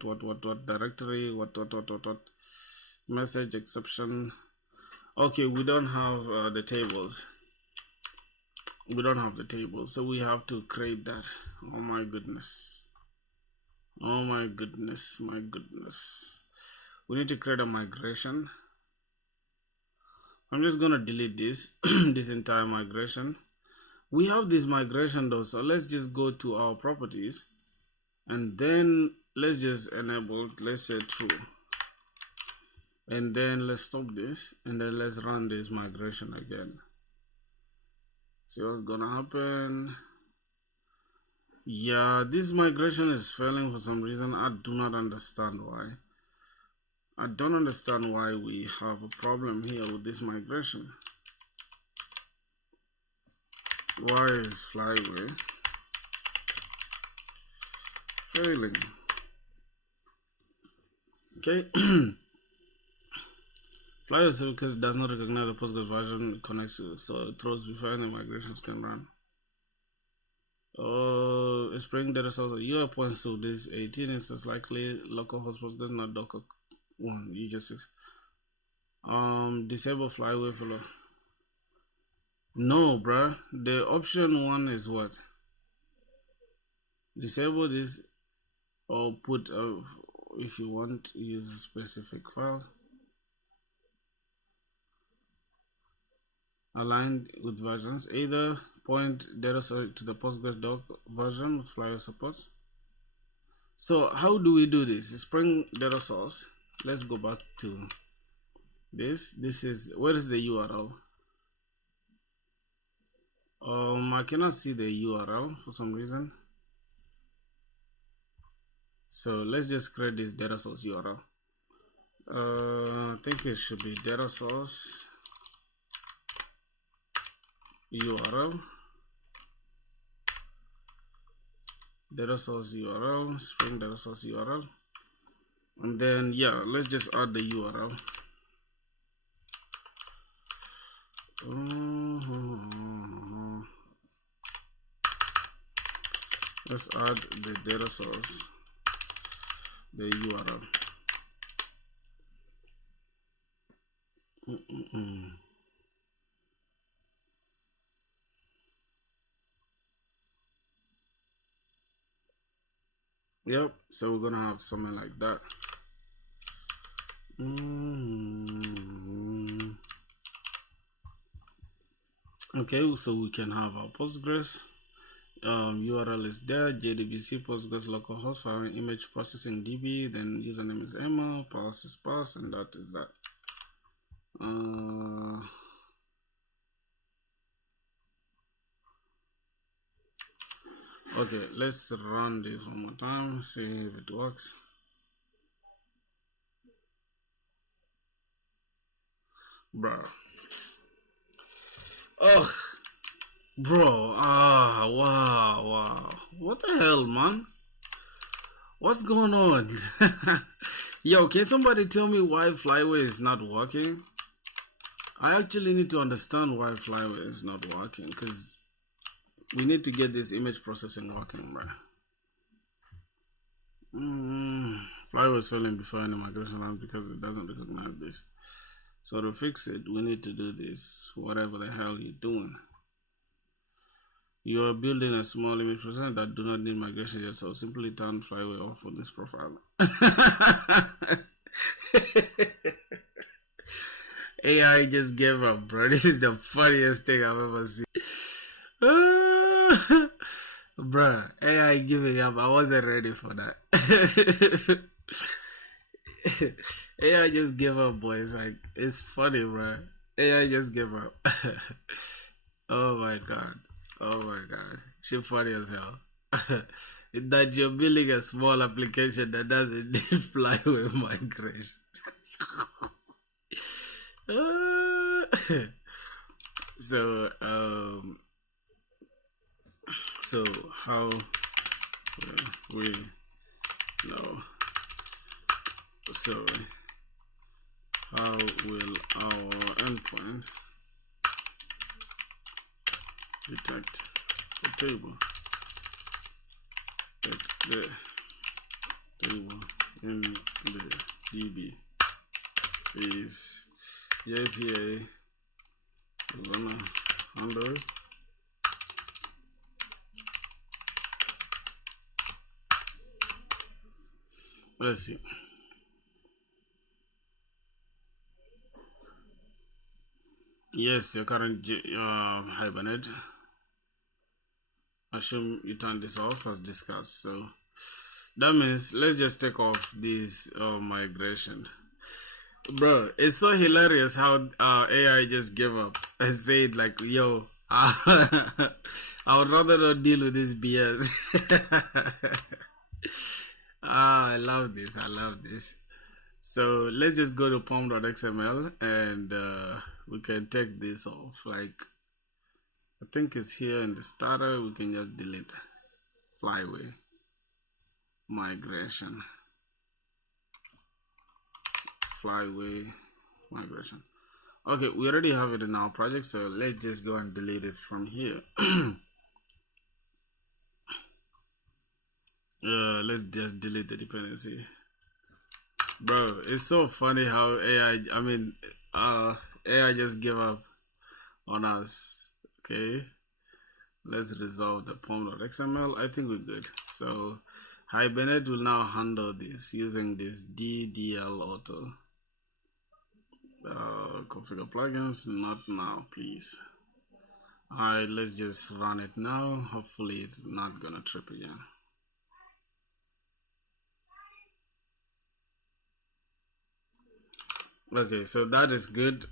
directory, what message exception. Okay, we don't have the tables. We don't have the table, so we have to create that. Oh my goodness. Oh my goodness, my goodness. We need to create a migration. I'm just gonna delete this this entire migration. We have this migration though, so let's just go to our properties and then let's just enable, let's say true, and then let's stop this and then let's run this migration again. See what's gonna happen. Yeah, this migration is failing for some reason. I do not understand why. I don't understand why we have a problem here with this migration. Why is Flyway failing? Okay. Flyway because it does not recognize the Postgres version connects to, so it throws before any migrations can run. Spring data source UI points to this 18 instance likely localhost Postgres, not Docker 1. You just disable Flyway follow. No, bruh. The option 1 is what? Disable this or put if you want to use a specific file aligned with versions, either point data source to the Postgres doc version with Flyway supports. So how do we do this? Spring data source. Let's go back to this. This is, where is the URL? I cannot see the URL for some reason. So let's just create this data source URL. I think it should be data source URL. Data source URL, spring data source URL. And then yeah, let's just add the URL. Let's add the data source, the URL. Yep, so we're gonna have something like that. Okay, so we can have our Postgres. URL is there, JDBC Postgres localhost for image processing DB, then username is Emma, pass is pass, and that is that. Okay, let's run this one more time, see if it works. Bruh. Oh, Bro, wow, wow. What the hell, man? What's going on? Yo, can somebody tell me why Flyway is not working? I actually need to understand why Flyway is not working, because we need to get this image processing working, bro. Flyway is failing before any migration runs because it doesn't recognize this. So to fix it, we need to do this, whatever the hell you're doing. You are building a small image processor that do not need migration yet, so simply turn Flyway off for this profile. AI just gave up, bro. This is the funniest thing I've ever seen. Bruh, AI giving up. I wasn't ready for that. AI just gave up, boys. Like, it's funny, bro. AI just gave up. Oh my god. Oh my god. She funny as hell. That you're building a small application that doesn't need Flyway migration. So so how we know, so how will our endpoint detect the table in the DB is the API gonna handle it? Let's see. Yes, your current Hibernate. Assume you turn this off as discussed. So that means let's just take off this migration. Bro, it's so hilarious how AI just gave up and said like, yo, I would rather not deal with this BS. I love this. I love this. So let's just go to pom.xml and we can take this off. Like, I think it's here in the starter. We can just delete Flyway migration. Flyway migration. Okay, we already have it in our project, so let's just go and delete it from here. Let's just delete the dependency. Bro, it's so funny how AI just give up on us. Okay, let's resolve the pom.xml. I think we're good. So Hibernate will now handle this using this DDL auto. Configure plugins, not now, please. Alright, let's just run it now. Hopefully it's not gonna trip again. Okay, so that is good.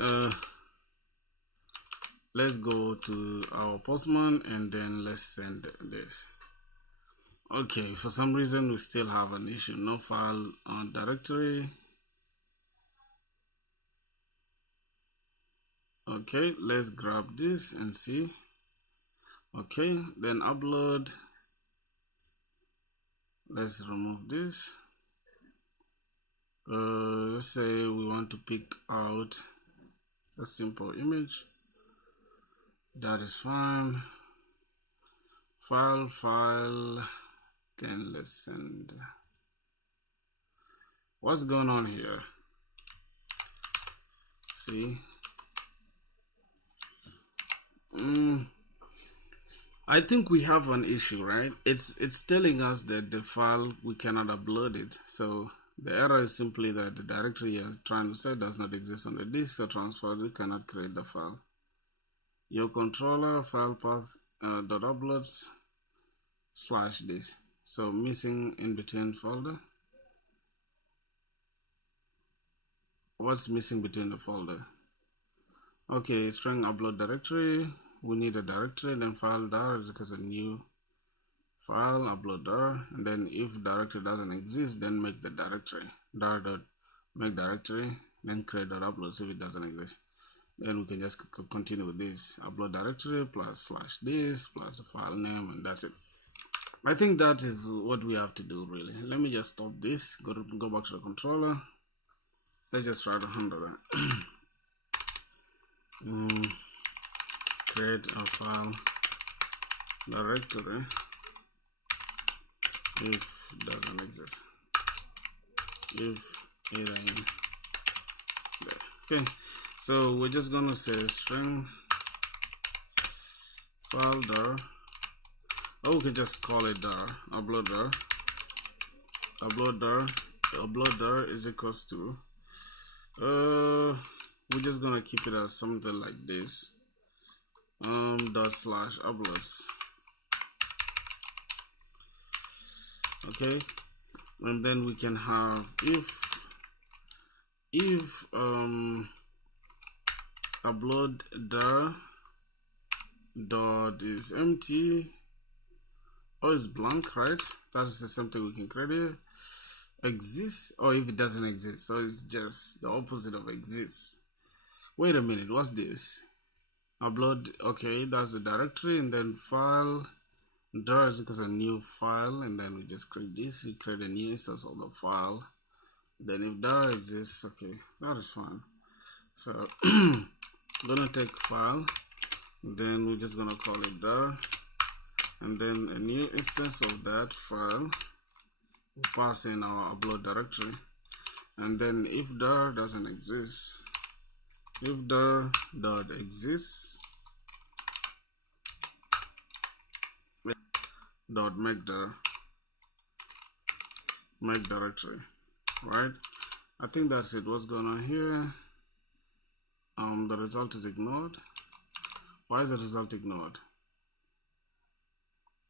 Let's go to our postman and then let's send this. Okay, for some reason we still have an issue. No file directory. Okay, let's grab this and see. Okay, then upload. Let's remove this. Let's say we want to pick out a simple image. That is fine. File, then let's send. What's going on here? See? I think we have an issue, right? It's telling us that the file, we cannot upload it. So the error is simply that the directory you're trying to set does not exist on the disk, so transfer cannot create the file. Your controller file path dot uploads / this. So missing in between folder. What's missing between the folder? Okay, string upload directory. We need a directory, then file dir is because a new file upload dir, and then if directory doesn't exist, then make the directory dir dot make directory, then create dot uploads if it doesn't exist. Then we can just continue with this upload directory plus slash this plus the file name, and that's it. I think that is what we have to do really. Let me just stop this, go back to the controller. Let's just try to handle that. Create a file directory if it doesn't exist, if it ain't there. Okay, so we're just gonna say string file dir, or we can just call it dir, upload dir is equals to we're just gonna keep it as something like this, dot slash uploads. Okay, and then we can have if upload dir dot is empty or is blank, right? That's the same thing we can create here. Exists, or if it doesn't exist, so it's just the opposite of exists. Wait a minute, what's this? Upload, okay, that's the directory, and then file dir is because a new file, and then we just create this, we create a new instance of the file. Then if dir exists, okay, that is fine. So I'm gonna take file, then we're just gonna call it dir, and then a new instance of that file, we'll pass in our upload directory, and then if dir doesn't exist, if dir dot exists dot make directory, right? I think that's it. What's going on here? The result is ignored. Why is the result ignored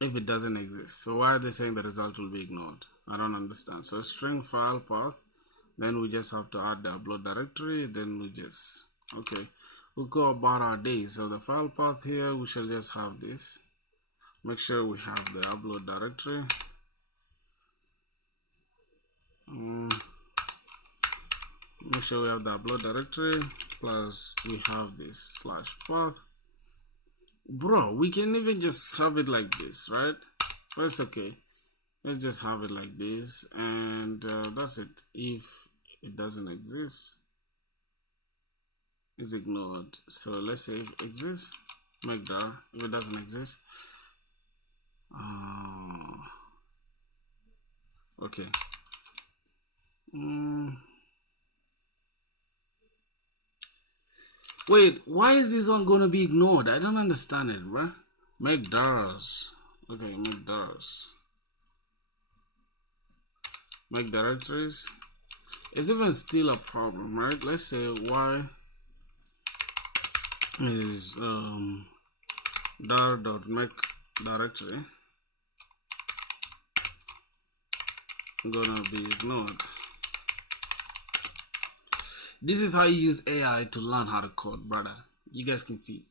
if it doesn't exist? So why are they saying the result will be ignored? I don't understand. So string file path, then we just have to add the upload directory, then we just, okay, we'll go about our day. So the file path here, we shall just have this. Make sure we have the upload directory. Make sure we have the upload directory plus we have this slash path. Bro, we can even just have it like this, right? But it's okay. Let's just have it like this, and that's it. If it doesn't exist, it's ignored. So let's say if it exists, make dir. If it doesn't exist, okay. Wait, why is this one gonna be ignored? I don't understand it, bruh. Make dirs. Okay, make dirs. Make directories. It's even still a problem, right? Let's say y is dir.make directory gonna be ignored. This is how you use AI to learn how to code, brother. You guys can see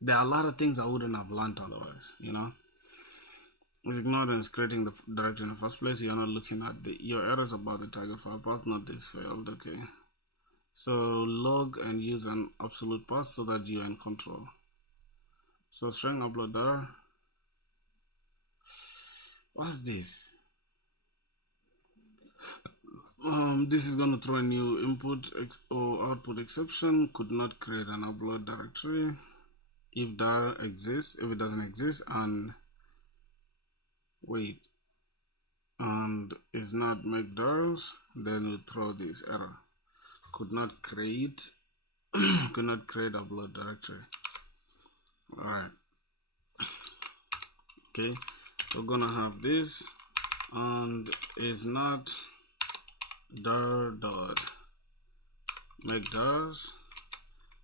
there are a lot of things I wouldn't have learned otherwise, you know. It's ignored and it's creating the directory in the first place. You're not looking at your errors about the target file path, not this failed. Okay, so log and use an absolute path so that you're in control. So string upload dir. What's this? This is going to throw a new input or output exception. Could not create an upload directory if dir exists. If it doesn't exist, and wait, and is not make dirs, then we throw this error. Could not create upload directory. All right. Okay, we're gonna have this, and is not dir dot make dirs,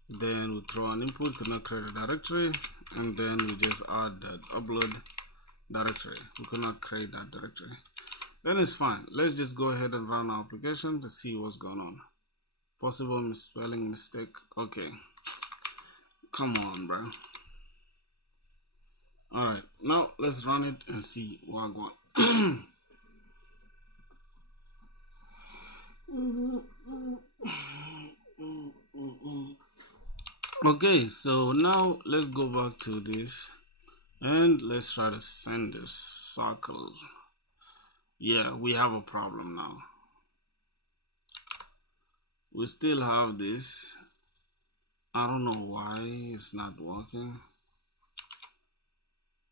then we throw an input, could not create a directory, and then we just add that upload directory. We could not create that directory. Then it's fine. Let's just go ahead and run our application to see what's going on. Possible misspelling mistake. Okay, come on, bro. All right, now let's run it and see what's going on. Okay, so now let's go back to this and let's try to send this circle. Yeah, we have a problem now. We still have this. I don't know why it's not working.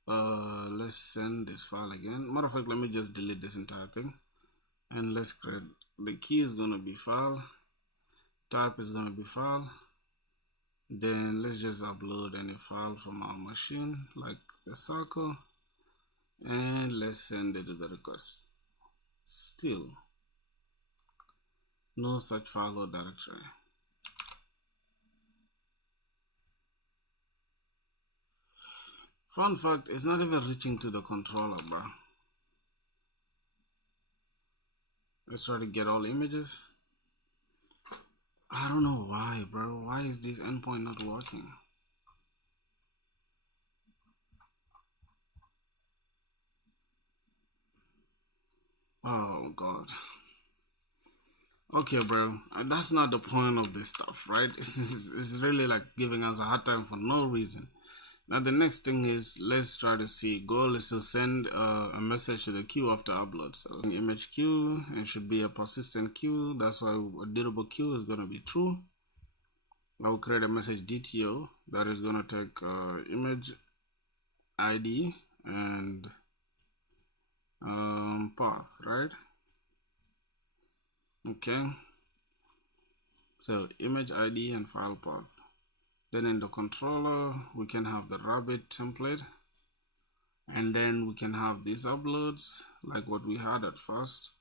Let's send this file again. Matter of fact, let me just delete this entire thing and let's create the key is gonna be file, type is gonna be file. Then let's just upload any file from our machine like the circle and let's send it to the request. Still no such file or directory. Fun fact, it's not even reaching to the controller, bro. Let's try to get all images. I don't know why, bro. Why is this endpoint not working? Oh god. Okay, bro. That's not the point of this stuff, right? It's really like giving us a hard time for no reason. Now the next thing is let's try to see. Goal is to send a message to the queue after upload. So an image queue, it should be a persistent queue. That's why a durable queue is going to be true. I will create a message DTO that is going to take image ID and path, right? Okay. So image ID and file path. Then in the controller, we can have the rabbit template. And then we can have these uploads like what we had at first.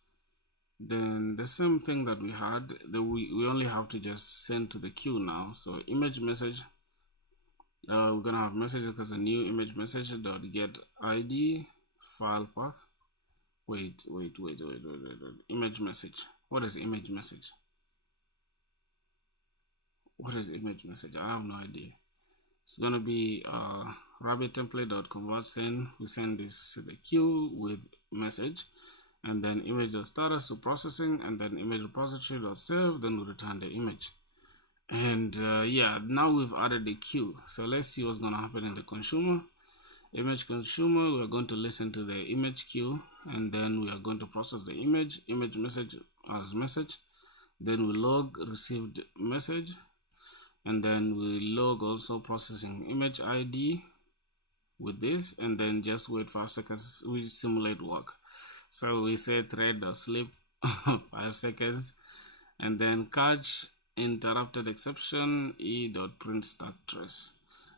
Then the same thing that we had, we only have to just send to the queue now. So image message, we're gonna have message because a new image message dot get ID file path. Wait. Image message. What is image message? What is image message? I have no idea. It's gonna be rabbit template dot convert send. We send this to the queue with message, and then image dot status to processing, and then image repository dot save. Then we return the image. And yeah, now we've added the queue. So let's see what's gonna happen in the consumer. Image consumer, we are going to listen to the image queue, and then we are going to process the image message as message. Then we log received message, and then we log also processing image ID with this, and then just wait 5 seconds. We simulate work. So we say thread sleep 5 seconds, and then catch interrupted exception e.print start trace,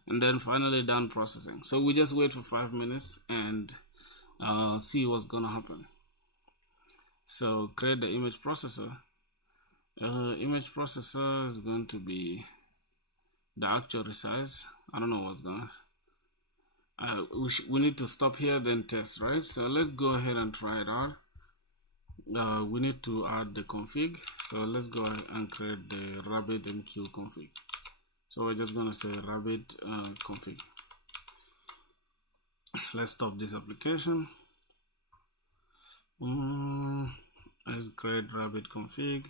and then finally done processing. So we just wait for 5 minutes and see what's gonna happen. So create the image processor. Image processor is going to be the actual resize. I don't know what's going on. We need to stop here then test, right? So let's go ahead and try it out. We need to add the config, so let's go ahead and create the RabbitMQ config. So we're just gonna say rabbit config. Let's stop this application. Let's create rabbit config.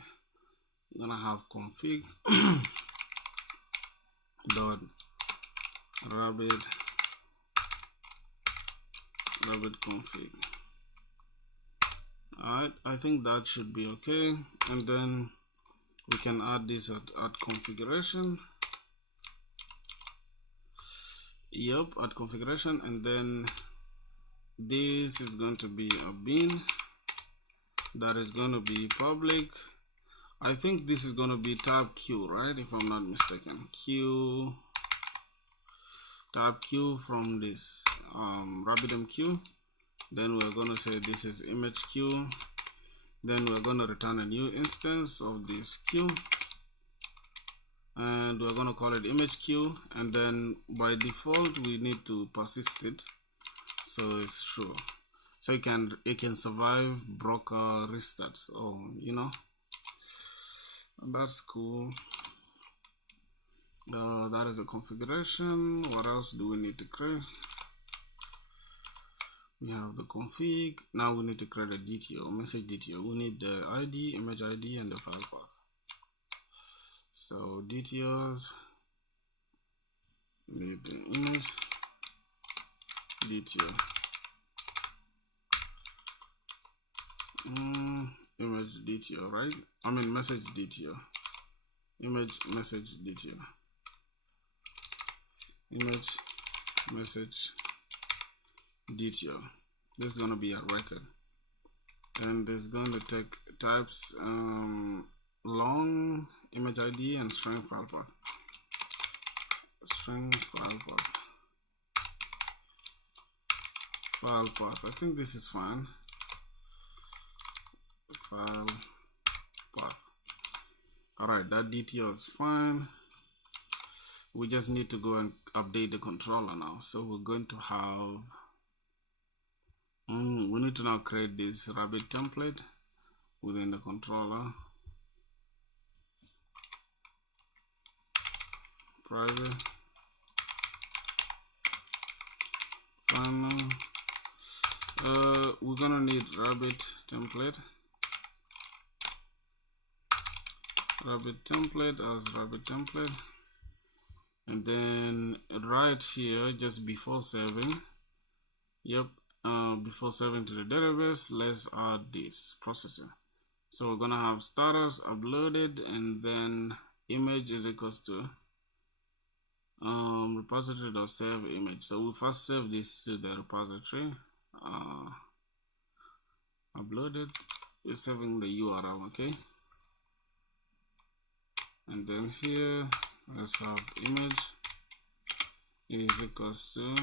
We're gonna have config dot rabbit config. Alright, I think that should be okay, and then we can add this at configuration. Yep, at configuration, and then this is going to be a bin that is going to be public. I think this is going to be tab q, right, if I'm not mistaken. Tab q from this RabbitMQ. Then we're going to say this is image queue. Then we're going to return a new instance of this queue, and we're going to call it image queue, and then by default we need to persist it so it's true, so it can survive broker restarts. Oh, you know, that's cool. That is a configuration. What else do we need to create? We have the config. Now we need to create a DTO, message DTO. We need the ID, image ID, and the file path. So DTOs, Need the image detail. Image detail, right? I mean message detail. Image message detail. Image message detail. This is gonna be a record, and it's gonna take types long image ID and string file path. String file path. File path. I think this is fine. File path. Alright, that detail is fine. We just need to go and update the controller now. So we're going to have we need to now create this rabbit template within the controller. Private final. We're gonna need rabbit template as rabbit template, and then right here, just before saving, before saving to the database, let's add this processor. So we're gonna have status uploaded, and then image is equals to repository.save image. So we first save this to the repository. Uploaded, we're saving the URL, okay? And then here let's have image is equals to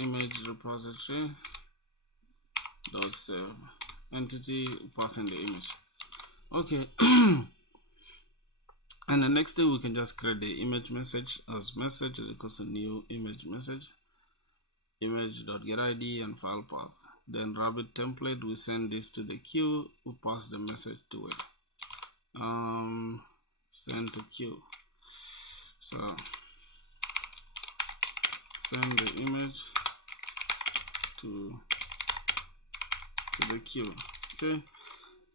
image repository dot save entity, passing the image, okay. And the next thing, we can just create the image message as message is equals to new image message, image.getID and file path. Then rabbit template, we send this to the queue, we pass the message to it. Send to queue. So send the image to the queue. Okay,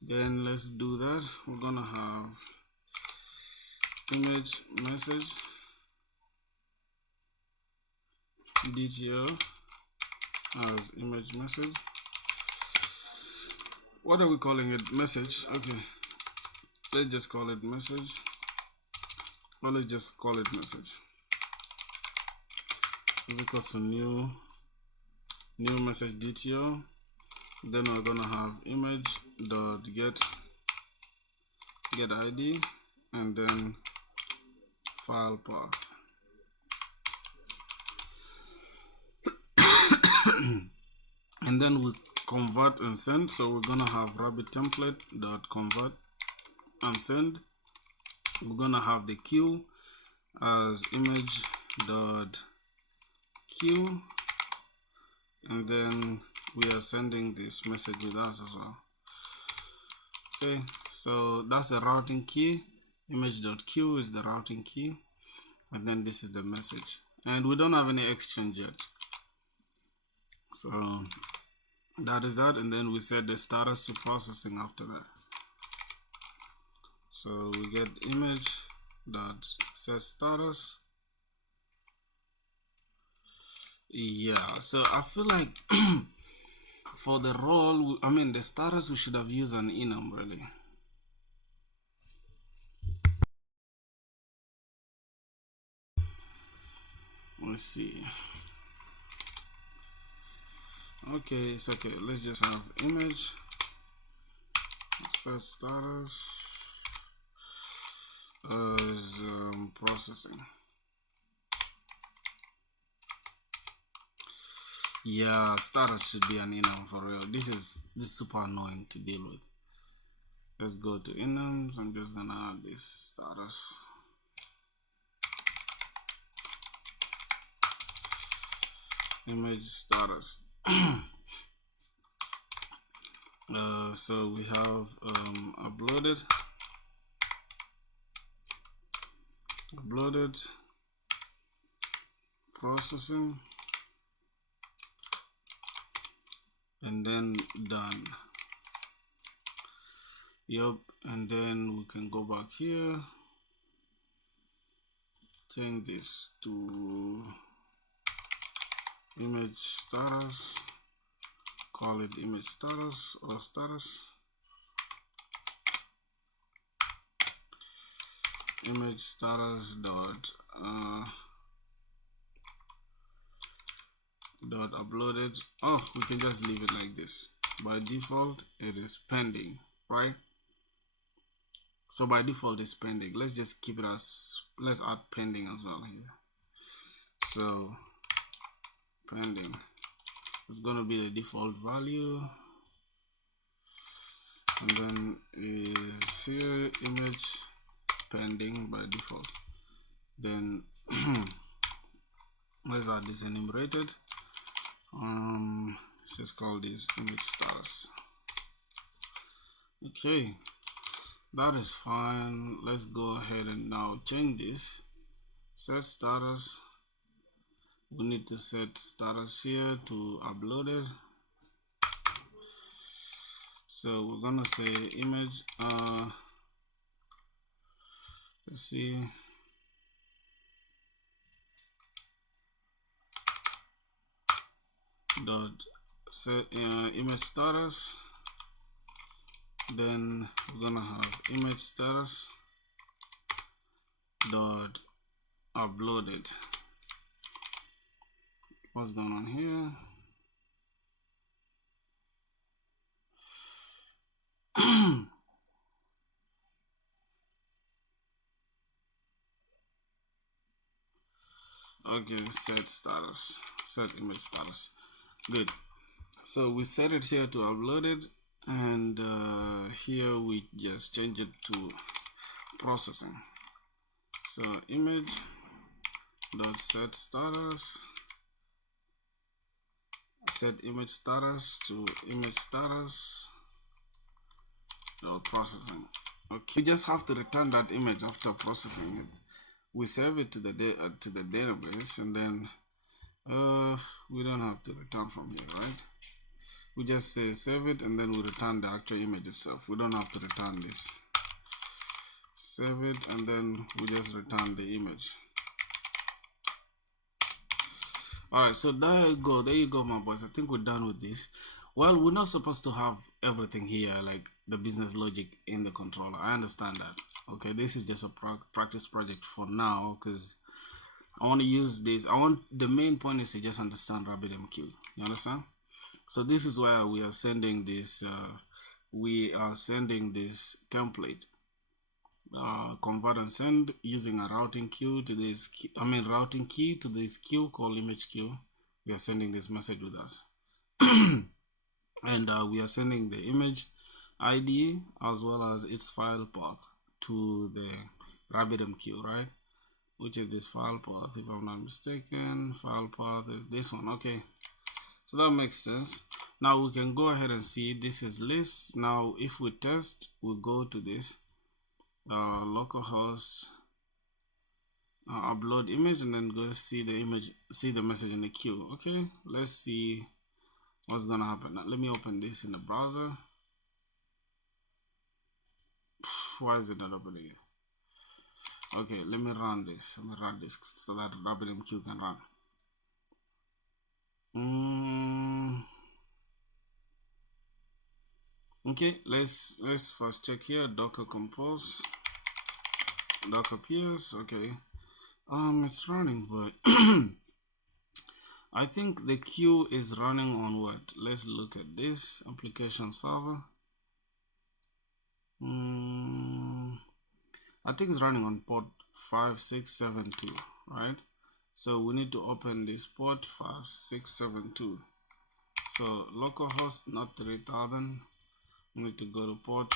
then let's do that. We're gonna have image message DTO as image message. What are we calling it? Message. Okay, let's just call it message, or let's just call it message is equals to new message DTO. Then we're gonna have image dot get ID, and then file path. And then we convert and send. So we're gonna have rabbit template dot convert and send. We're gonna have the queue as image dot queue, and then we are sending this message with us as well. Okay, so that's the routing key. Image.queue is the routing key, and then this is the message, and we don't have any exchange yet. So that is that, and then we set the status to processing after that. So we get image dot set status. Yeah, so I feel like for the role, I mean the status, we should have used an enum really. Let's see. Okay, it's okay. Let's just have image set status as processing. Yeah, status should be an enum for real. This is super annoying to deal with. Let's go to enums. I'm just gonna add this status. Image status. So we have uploaded, processing, and then done. Yep, and then we can go back here, change this to image status, call it image status or status, image status dot uploaded. Oh, we can just leave it like this. By default it is pending, right? So by default it's pending. Let's just keep it as, let's add pending as well here. So pending is going to be the default value, and then is here image pending by default. Then let's add this enumerated. Let's just call this image status. Okay, that is fine. Let's go ahead and now change this. Set status. We need to set status here to uploaded. So we're gonna say image let's see, dot set image status. Then we're gonna have image status dot uploaded. What's going on here? Okay, set status, set image status. Good. So we set it here to uploaded, and here we just change it to processing. So image dot set status, set image status to image status dot processing. Okay, we just have to return that image after processing it. We save it to the database, and then we don't have to return from here, right? We just say save it, and then we return the actual image itself. We don't have to return this. Save it, and then we just return the image. Alright, so there you go my boys. I think we're done with this. Well, we're not supposed to have everything here, like the business logic in the controller. I understand that. Okay, this is just a practice project for now, because I want to use this. The main point is to just understand RabbitMQ. You understand? So this is where we are sending this. We are sending this template. Convert and send using a routing queue to this. Routing key to this queue called image queue. We are sending this message with us, and we are sending the image ID as well as its file path to the RabbitMQ, right? Which is this file path, if I'm not mistaken. File path is this one. Okay, so that makes sense. Now we can go ahead and see this is list. Now if we test, we'll go to this localhost upload image, and then go see the image, see the message in the queue. Okay, let's see what's gonna happen. Now, let me open this in the browser. Why is it not opening it? Okay, let me run this. Let me run this so that RabbitMQ can run. Okay, let's first check here. Docker compose, Docker PS. Okay, it's running, but I think the queue is running on what? Let's look at this application server. I think it's running on port 5672, right? So we need to open this port 5672. So localhost, not 3000. We need to go to port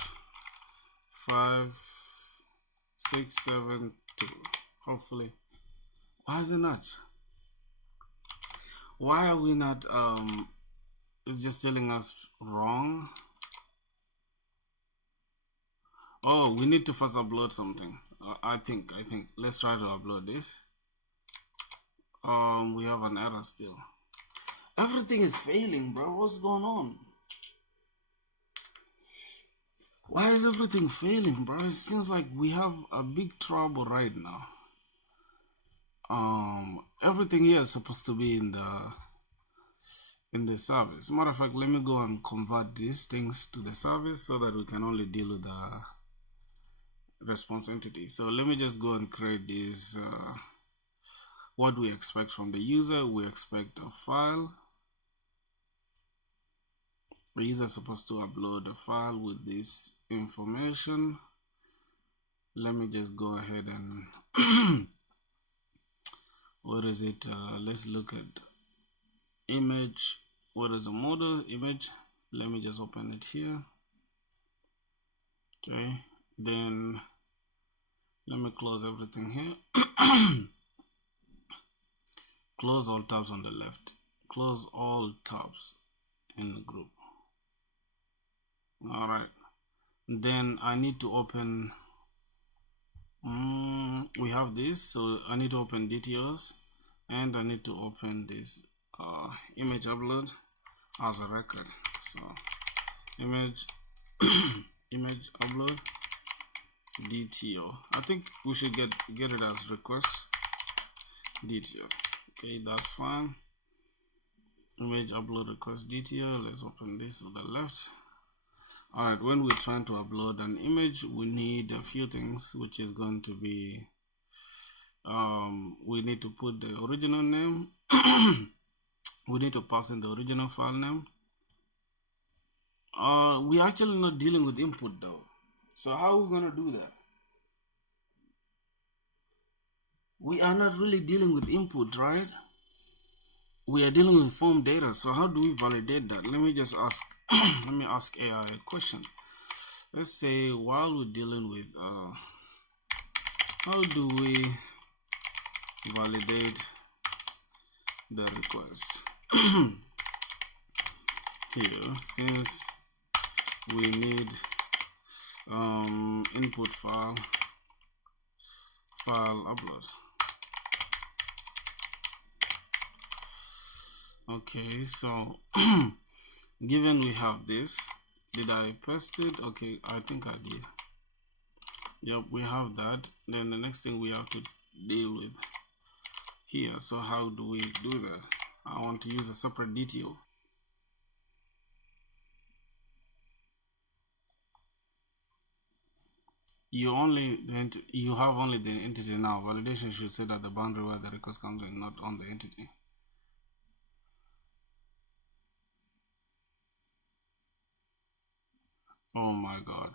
5672. Hopefully. Why is it not? Why are we not? It's just telling us wrong. Oh, we need to first upload something. I think let's try to upload this. We have an error still. Everything is failing, bro. What's going on? Why is everything failing, bro? It seems like we have a big trouble right now. everything here is supposed to be in the service. Matter of fact, let me go and convert these things to the service so that we can only deal with the response entity. So let me just go and create this. What we expect from the user: we expect a file. The user is supposed to upload a file with this information. Let me just go ahead and what is it? Let's look at image. What is the model image? Let me just open it here. Okay, then let me close everything here. Close all tabs on the left. Close all tabs in the group. All right, then I need to open we have this, so I need to open details, and I need to open this image upload as a record. So image image upload DTO. I think we should get it as request DTO. Okay, that's fine. Image upload request DTO. Let's open this to the left. Alright, when we're trying to upload an image, we need a few things, which is going to be we need to put the original name. We need to pass in the original file name. We're actually not dealing with input though, so how are we gonna do that? We are not really dealing with input, right? We are dealing with form data, so how do we validate that? Let me just ask let me ask AI a question. Let's say while we're dealing with how do we validate the request here, since we need input file upload. Okay, so given we have this, did I paste it? Okay, I think I did. Yep, we have that. Then the next thing we have to deal with here. So how do we do that? I want to use a separate DTO. You have only the entity now. Validation should say that the boundary where the request comes in, not on the entity. Oh my god.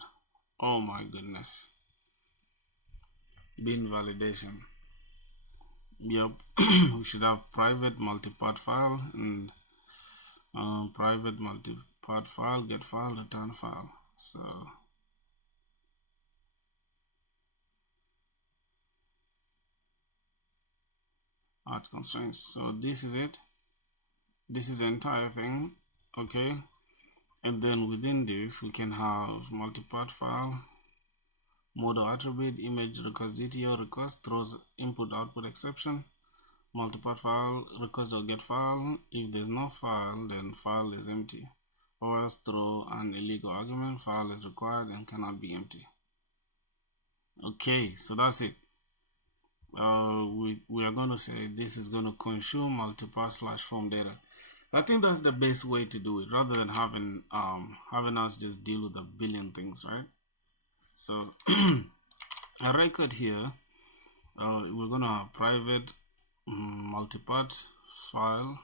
Oh my goodness. Bin validation. Yep. We should have private multi-part file and private multi-part file, get file, return file. So add constraints. So this is it. This is the entire thing. Okay. And then within this we can have multi-part file, model attribute, image request DTO request throws input output exception, multi-part file request or get file. If there's no file, then file is empty, or else throw an illegal argument, file is required and cannot be empty. Okay, so that's it. We are going to say this is going to consume multi-part / form data. I think that's the best way to do it, rather than having us just deal with a billion things, right? So a record here, we're gonna have private multi-part file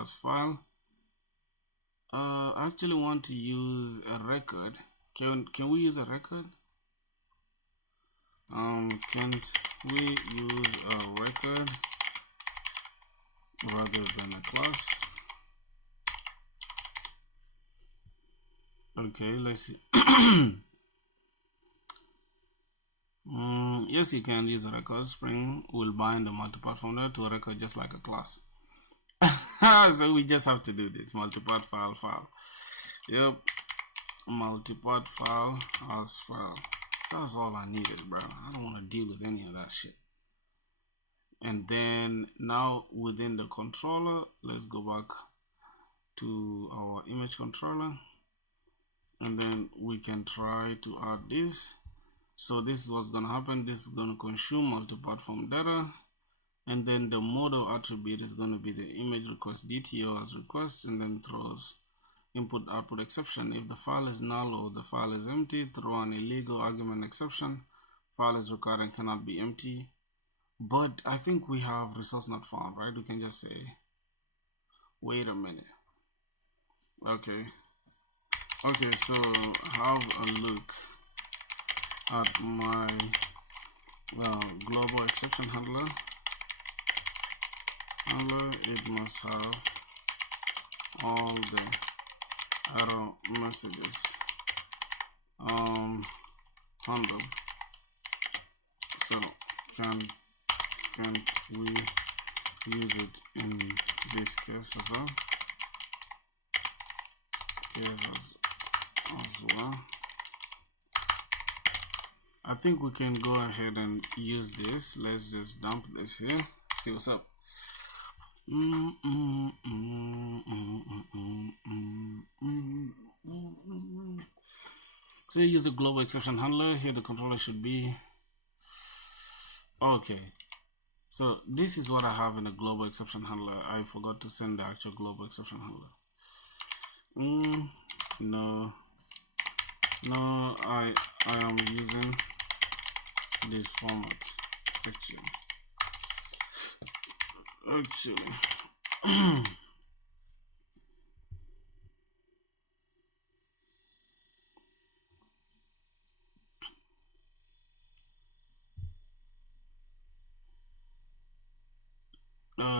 as file. I actually want to use a record. Can we use a record? Can't we use a record rather than a class? Okay, let's see. Yes, you can use a record. Spring will bind a multi-part from there to a record just like a class. So we just have to do this multi-part file. Yep, multi-part file as file. That's all I needed, bro. I don't want to deal with any of that shit. And then now within the controller, let's go back to our image controller, and then we can try to add this. So this is what's going to happen. This is going to consume multi-part from data, and then the model attribute is going to be the image request DTO as request, and then throws input output exception. If the file is null or the file is empty, throw an illegal argument exception. File is required and cannot be empty. But I think we have resource not found, right? We can just say, wait a minute. Okay, so have a look at my global exception handler. It must have all the error messages handled. So can't we use it in this case as well? I think we can go ahead and use this. Let's just dump this here, see what's up. So you use the global exception handler. Here the controller should be okay. So this is what I have in the global exception handler. I forgot to send the actual global exception handler. No, I am using this format actually.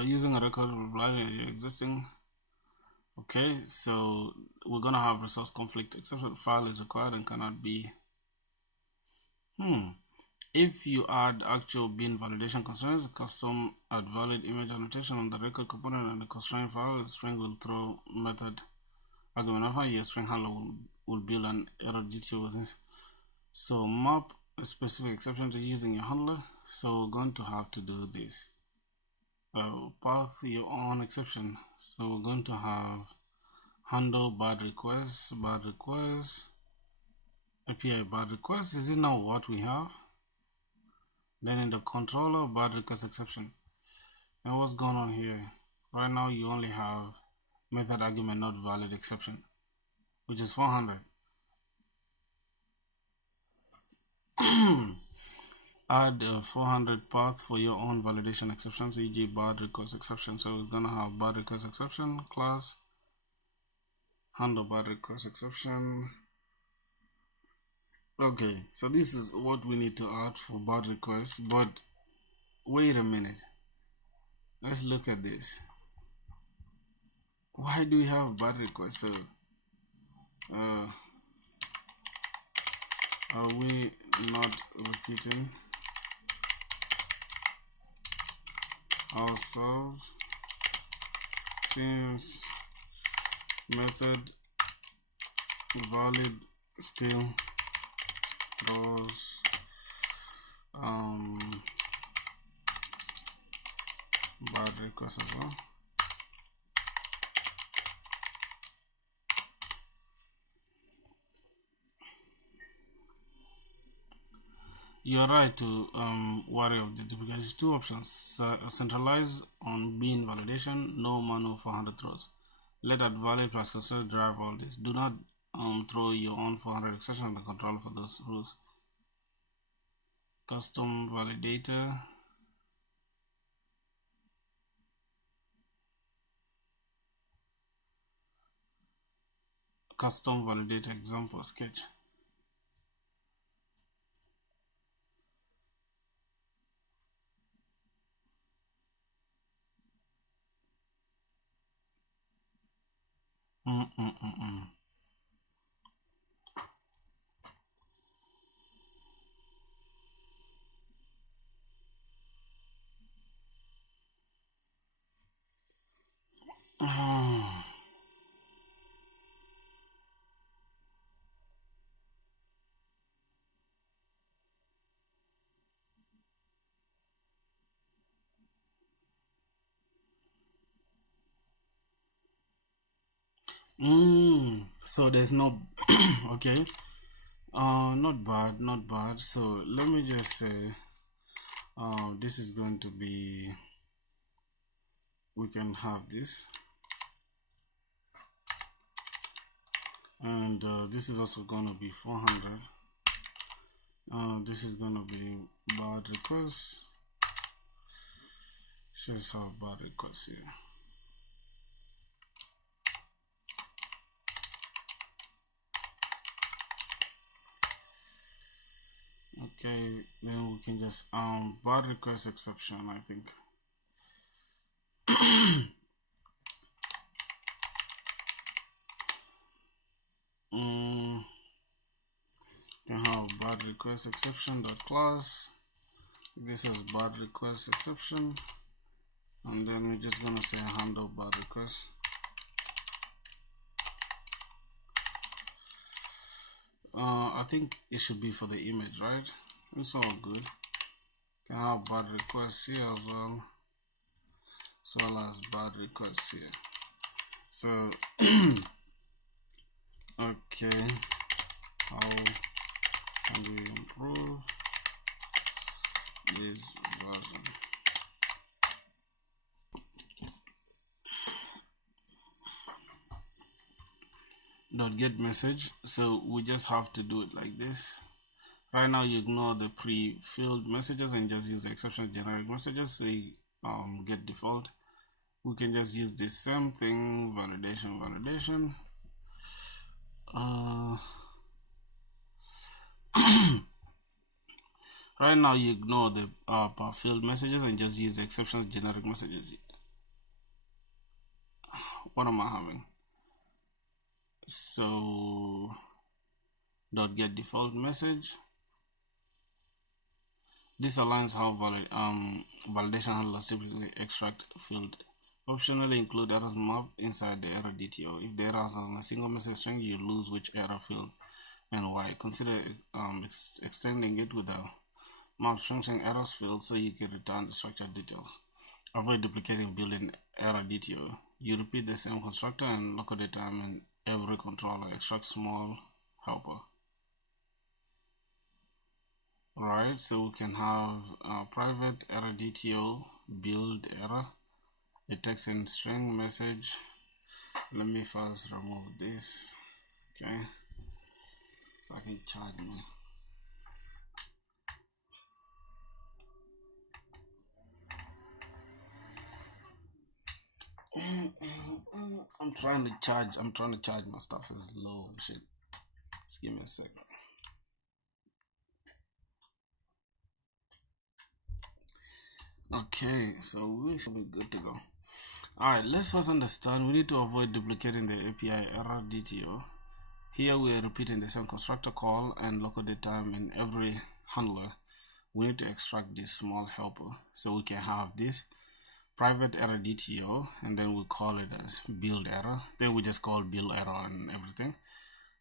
Using a record of existing. Okay, so we're gonna have resource conflict exception. File is required and cannot be. If you add actual bin validation constraints, custom add valid image annotation on the record component and the constraint file, the string will throw method argument alpha. Your string handler will build an error DTO with this. So map a specific exception to using your handler. So we're going to have to do this. Path your own exception. So we're going to have handle bad requests, API bad requests. Is it now what we have? Then in the controller, bad request exception. And what's going on here? Right now you only have method argument not valid exception, which is 400. Add a 400 path for your own validation exceptions, e.g. bad request exception. So we're gonna have bad request exception class handle bad request exception. Okay, so this is what we need to add for bad requests. But wait a minute, let's look at this. Why do we have bad requests? So are we not repeating ourselves since method valid still those bad requests as well? You're right to worry of the duplication. There's two options: centralize on bin validation, no manual 400 throws. Let that valid plus constraint drive all this. Do not throw your own 400 exception on the controller for those rules. Custom validator. Custom validator example sketch. So there's no okay, not bad. So let me just say this is going to be we can have this, and this is also going to be 400. This is going to be bad request. Shows how bad request here. Okay, then we can just bad request exception, I think. Can have bad request exception dot class. This is bad request exception, and then we're just gonna say handle bad request. I think it should be for the image, right? It's all good. Can have bad requests here as well as bad requests here. So okay, how can we improve this version? Dot get message. So we just have to do it like this. Right now you ignore the pre-filled messages and just use the exception generic messages, so you get default. We can just use the same thing, validation. Right now you ignore the filled messages and just use the exceptions generic messages. What am I having? So dot get default message. This aligns how validation handlers typically extract field. Optionally include errors map inside the error DTO. If the error is on a single message string, you lose which error field and why. Consider extending it with a map strengthening errors field so you can return the structured details. Avoid duplicating built-in error DTO. You repeat the same constructor and local data in every controller. Extract small helper. Alright, so we can have private error DTO build error, a text and string message. Let me first remove this, okay, so I can charge me. I'm trying to charge my stuff is low. Shit, just give me a second. Okay, so we should be good to go. Alright, let's first understand we need to avoid duplicating the API error DTO. Here we are repeating the same constructor call and local data in every handler. We need to extract this small helper so we can have this private error DTO, and then we call it as build error. Then we just call build error and everything.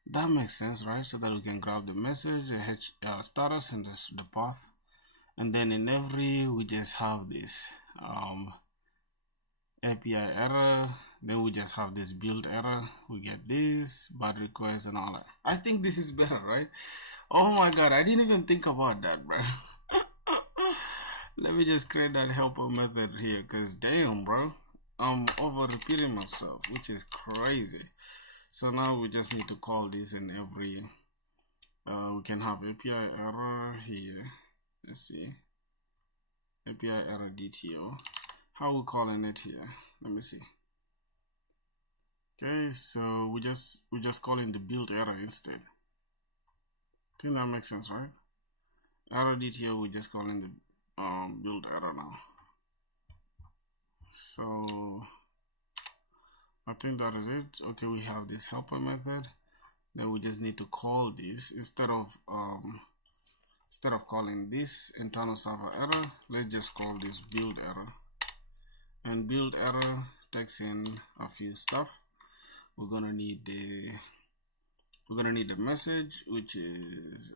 That makes sense, right? So that we can grab the message, the status, and the path. And then in every, we just have this API error. Then we just have this build error. We get this bad request and all that. I think this is better, right? Oh my god, I didn't even think about that, bro. Let me just create that helper method here, because damn, bro, I'm over repeating myself, which is crazy. So now we just need to call this in every we can have API error here. Let's see, API error DTO. How we calling it here? Let me see. Okay, so we just calling the build error instead. I think that makes sense, right? Error DTO, we just calling the build error now. So I think that is it. Okay, we have this helper method. Then we just need to call this instead of calling this internal server error. Let's just call this build error. And build error takes in a few stuff. We're gonna need the message, which is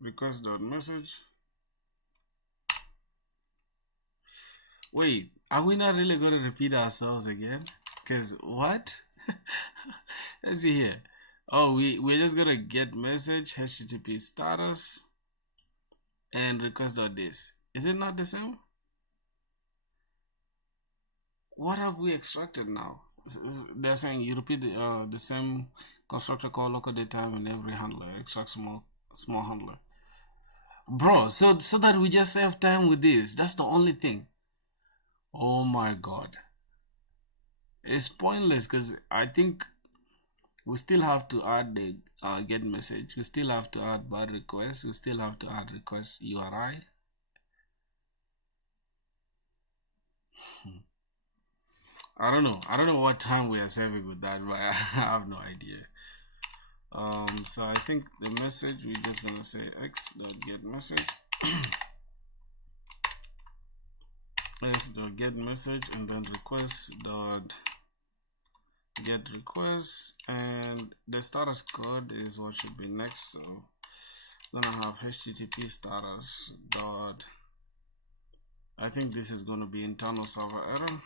request.message. Wait, are we not really going to repeat ourselves again? Because what? Let's see here. Oh, we're just going to get message, HTTP status, and request.this. Is it not the same? What have we extracted now? They're saying you repeat the same constructor call local datetime in every handler, extract small handler. Bro, so that we just save time with this. That's the only thing. Oh my god. It's pointless because I think we still have to add the get message. We still have to add bar request. We still have to add request URI. I don't know. I don't know what time we are saving with that, but I have no idea. So I think the message we're just gonna say x.get message x.get message and then request dot get request, and the status code is what should be next. So I'm gonna have http status dot, I think this is gonna be internal server error.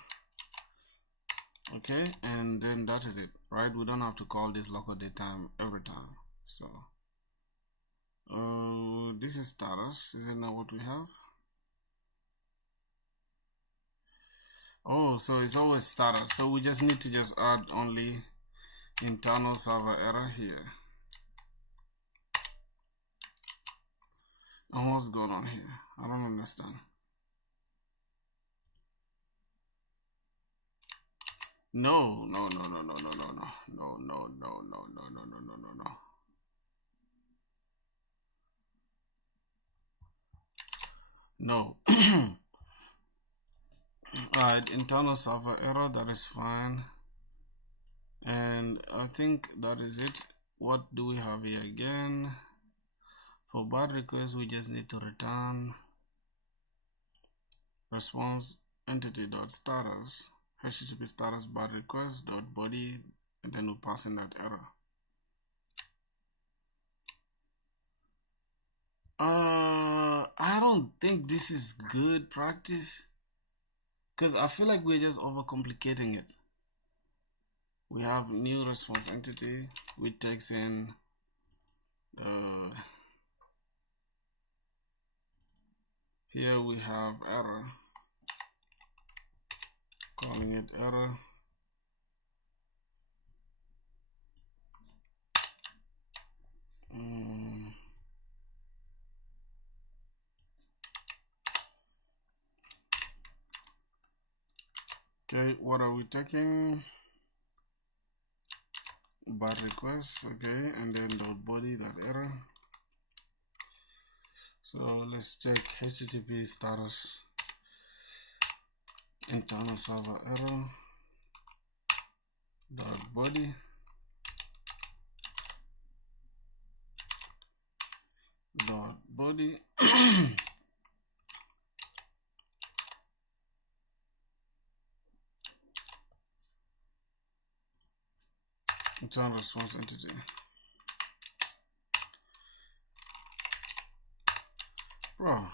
Okay, and then that is it, right? We don't have to call this local datetime every time. So this is status, is it not what we have? Oh, so it's always status, so we just need to just add only internal server error here. And what's going on here? I don't understand. No. No. Alright, internal server error, that is fine. And I think that is it. What do we have here again? For bad request, we just need to return response entity.status, http status bad request dot body, and then we pass in that error. I don't think this is good practice because I feel like we're just overcomplicating it. We have new response entity which takes in here we have error, calling it error. Okay, what are we taking? Bad request, okay, and then dot body dot error. So let's check http status internal server error dot body dot body internal response entity. Bro.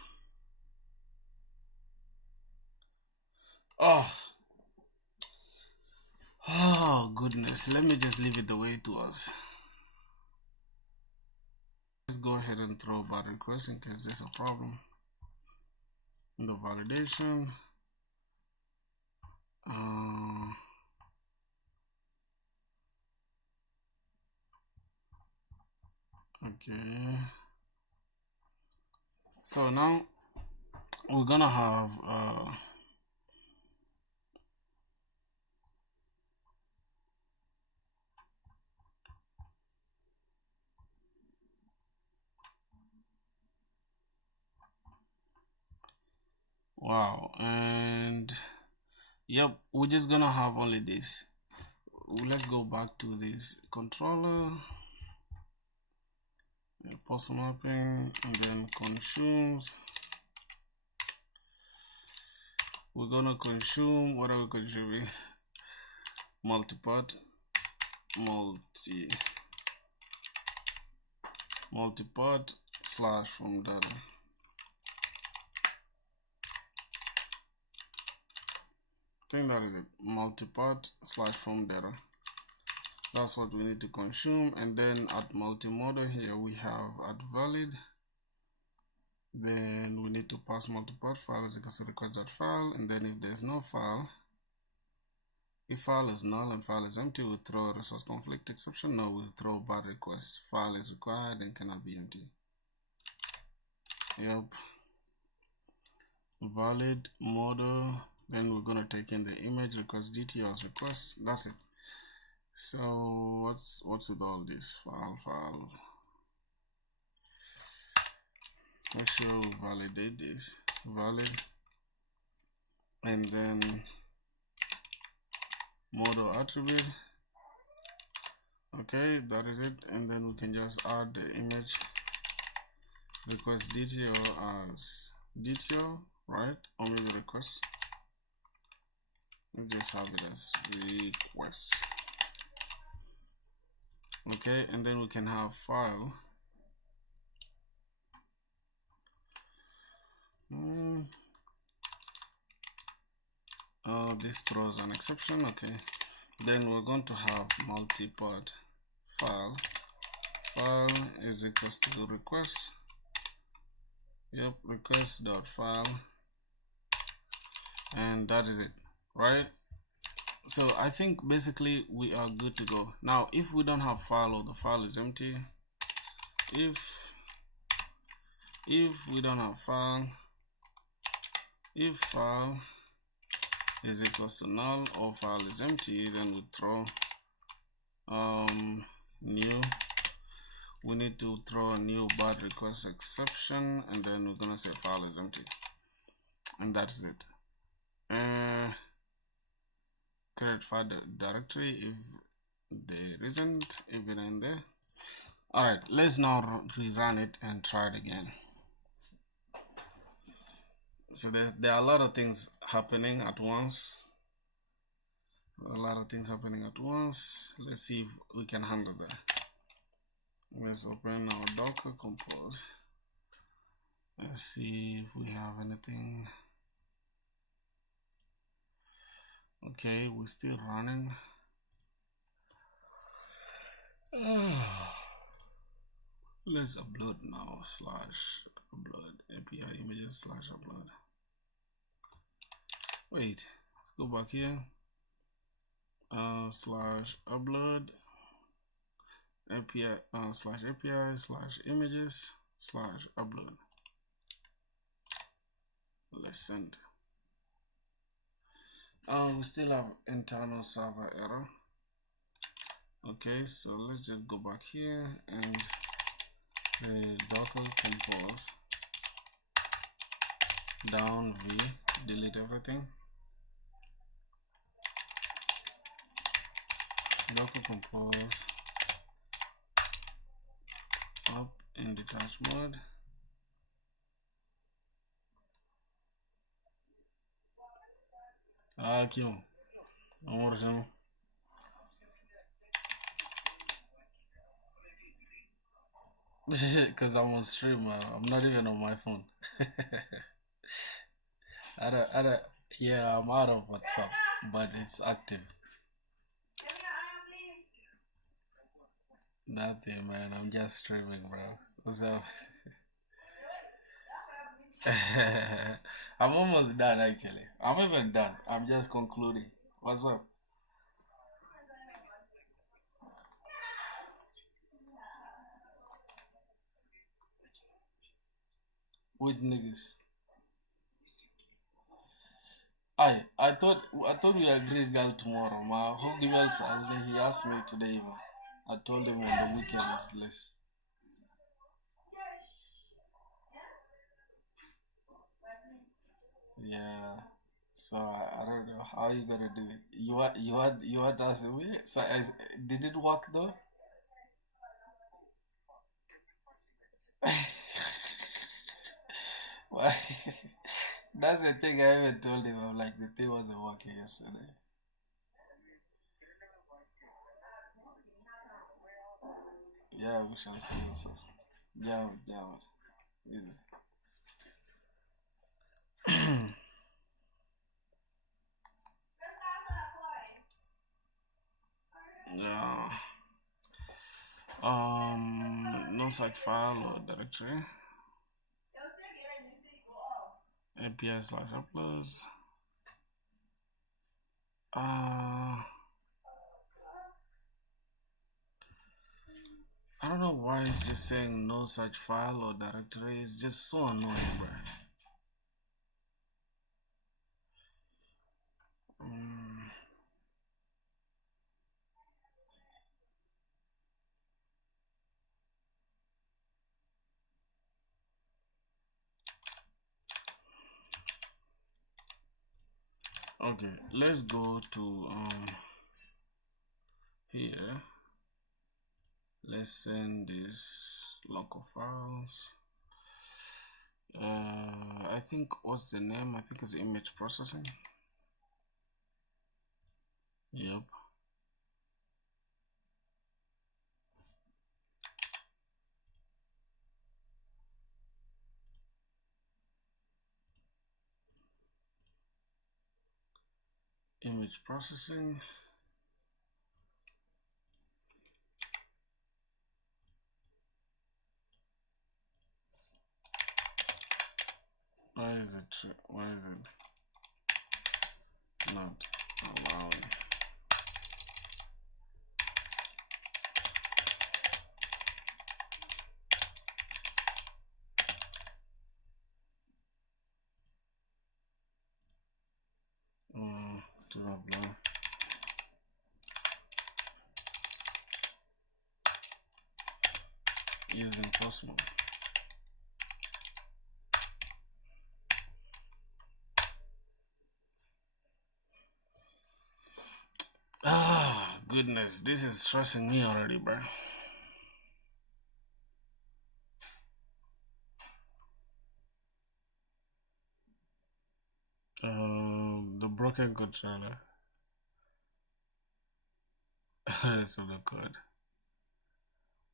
Oh goodness, let me just leave it the way it was. Let's go ahead and throw bad request in case there's a problem in the validation. Okay, so now we're gonna have wow, and yep, we're just gonna have only this. Let's go back to this controller, post mapping, and then consumes. We're gonna consume, what are we consuming? Multipart slash from data. I think that is it. Multipart slash from data. That's what we need to consume. And then at multimodal here we have at valid Then we need to pass multipart file is equals to request.file, and then if there's no file, if file is null and file is empty, we throw a resource conflict exception. No, we throw bad request. File is required and cannot be empty. Yep. Valid model. Then we're gonna take in the image request DTO as request. That's it. So what's with all this? File. Make sure we validate this. Valid, and then model attribute. Okay, that is it. And then we can just add the image request DTO as DTO, right? Or maybe request. We'll just have it as request. Okay, and then we can have file. Oh, this throws an exception. Okay, then we're going to have multipart file. File is equals to request. Yep, request.file, and that is it, right? So I think basically we are good to go. Now if we don't have file or the file is empty, if we don't have file, if file is equals to null or file is empty, then we throw new. We need to throw a new bad request exception, and then we're gonna say file is empty, and that's it. Create file directory if there isn't even in there. All right, let's now rerun it and try it again. So there are a lot of things happening at once. Let's see if we can handle that. Let's open our Docker Compose. Let's see if we have anything. Okay, we're still running. Let's upload now, /upload API images /upload. Wait, let's go back here. /upload API /API/images /upload. Let's send. We still have internal server error. Okay, so let's just go back here and Docker Compose down v, delete everything. Docker Compose up in detach mode. Kim, because I'm on stream. I'm not even on my phone. Yeah, I'm out of WhatsApp, but it's active. Nothing, man. I'm just streaming, bro. What's up? I'm almost done, actually. I'm even done. I'm just concluding. What's up? With niggas. I thought we agreed girl tomorrow. My whole emails he asked me today. I told him on the weekend is less. Yeah. So I don't know how you gonna do it. You had asked me. So did it work though? Why? That's the thing I even told him. I'm like the thing wasn't working yesterday. Yeah, we shall see what's up. Yeah, yeah. Easy. Yeah. No such file or directory. API/uploads. I don't know why it's just saying no such file or directory. It's just so annoying, bro. Okay, let's go to here. Let's send this local files. I think what's the name? I think it's image processing. Yep. Image processing. Why is it not allowing? To upload. Using Postman. Ah, goodness, this is stressing me already, bro. The broken controller. Rest of the code.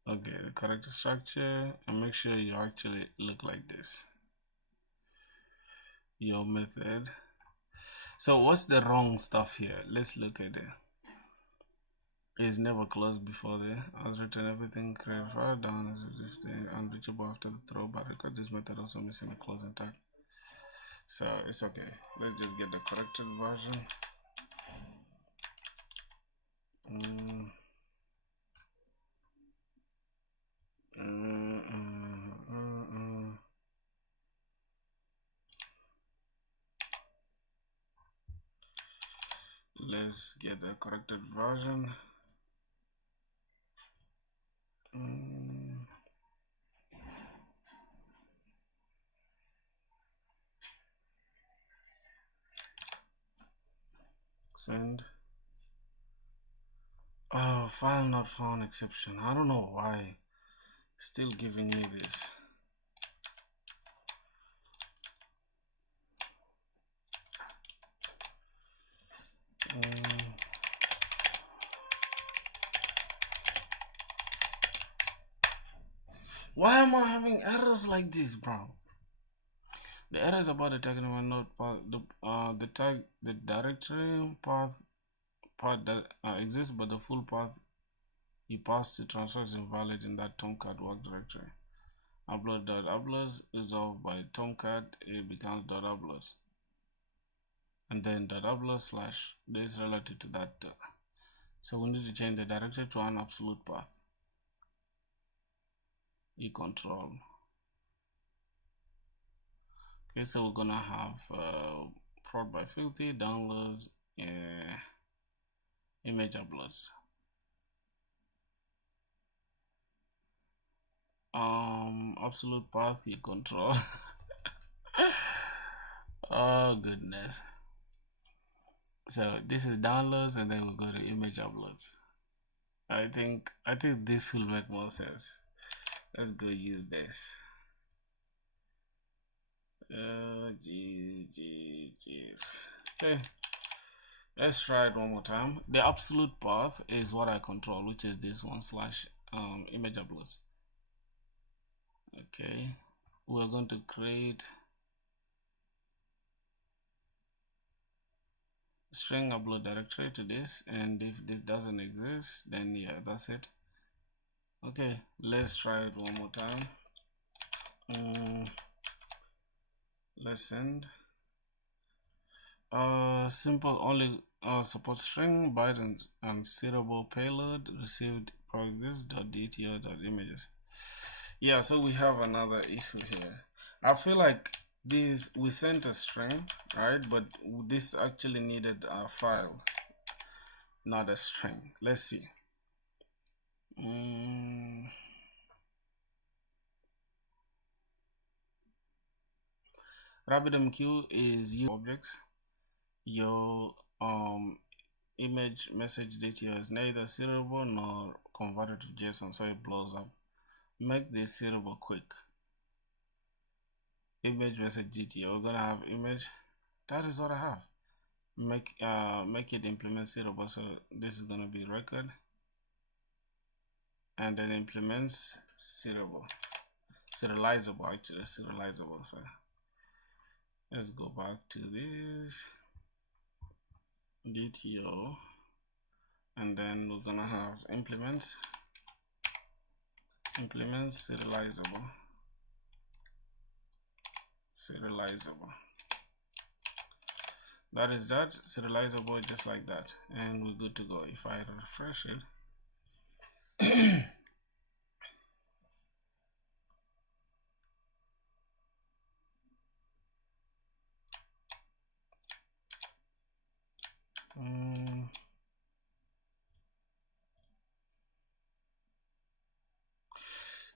Okay, the correct structure, and make sure you actually look like this. Your method. So what's the wrong stuff here? Let's look at it. Is never closed before the as written everything create far down as unreachable after the throw, but record this method also missing a closing tag. So it's okay. Let's just get the corrected version. Let's get the corrected version. Send. Oh, file not found exception. I don't know why. Still giving me this. Why am I having errors like this, bro? The error is about the tag node path. The directory path that exists, but the full path you pass to transfer is invalid in that Tomcat work directory. Upload.uploads is off by Tomcat. It becomes .uploads, and then .uploads slash this relative to that. So we need to change the directory to an absolute path. E control. Okay, so we're gonna have prod by filthy downloads, image uploads. Absolute path you control. Oh goodness. So this is downloads, and then we'll go to image uploads. I think this will make more sense. Let's go use this. Geez. Okay, let's try it one more time. The absolute path is what I control, which is this one slash image uploads. Okay, we're going to create string upload directory to this, and if this doesn't exist, then yeah, that's it. Okay, let's try it one more time. Let's send. Simple only support string byte and serial payload received this.dto.images. Yeah, so we have another issue here. I feel like this we sent a string, right? But this actually needed a file, not a string. Let's see. RabbitMQ is objects. Your image message data is neither seriable nor converted to JSON, so it blows up. Make this seriable quick. Image message DTA. We're gonna have image. That is what I have. Make it implement seriable. So this is gonna be record, and then implements serializable. Actually, serializable. So let's go back to this DTO, and then we're gonna have implements serializable. That is that, serializable, just like that, and we're good to go. If I refresh it,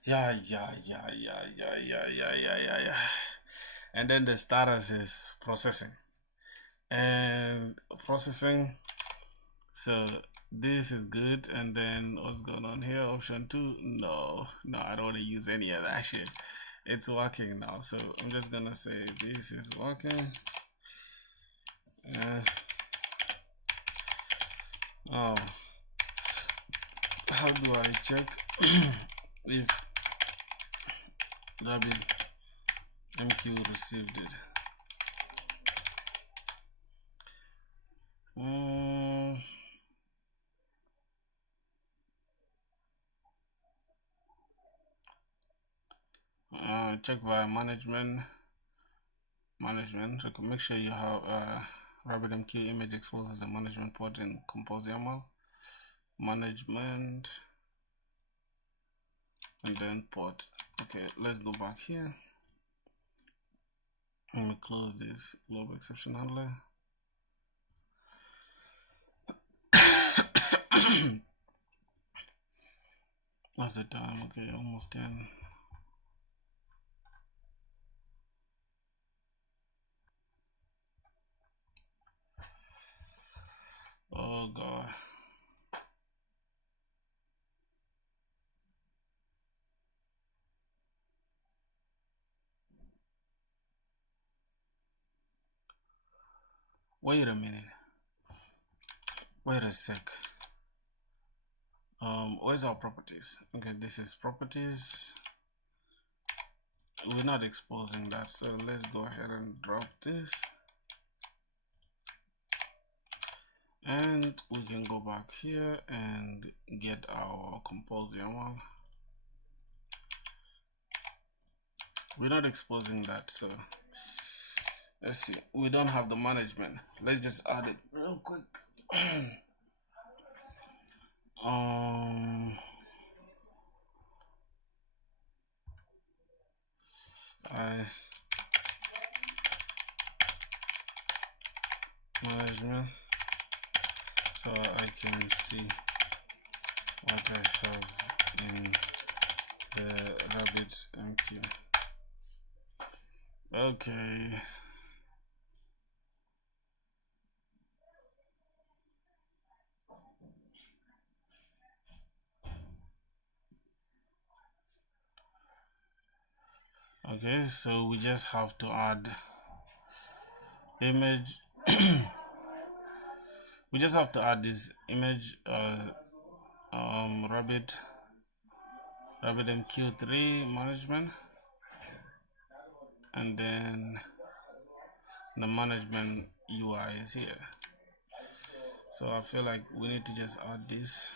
yeah, and then the status is processing and processing. So this is good, and then what's going on here? Option 2, no, I don't want to use any of that shit. It's working now, so I'm just gonna say this is working. Oh, how do I check if RabbitMQ received it? Check via management. Make sure you have RabbitMQ image exposes the management port in compose YAML. Management, and then port. Okay, let's go back here. Let me close this global exception handler. What's the time? Okay, almost 10. Oh god. Wait a minute. Wait a sec. Where's our properties? Okay, this is properties. We're not exposing that, so let's go ahead and drop this, and we can go back here and get our compose YAML. We're not exposing that, so let's see. We don't have the management. Let's just add it real quick. Management, so I can see what I have in the RabbitMQ. Okay. Okay, so we just have to add image. We just have to add this image RabbitMQ3 management, and then the management UI is here. So I feel like we need to just add this.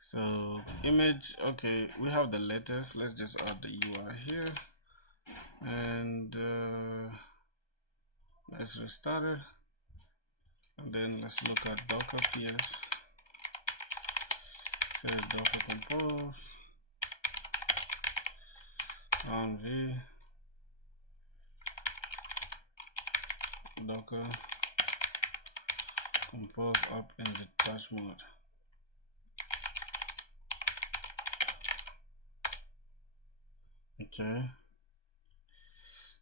So image, okay, we have the latest. Let's just add the UI here. and let's restart it, and then let's look at docker ps. Say docker compose run v docker compose up in detach mode. Okay,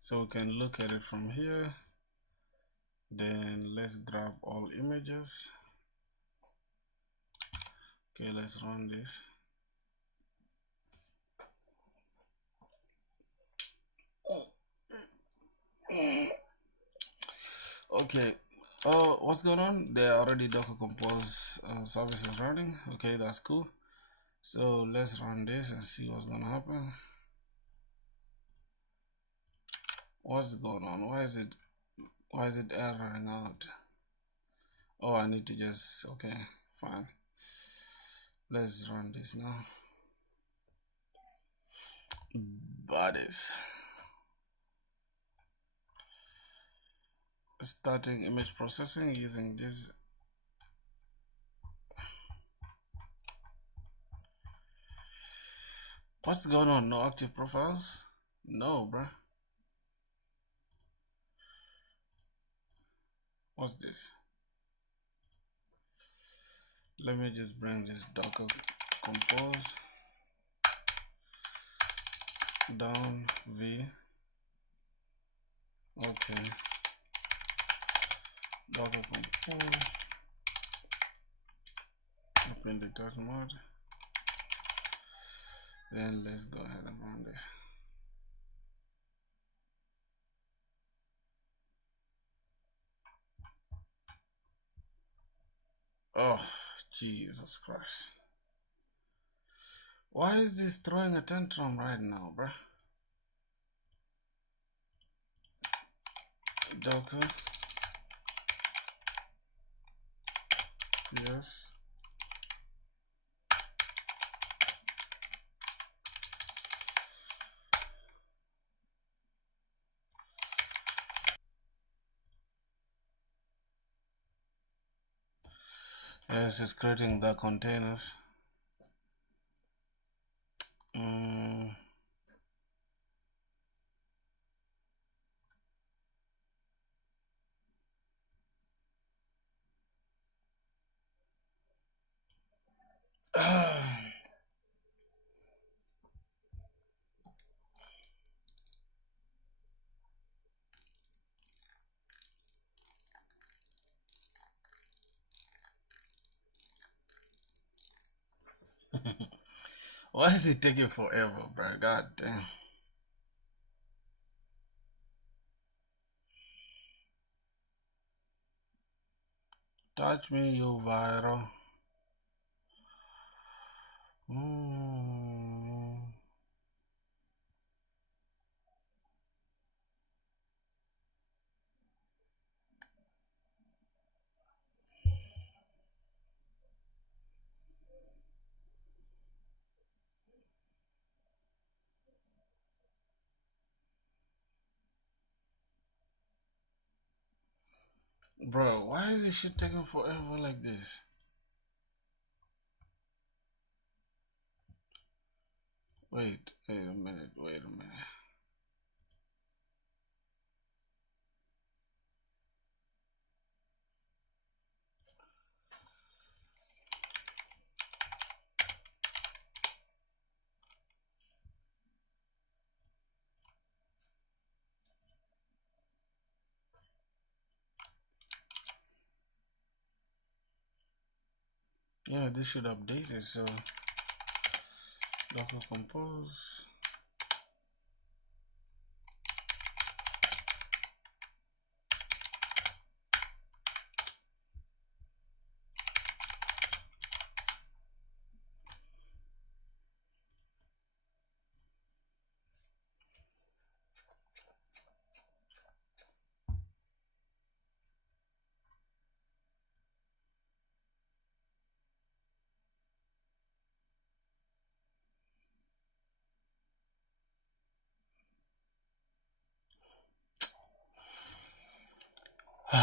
so we can look at it from here. Then let's grab all images. Okay, let's run this. Okay, what's going on? There are already docker compose services running. Okay, that's cool. So let's run this and see what's gonna happen. What's going on? Why is it erroring out? Oh, I need to just, okay, fine. Let's run this now. Bodies. Starting image processing using this. What's going on? No active profiles? No, bruh. What's this? Let me just bring this docker compose down v. Okay, docker compose open the touch mode. Then let's go ahead and run this. Oh, Jesus Christ. Why is this throwing a tantrum right now, bruh? Docker. Yes. Yes, it's creating the containers. Why is it taking forever, bro? God damn. Touch me, you viral. Bro, why is this shit taking forever like this? Wait a minute. Yeah, this should update it. So docker compose. God.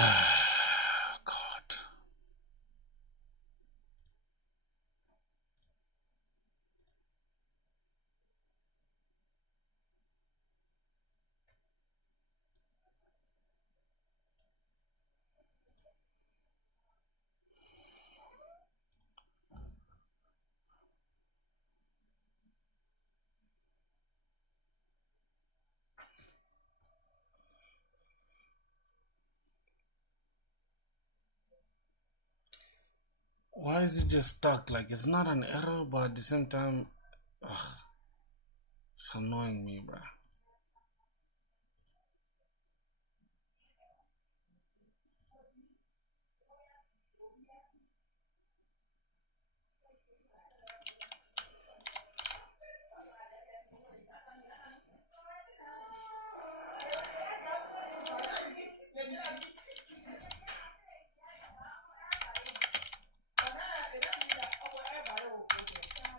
Why is it just stuck? Like, it's not an error, but at the same time, ugh, it's annoying me, bruh.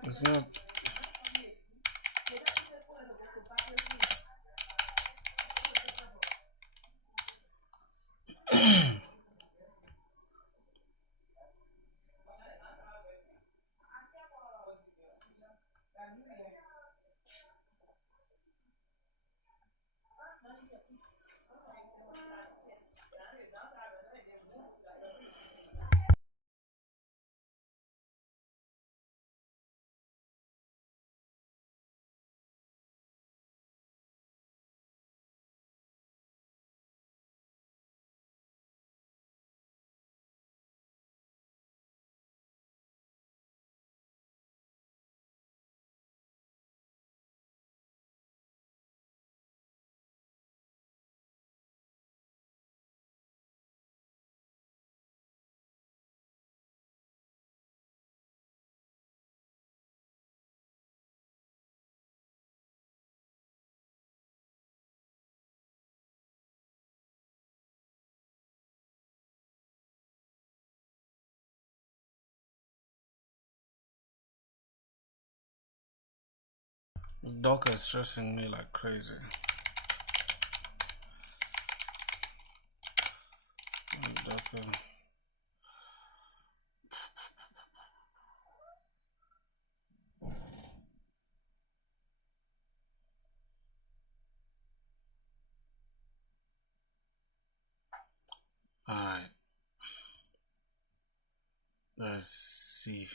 It's not. Docker is stressing me like crazy. Docker. Alright. Let's see.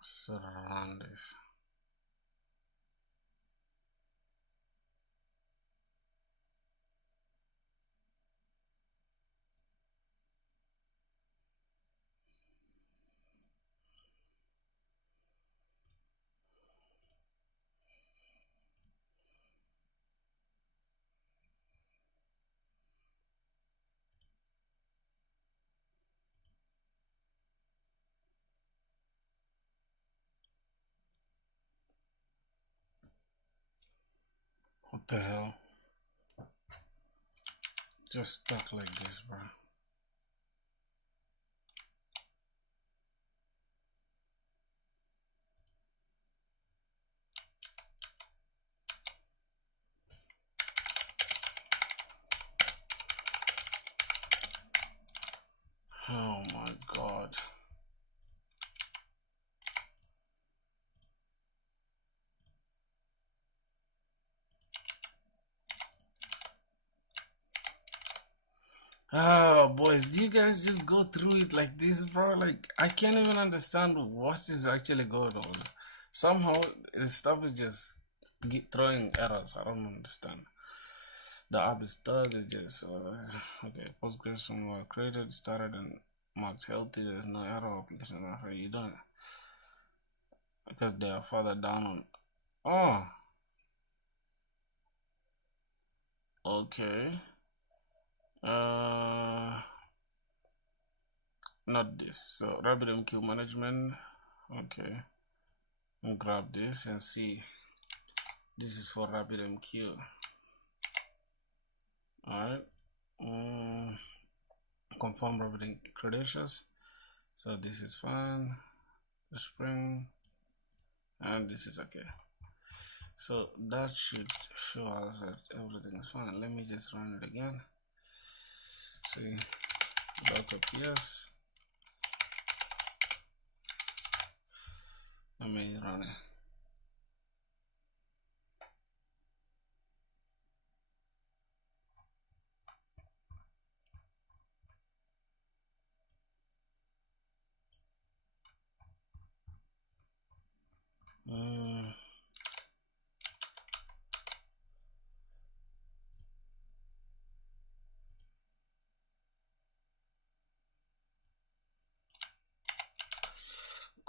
So run this. What the hell? Just stuck like this, bro. Oh my god. Oh boys, do you guys just go through it like this, bro? Like, I can't even understand what is actually going on. Somehow the stuff is just throwing errors. I don't understand. The app is stuck. It's just okay. Postgres were created, started, and marked healthy. There's no error. Application after you don't, because they are further down on. Oh, okay. Uh, not this. So RabbitMQ management. Okay, and grab this and see. This is for RabbitMQ. All right. Confirm RabbitMQ credentials. So this is fine. The spring, and this is okay. So that should show us that everything is fine. Let me just run it again. See, docker ps. Let me run it.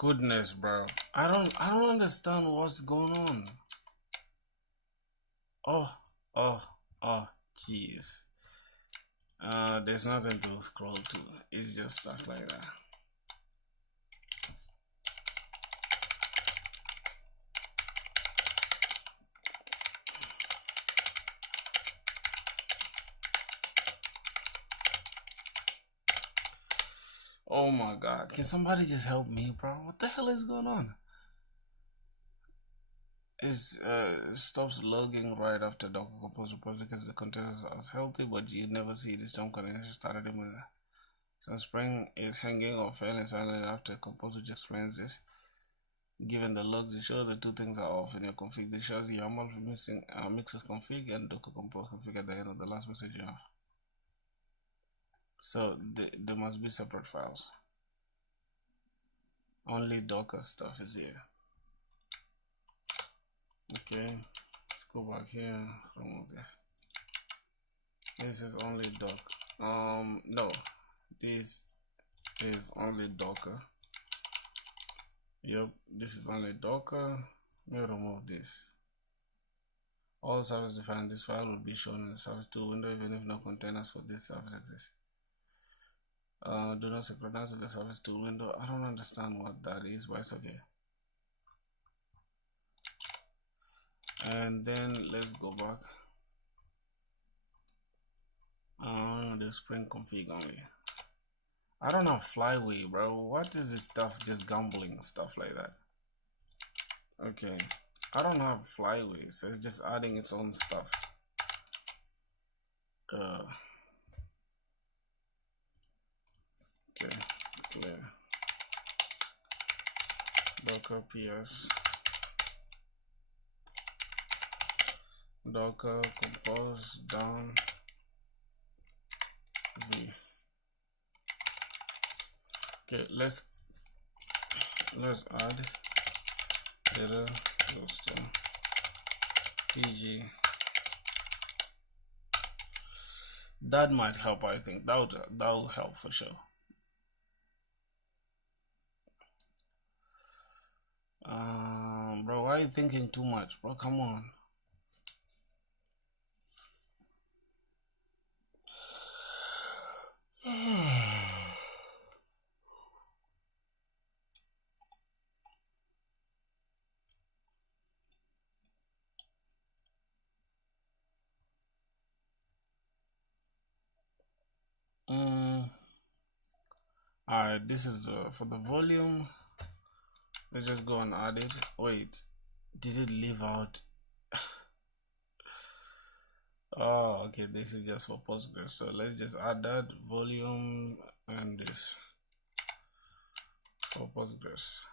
Goodness, bro. I don't understand what's going on. Oh, jeez. There's nothing to scroll to. It's just stuck like that. Oh my god. Can somebody just help me, bro? What the hell is going on? It stops logging right after Docker Compose repository because the containers are healthy, but you never see the storm connection started in. So Spring is hanging or failing silent after Compose just explains this. Given the logs, it shows the two things are off in your config. It shows YAML missing mixes config and Docker Compose config at the end of the last message you have. So there must be separate files. Only Docker stuff is here. Okay, let's go back here, remove this. This is only doc. No, this is only Docker. Yep, this is only Docker. Let me remove this. All service defined. This file will be shown in the service 2 window even if no containers for this service exist. Do not synchronize with the service 2 window. I don't understand what that is, but it's okay. And then let's go back. The Spring config only. I don't have flyway, bro. What is this stuff? Just gambling stuff like that. Okay, I don't have flyway, so it's just adding its own stuff. Okay, clear. Docker ps. Docker compose down v. Okay, let's add data cluster pg. That might help. I think that will help for sure. Bro, why are you thinking too much, bro? Come on. Alright, this is for the volume. Let's just go and add it. Wait, did it leave out? Oh, okay, this is just for Postgres. So let's just add that volume and this for Postgres.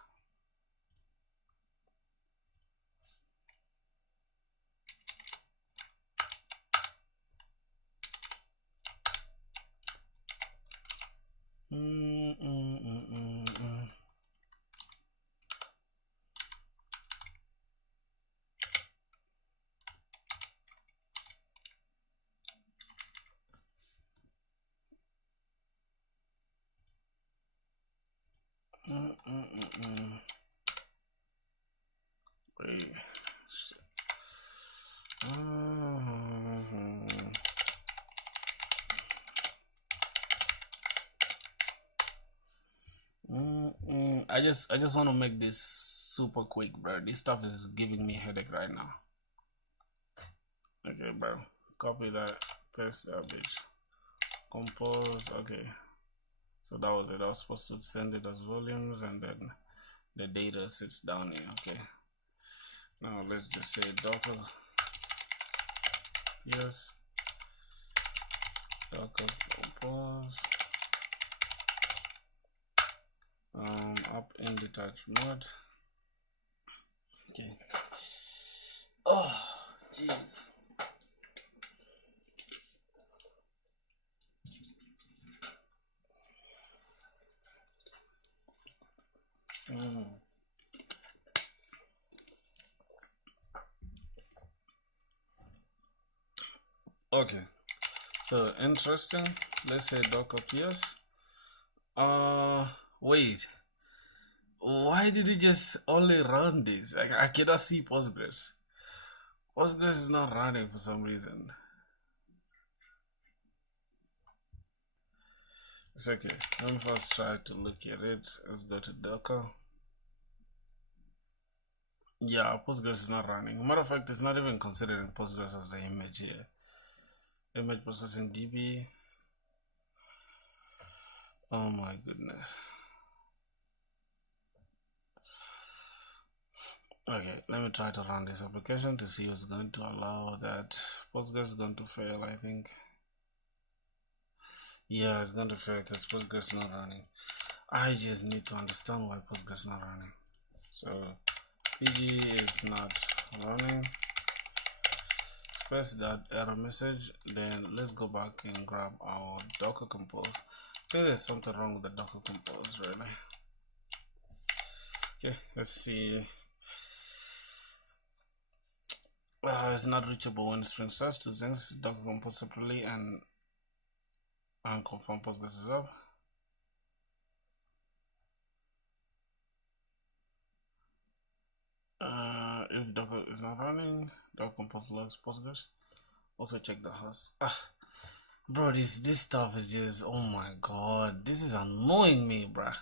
Wait. I just want to make this super quick, bro. This stuff is giving me a headache right now. Okay, bro. Copy that. Paste that bitch. Compose. Okay. So that was it. I was supposed to send it as volumes, and then the data sits down here. Okay. Now let's just say docker yes docker compose up in detached mode. Okay. Oh jeez. Okay, so interesting. Let's say docker ps. Wait, why did it just only run this? I cannot see Postgres. Postgres is not running for some reason. It's okay. Let me first try to look at it. Let's go to docker. Yeah, Postgres is not running. Matter of fact, it's not even considering Postgres as an image here. Image processing DB. Oh my goodness. Okay, let me try to run this application to see what's going to allow that. Postgres is going to fail, I think. Yeah, it's going to fail because Postgres is not running. I just need to understand why Postgres is not running. So pg is not running. Press that error message. Then let's go back and grab our docker compose. I think there's something wrong with the docker compose, really. Okay, let's see. It's not reachable when string starts to things. Docker compose separately and confirm Postgres is up. If docker is not running, docker compose logs Postgres. Also check the host. Bro, this stuff is just, oh my god, this is annoying me, bruh.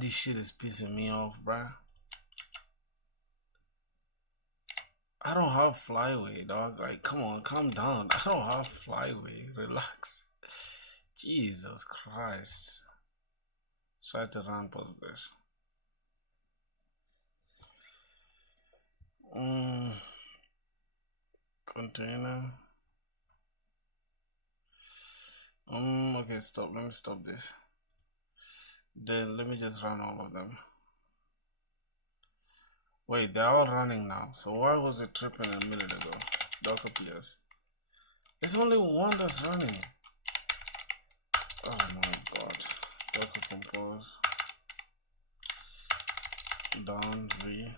This shit is pissing me off, bruh. I don't have flyway, dog. Like, come on, calm down. I don't have flyway. Relax. Jesus Christ. Try to run Postgres. Container. Okay, stop. Let me stop this. Then let me just run all of them. Wait, they're all running now. So why was it tripping a minute ago? Docker ps. There's only one that's running. Oh my god. Docker compose. Down v.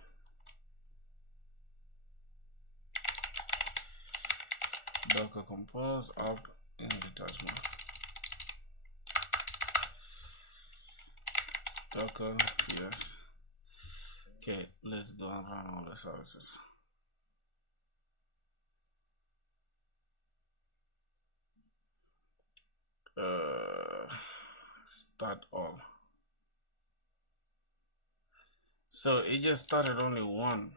Docker compose up in detachment. Docker ps. Okay, let's go and run all the services. Start all. So it just started only one.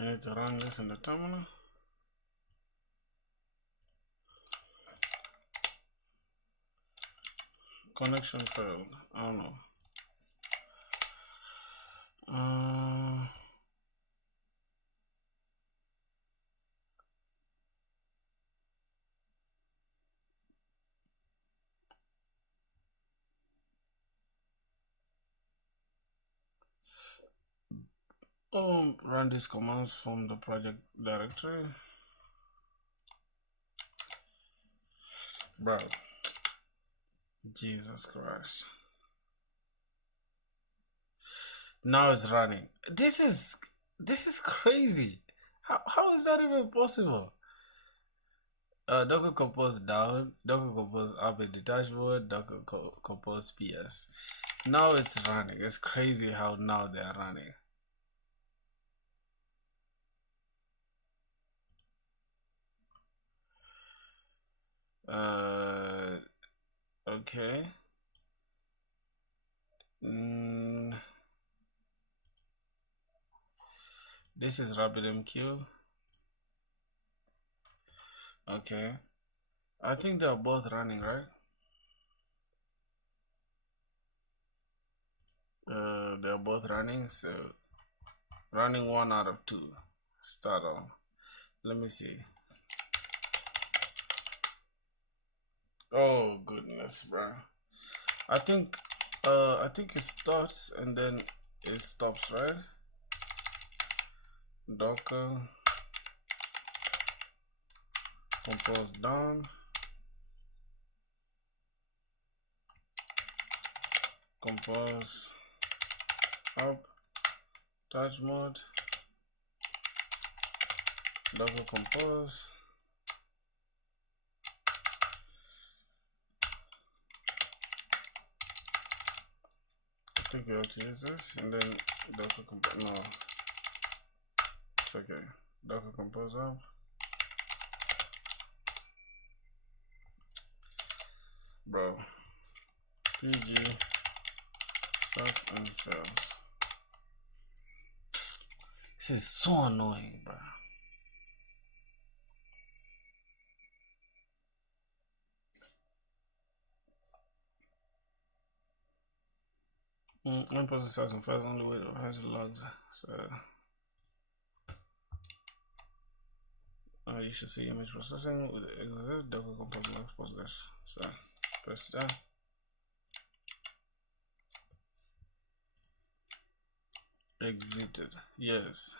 I need to run this in the terminal. Connection failed. I don't know. Run these commands from the project directory. Bro, Jesus Christ. Now it's running. This is crazy. How is that even possible? Docker compose down, Docker compose up in the dashboard, Docker compose ps. Now it's running. It's crazy how now they are running. Okay. This is RabbitMQ. Okay. I think they're both running, right? They're both running, so running 1 out of 2. Start on. Let me see. Oh goodness, bro. I think it starts and then it stops, right? Docker compose down, compose up, touch mode, Docker compose. I think we have to use this and then Docker compose. No, it's okay. Docker compose up. Bro, PG starts and fails. This is so annoying, bro. One person starts and fails only way to has logs. So you should see image processing with exist Docker compose logs Postgres. So press that. Exited. Yes.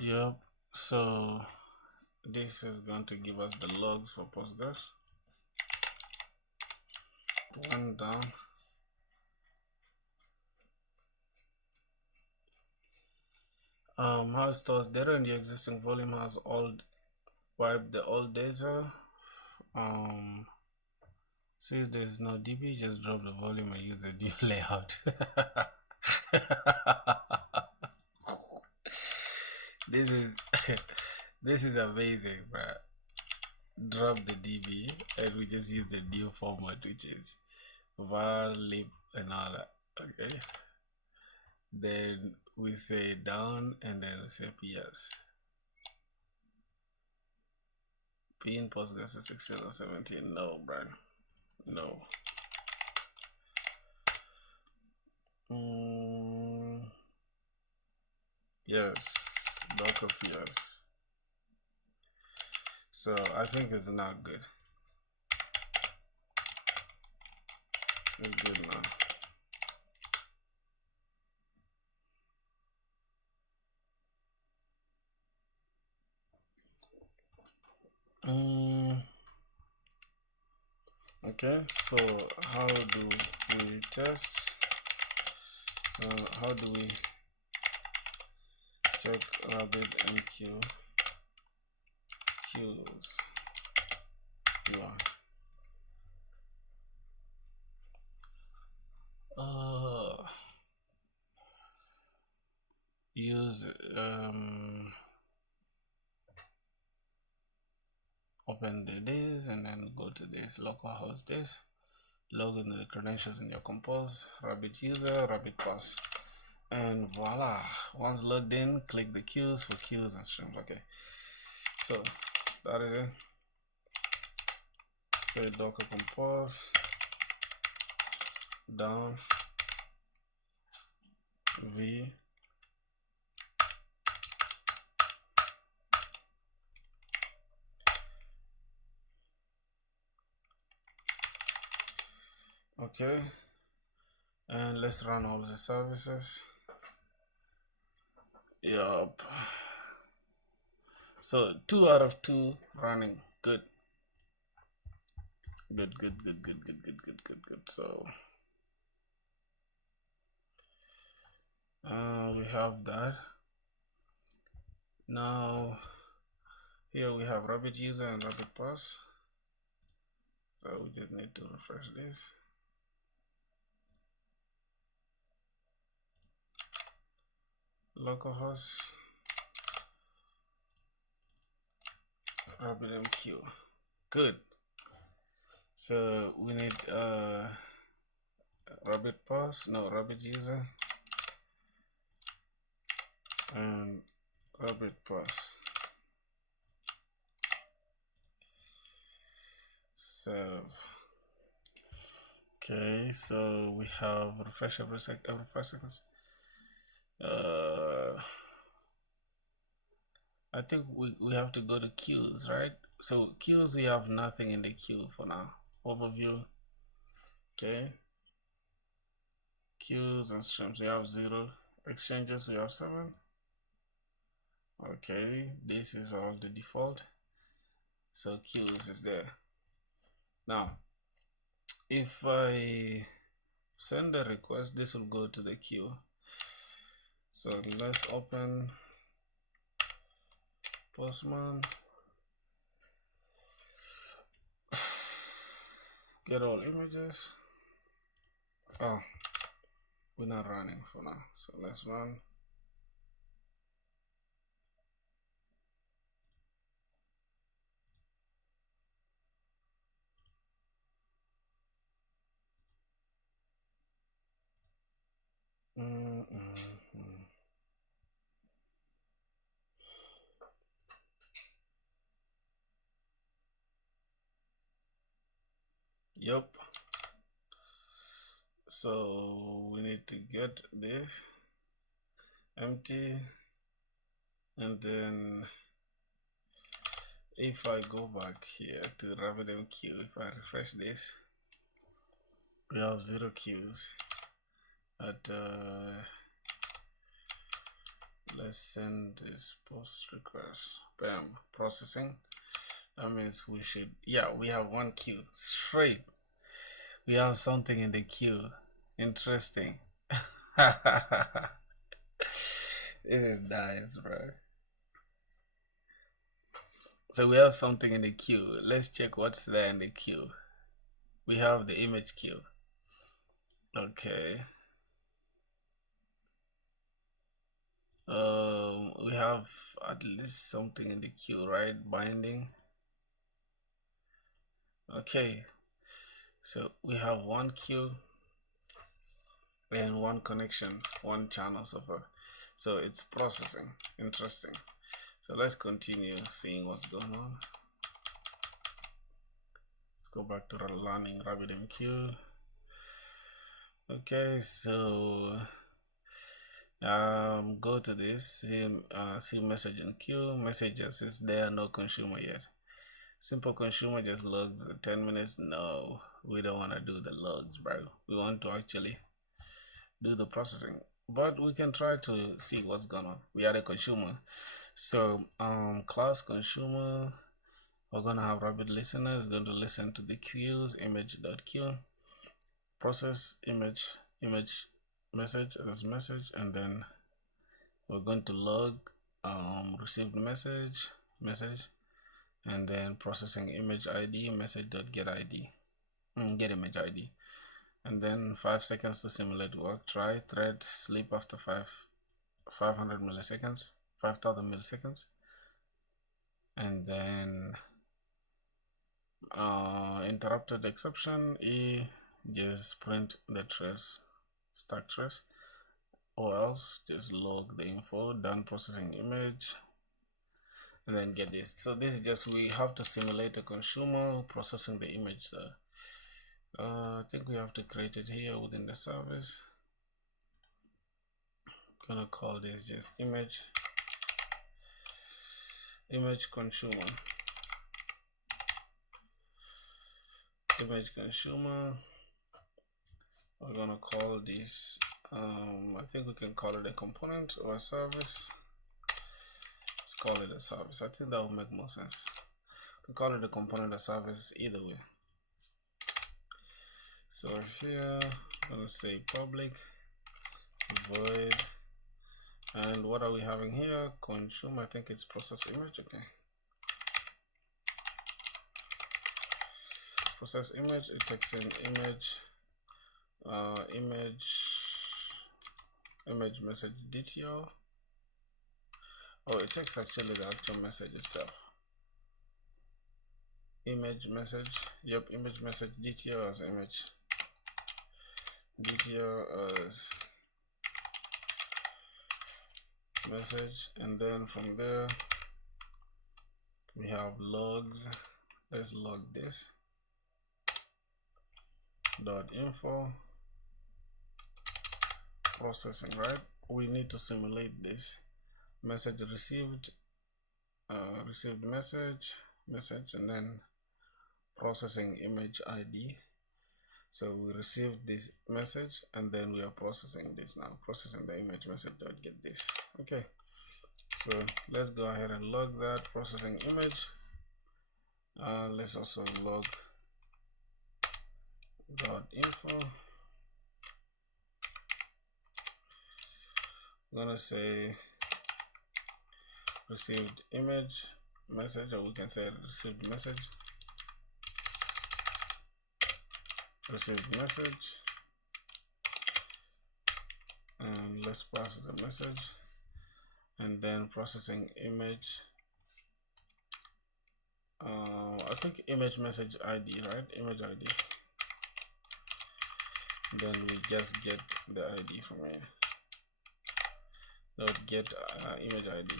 Yep. So this is going to give us the logs for Postgres. One down. How it stores data in the existing volume has all wipe the old data. Since there's no DB, just drop the volume and use the new layout. This is this is amazing, bro. Drop the DB and we just use the new format, which is var lib and all that. Okay. Then we say down and then we say PS. P in Postgres is 16 or 17. No, bro. No. Yes, Docker PS. So I think it's not good. It's good now. Okay, so how do we test? How do we check RabbitMQ queues? Yeah. Use open this and then go to this localhost this, log in the credentials in your compose, rabbit user, rabbit pass, and voila. Once logged in, click the queues for queues and streams. Okay, so that is it. Say docker compose down v okay, and let's run all the services. Yup. So 2 out of 2 running. Good. Good. So we have that. Now here we have rabbit user and rabbit pass. So we just need to refresh this. Localhost RabbitMQ. Good. So we need Rabbit pass, no, Rabbit user and Rabbit pass. Save. Okay, so we have refresh every 5 seconds. I think we have to go to queues, right? So queues, we have nothing in the queue for now. Overview. Okay. Queues and streams, we have 0. Exchanges, we have 7. Okay, this is all the default. So queues is there. Now, if I send a request, this will go to the queue. So let's open Postman. Get all images. Oh, we're not running for now, so let's run. Yep. So we need to get this empty, and then if I go back here to RabbitMQ, if I refresh this, we have 0 queues. At let's send this post request. Bam, processing. That means we should, yeah, we have 1 queue straight. We have something in the queue. Interesting. It is nice, bro. So we have something in the queue. Let's check what's there in the queue. We have the image queue. Okay. We have at least something in the queue, right? Binding. Okay. So we have 1 queue and 1 connection, 1 channel so far. So it's processing. Interesting. So let's continue seeing what's going on. Let's go back to learning RabbitMQ. Okay, so go to this, see message in queue. Messages is there, no consumer yet. Simple consumer just logs 10 minutes. No, we don't want to do the logs, bro. We want to actually do the processing, but we can try to see what's going on. We are a consumer, so class consumer, we're gonna have Rabbit listener is going to listen to the queues, image.queue, process image message as message, and then we're going to log received message, and then processing image ID, message.get ID, get image ID, and then 5 seconds to simulate work. Try thread sleep after 500 milliseconds, 5000 milliseconds, and then interrupted exception just print the trace, stack trace, or else just log the info. Done processing image, and then get this. So this is just, we have to simulate a consumer processing the image. So I think we have to create it here within the service. I'm gonna call this just image consumer. Image consumer. We're gonna call this I think we can call it a component or a service. Let's call it a service. I think that will make more sense. We can call it a component or service, either way. So here I'm gonna say public void, and what are we having here? Consume, I think it's process image. Okay, process image, it takes an image, image message DTO. Oh, it takes actually the actual message itself. Image message, yep, image message DTO as image, DTO as message, and then from there we have logs. Let's log this dot info processing, right? We need to simulate this message received, received message, and then processing image ID. So we received this message and then we are processing this now, processing the image message dot get this. Okay, so let's go ahead and log that processing image. Let's also log dot info. I'm gonna say received image message, or we can say received message, and let's pass the message, and then processing image, I think image message ID, right? Image ID, then we just get the ID from here. Dot get image ID.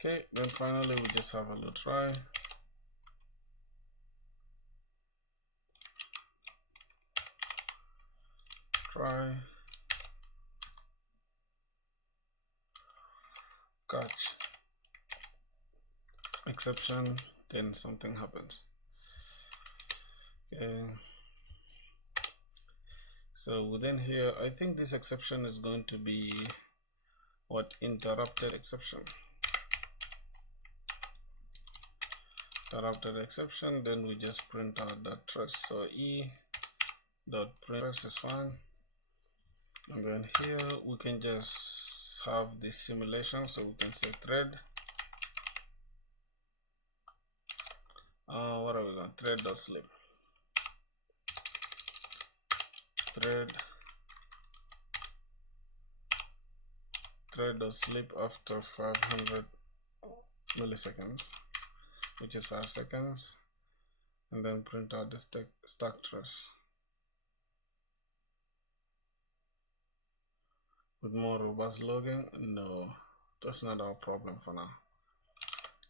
Okay, then finally we just have a little try. Catch exception, then something happens. Okay, so within here I think this exception is going to be what, interrupted exception. Interrupted exception, then we just print out that trace. So e dot print trace is fine, and then here we can just have this simulation, so we can say thread, what are we going, thread dot sleep, thread dot sleep after 500 milliseconds, which is 5 seconds, and then print out the stack trace. With more robust logging, no, that's not our problem for now.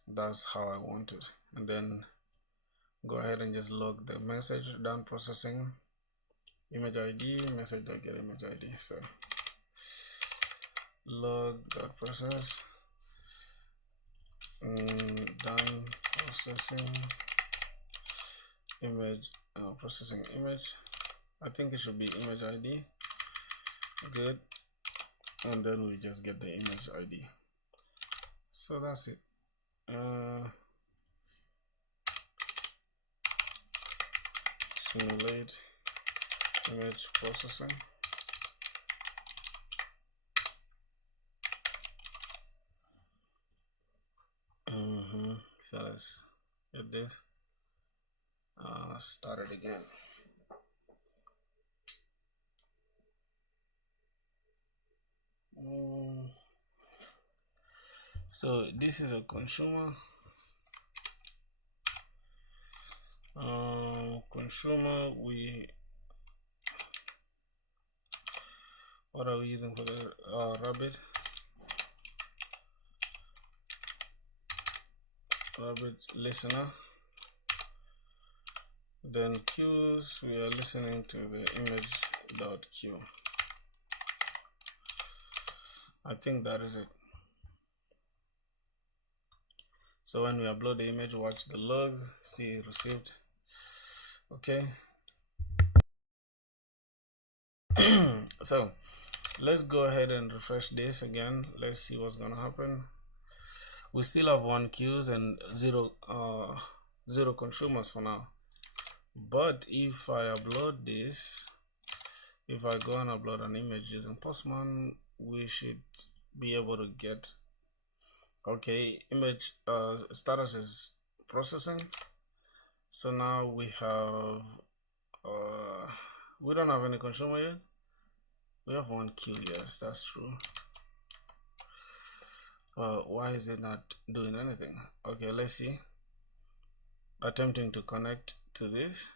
That's how I want it. And then go ahead and just log the message, done processing image ID, message dot get image ID. So log dot process, done processing image, processing image. I think it should be image ID. Good, and then we just get the image ID. So that's it. Simulate image processing. So let's get this started again. So this is a consumer. Consumer, what are we using for the rabbit listener? Then queues, we are listening to the image.queue. I think that is it. So when we upload the image, watch the logs, see received. Okay. So let's go ahead and refresh this again. Let's see what's gonna happen. We still have 1 queues and 0 consumers for now. But if I upload this, if I go and upload an image using Postman, we should be able to get, okay, image status is processing, So now we have we don't have any consumer yet. We have one queue, yes, that's true. Why is it not doing anything? Okay, let's see. Attempting to connect to this.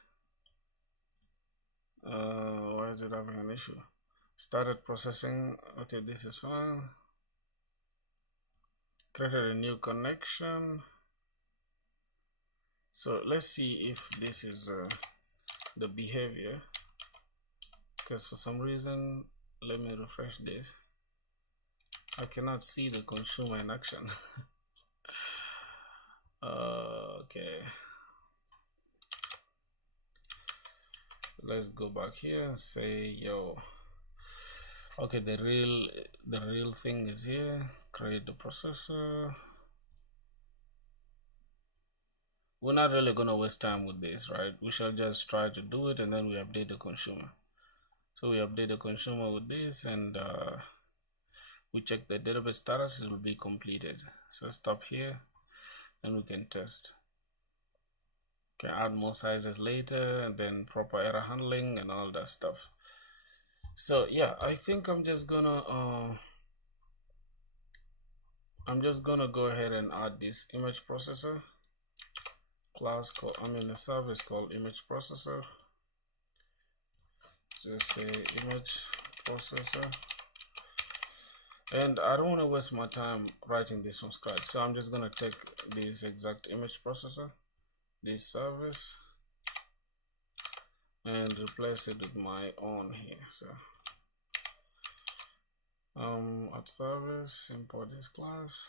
Why is it having an issue? Started processing. Okay, this is fine. Created a new connection. So let's see if this is the behavior, because for some reason, let me refresh this. I cannot see the consumer in action. Okay, let's go back here and say yo. Okay, the real thing is here. Create the processor. We're not really gonna waste time with this, right? We shall just try to do it and then we update the consumer. So we update the consumer with this, and we check the database status. It will be completed. So stop here and we can test. Can add more sizes later, and then proper error handling and all that stuff. So yeah, I think I'm just gonna go ahead and add this image processor class called, a service called image processor. Just say image processor, and I don't want to waste my time writing this from scratch, so I'm just gonna take this exact image processor, this service, and replace it with my own here. So at service, import this class,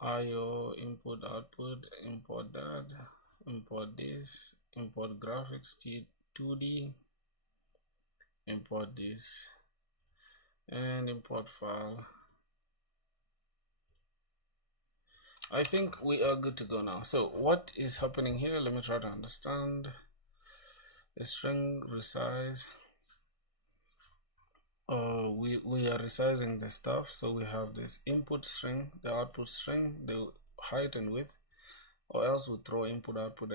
IO input output, import that, import this, import graphics t2d, import this, and import file. I think we are good to go now. So what is happening here? Let me try to understand. The string resize. We are resizing the stuff. So we have this input string, the output string, the height and width, or else we throw input output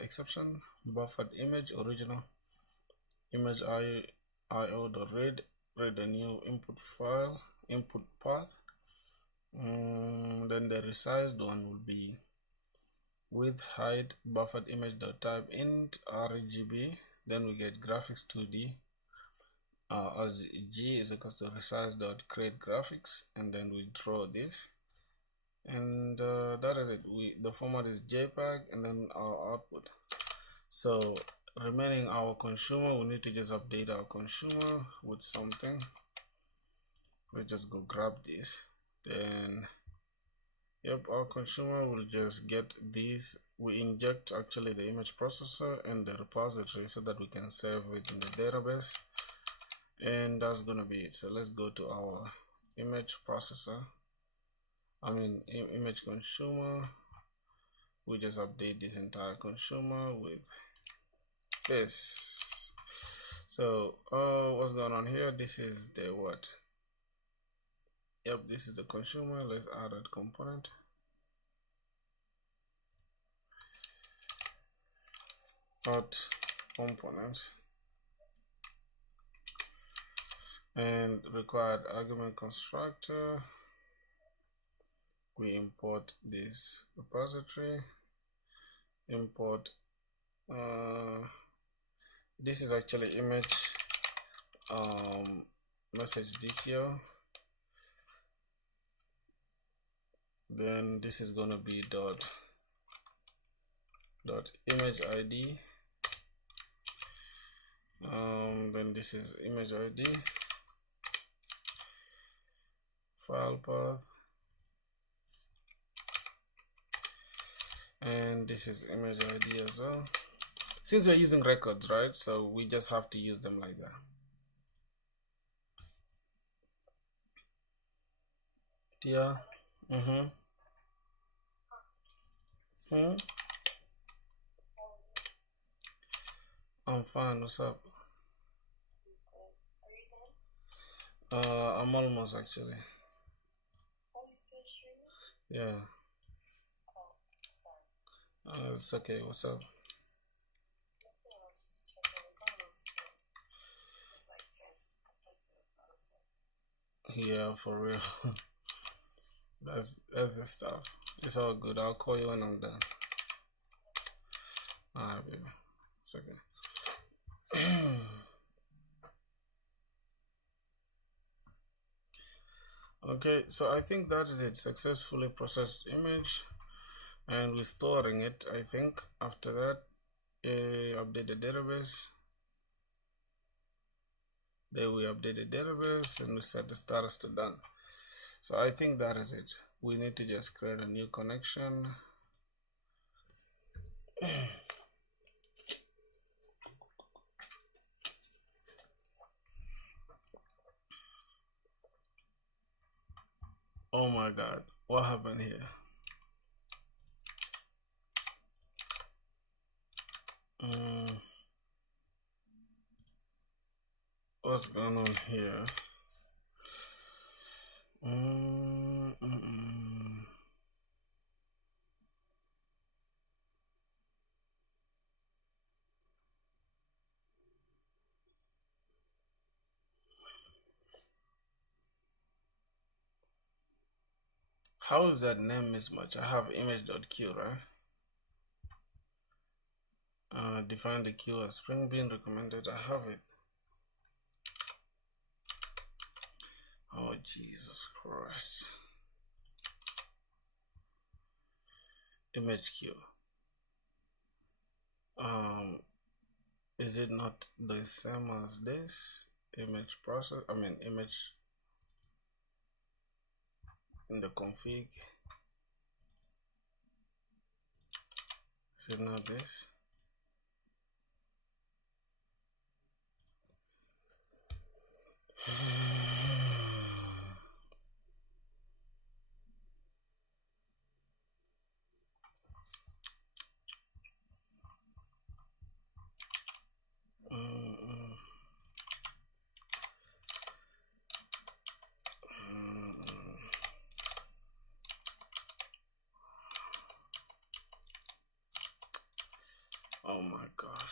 exception, buffered image, original image io.read, read a new input file, input path. Then the resized one will be width, height, buffered image dot type int RGB. Then we get graphics 2D as G is equal to resize dot create graphics, and then we draw this, and that is it. The format is JPEG, and then our output. So remaining our consumer, we need to just update our consumer with something. Let's just go grab this. Then yep, our consumer will just get this. We inject actually the image processor and the repository so that we can save it in the database, and that's gonna be it. So let's go to our image processor, image consumer. We just update this entire consumer with this. So what's going on here? This is the what? Yep, this is the consumer. Let's add that component. Add component, and required argument constructor. We import this repository, import this is actually image message detail. Then this is gonna be dot image ID. Then this is image ID, file path, and this is image ID as well. Since we're using records, right, so we just have to use them like that. Yeah. I'm fine. What's up? I'm almost actually. Yeah. It's okay. What's up? Yeah, for real. That's the stuff. It's all good. I'll call you when I'm done. Alright, baby. It's okay. Okay, so I think that is it. Successfully processed image, and we're storing it. I think after that, update the database. Then we update the database and we set the status to done. So I think that is it. We need to just create a new connection. Oh my god, what happened here? What's going on here? How is that name mismatch? I have image.q, right? Define the queue as Spring Bean recommended. I have it. Oh, Jesus Christ. Image queue. Is it not the same as this? Image process, I mean image in the config. Is it not this? Oh my god.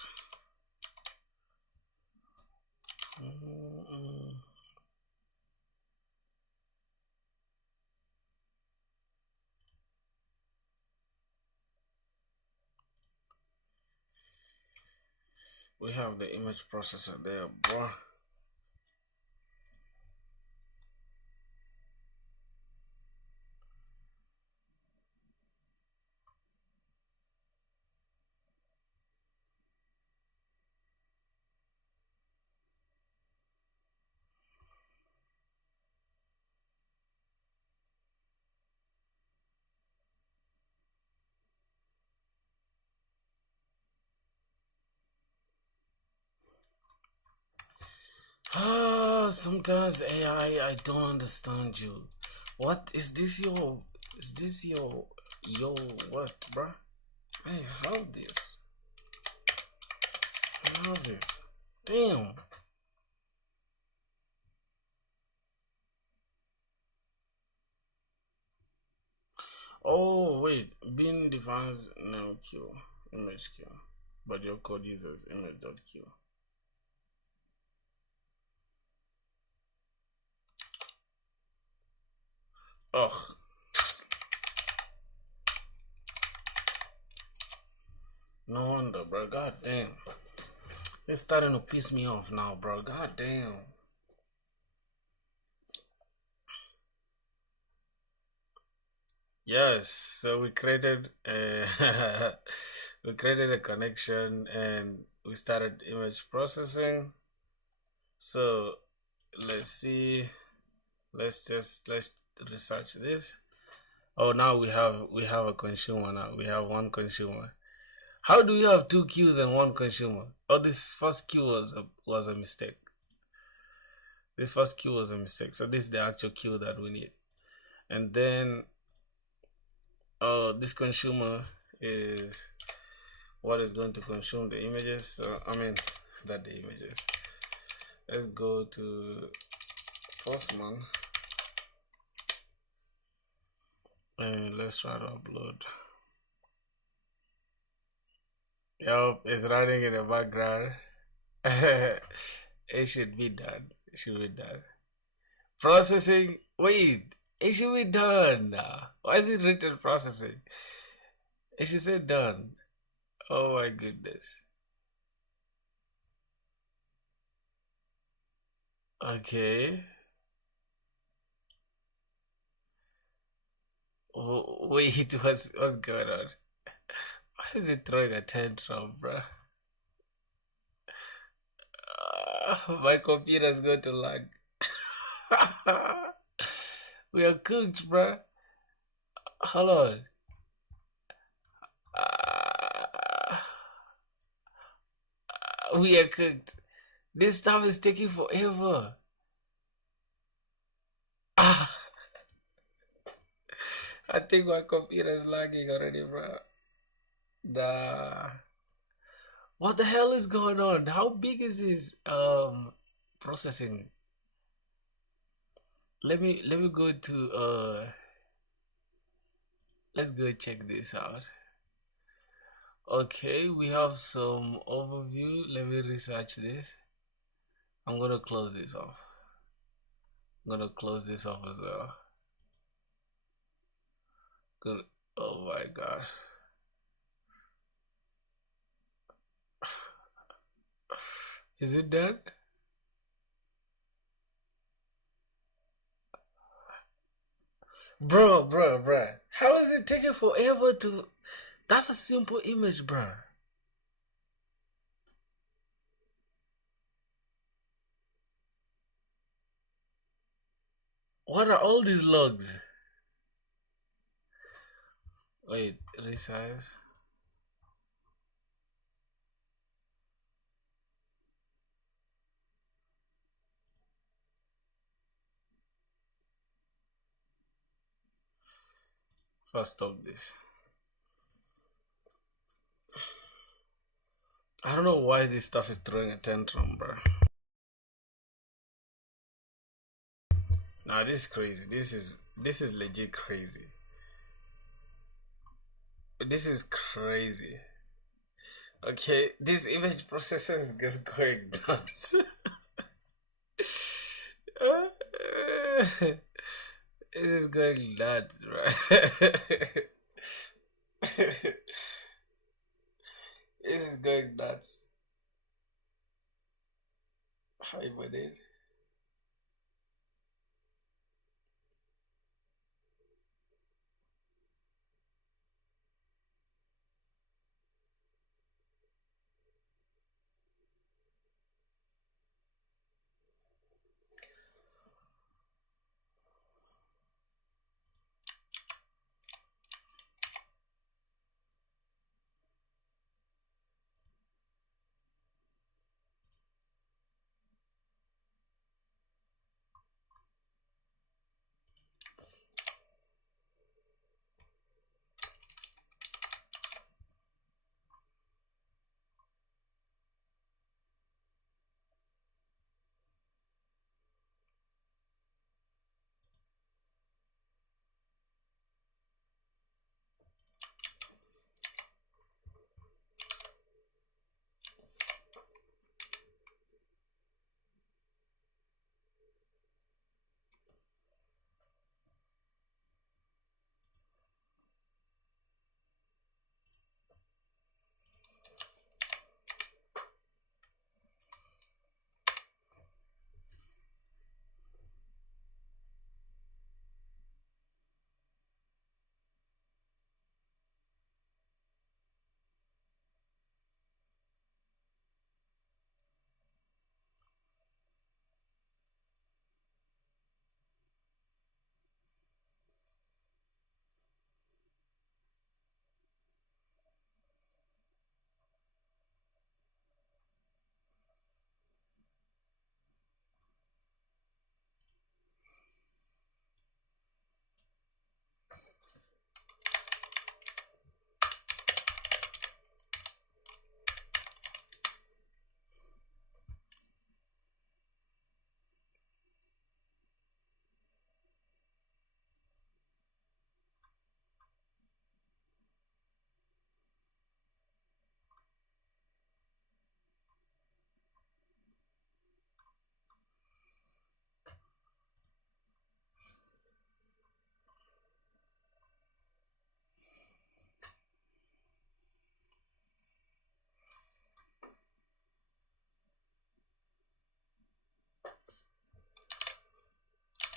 We have the image processor there, bro. Sometimes AI, I don't understand you. What is this your? Is this your what, bruh? I have this. I have it. Damn. Oh wait, bin defines no queue, image queue, but your code uses image.q. Ugh. No wonder, bro. God damn. It's starting to piss me off now, bro. God damn. Yes, so we created we created a connection and we started image processing. So let's see. Let's research this. Oh, now we have a consumer now. We have one consumer. How do we have two queues and one consumer? Oh, this first queue was a mistake. This first queue was a mistake. So this is the actual queue that we need. And then this consumer is what is going to consume the images. So I mean that the images. Let's go to Postman and let's try to upload. Yup, it's running in the background. It should be done. It should be done. Processing. Wait, it should be done. Why is it written processing? It should say done. Oh my goodness. Okay. Wait, what's going on? Why is it throwing a tantrum, bro? My computer's going to lag. We are cooked, bro. Hold on. We are cooked. This stuff is taking forever. I think my computer is lagging already, bro. Nah. What the hell is going on? How big is this processing? Let me go to let's go check this out. Okay, we have some overview. Let me research this. I'm gonna close this off. I'm gonna close this off as well. Good. Oh my god. Is it done? Bro. How is it taking forever to... That's a simple image, bro. What are all these logs? Wait, resize. First stop this. I don't know why this stuff is throwing a tantrum, bro. Nah, this is crazy. This is legit crazy. This is crazy. Okay, this image processor is just going nuts. This is going nuts, right? This is going nuts. Hi, buddy.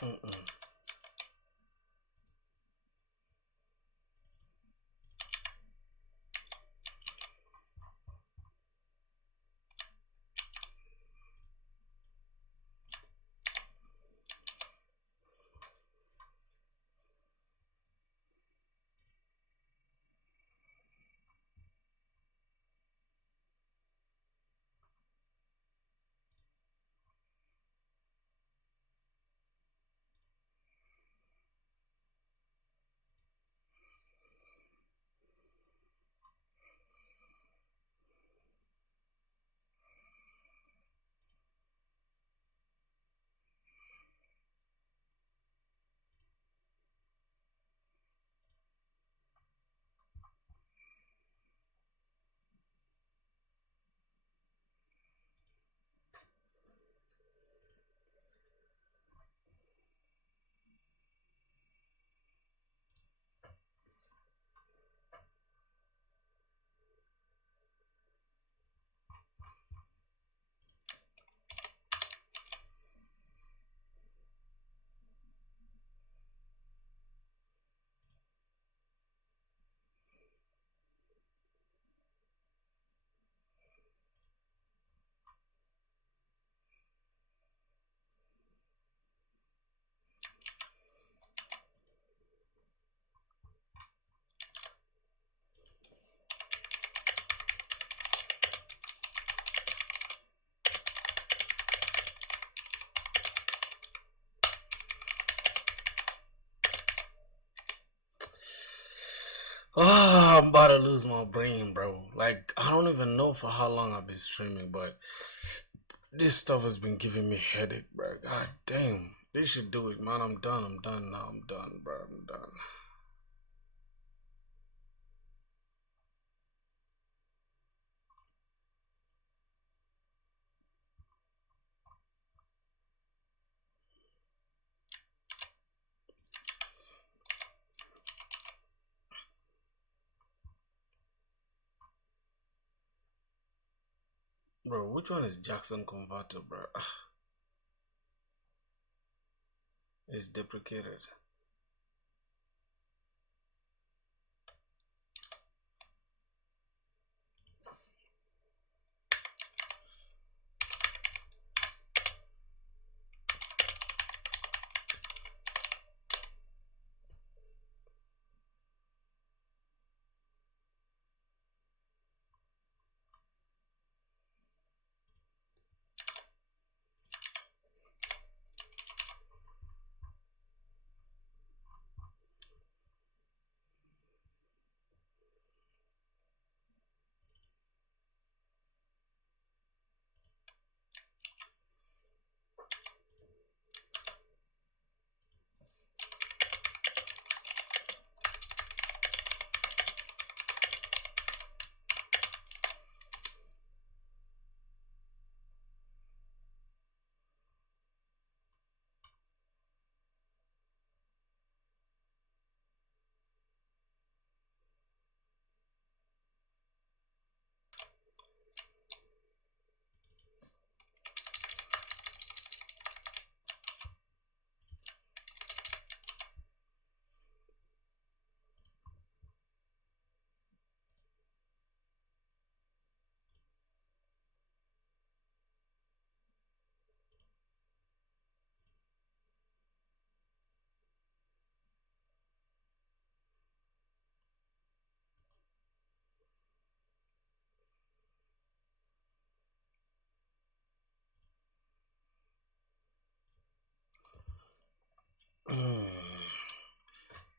Mm-mm. Oh, I'm about to lose my brain, bro. Like, I don't even know for how long I've been streaming, but this stuff has been giving me headache, bro. God damn. They should do it, man. I'm done. I'm done now. I'm done, bro. I'm done. Bro, which one is Jackson Converter, bro? It's deprecated.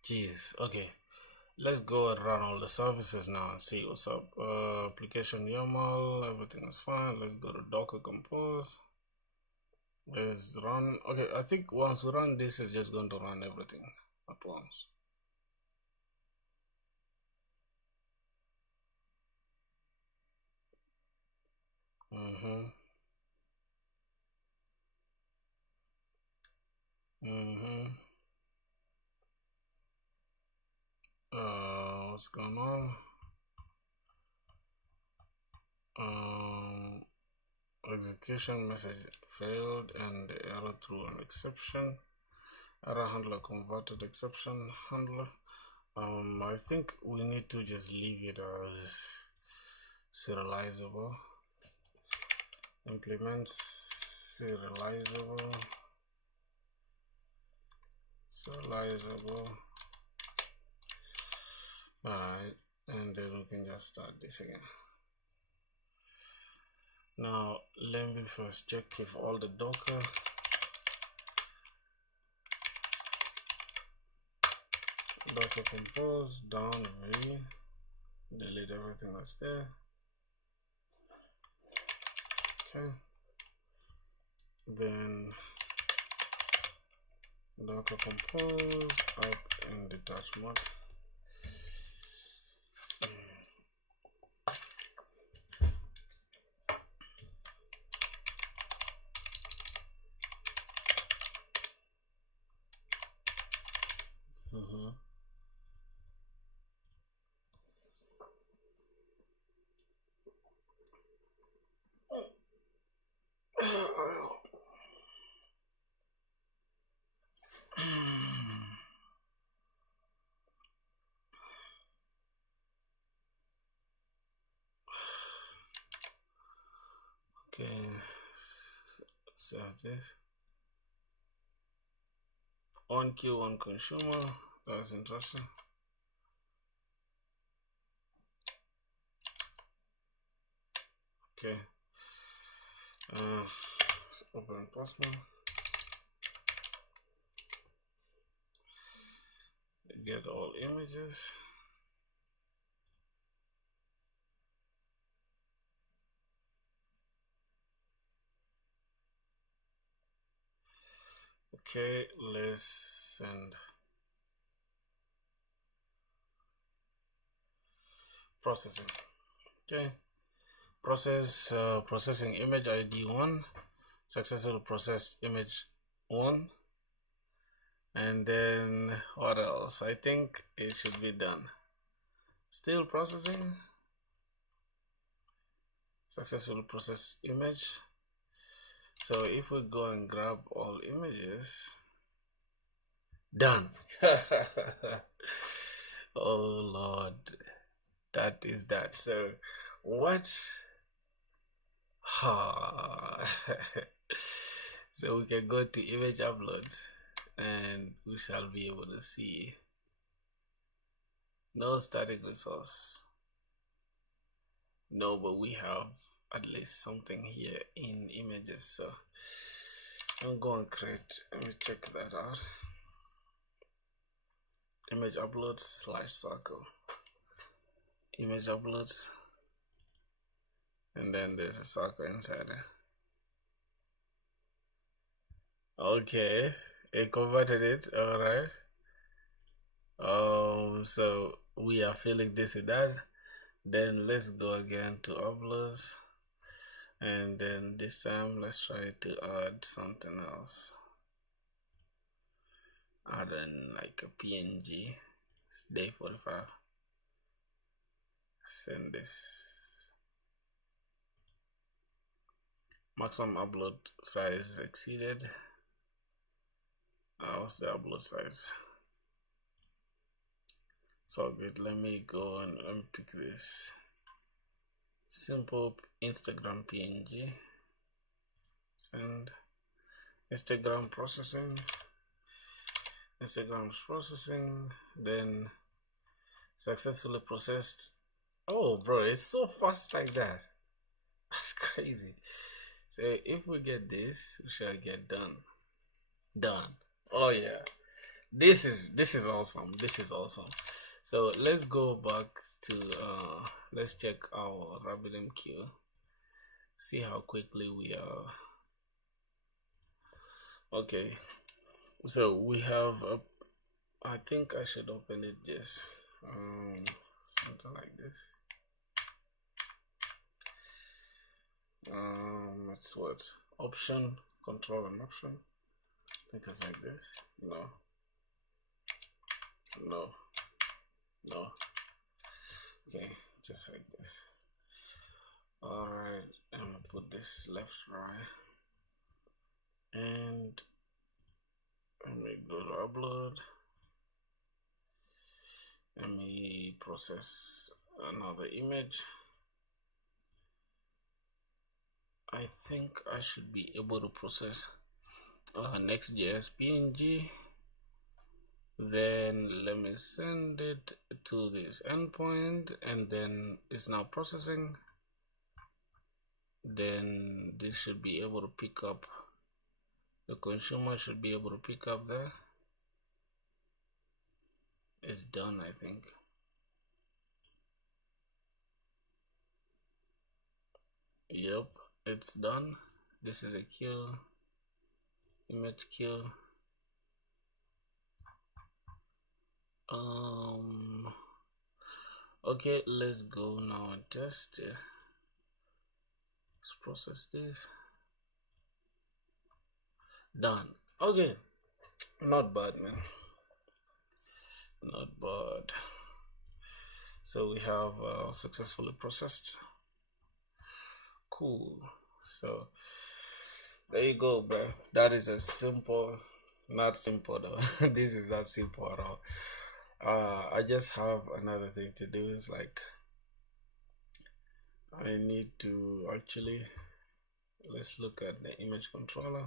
Jeez. Okay. Let's go and run all the services now and see what's up. Application YAML, everything is fine. Let's go to Docker Compose. Let's run. Okay, I think once we run this, it's just going to run everything at once. Mm-hmm. Mm-hmm. What's going on? Um, Execution message failed and the error through an exception. error handler converted exception handler. I think we need to just leave it as serializable. Implement serializable. Alright, and then we can just start this again. Now let me first check if all the Docker compose down v, delete everything that's there. Okay, then Docker compose up in detach mode. Okay, so this one queue, one consumer. That's interesting. Okay, let's open Postman. Get all images. Okay, let's send processing. Okay, processing image ID 1, successful processed image 1, and then what else? I think it should be done. Still processing. Successful process image. So if we go and grab all images, done. Oh Lord, that is that. So what? So we can go to image uploads and we shall be able to see no static resource. No, but we have at least something here in images. So I'm going to create, let me check that out. Image uploads / circle. Image uploads, and then there's a circle inside it. Okay, it converted it. All right. So we are filling this with that. Then let's go again to uploads, and then this time let's try to add something else. Add in like a PNG. It's day 45. Send this. Maximum upload size exceeded. What's the upload size? So good. Let me go and let me pick this simple Instagram PNG. Send. Instagram processing. Instagram's processing. Then successfully processed. Oh, bro, it's so fast like that. That's crazy. So if we get this, we shall get done. Done. Oh yeah. This is awesome. This is awesome. So let's go back to let's check our RabbitMQ. See how quickly we are. Okay, so we have a, I think I should open it just something like this. It's what? Option, control and option. I think it's like this. No. Okay, just like this. Alright, I'm gonna put this left, right, and let me go to upload. Let me process another image. I think I should be able to process Next.js PNG. Then let me send it to this endpoint, and then it's now processing. Then this should be able to pick up, the consumer should be able to pick up there. It's done, I think. Yep, it's done. This is a queue, image queue. Okay, let's go now and test. Let's process this. Done. Okay, not bad, man. Not bad. So we have successfully processed. Cool. So there you go, bro. That is a simple, not simple though. This is not simple at all. I just have another thing to do. Is like I need to actually, let's look at the image controller.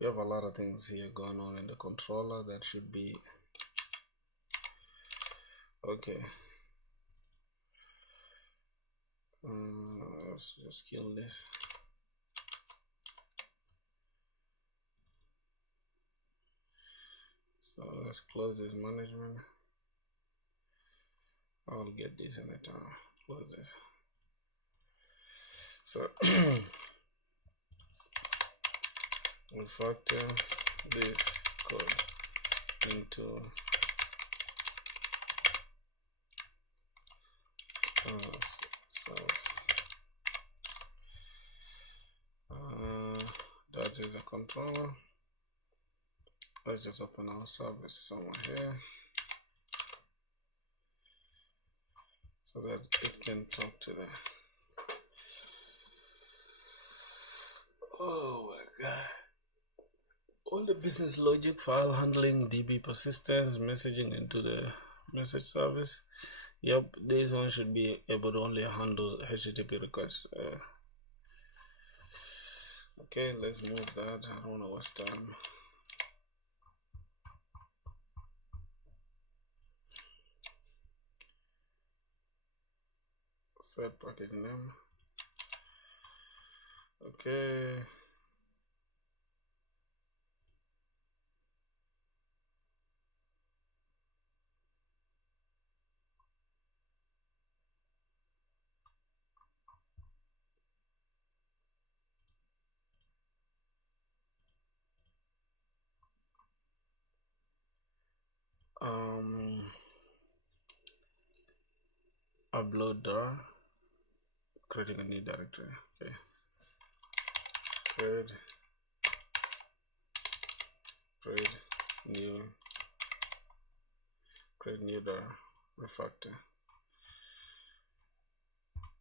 We have a lot of things here going on in the controller that should be okay. Let's just kill this. So let's close this management. I'll get this anytime. Close this. So refactor this code into that is the controller. Let's just open our service somewhere here so that it can talk to the, oh my god, all the business logic, file handling, DB persistence, messaging into the message service. Yep, this one should be able to only handle HTTP requests. Okay, let's move that. I don't want to waste time. Set package name. Okay. Upload dir, creating a new directory. Okay. Create new dir refactor.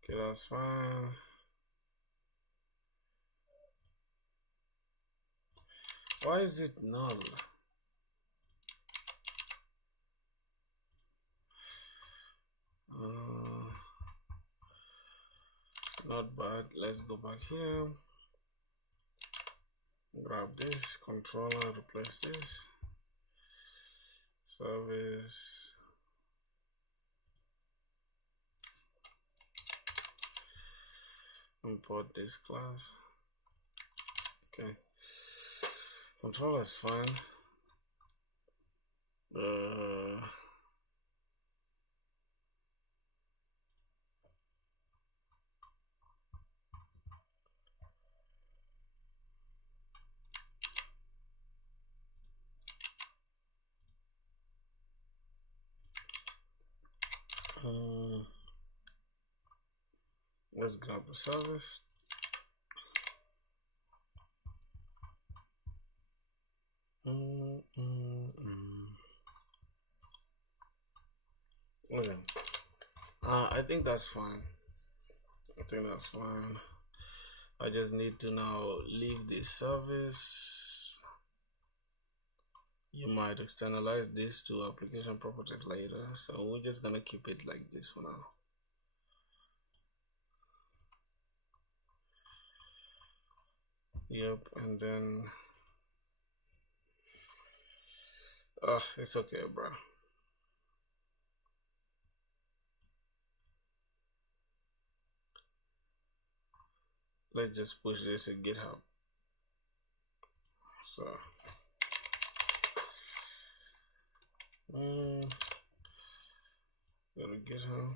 Okay, that's fine. Why is it null? Not bad. Let's go back here. Grab this controller, replace this service. Import this class. Okay, controller is fine. Let's grab the service. Okay. I think that's fine. I think that's fine. I just need to now leave this service. You might externalize this to application properties later, so we're just gonna keep it like this for now. Yep, and then it's okay, bro. Let's just push this to GitHub. So go to GitHub.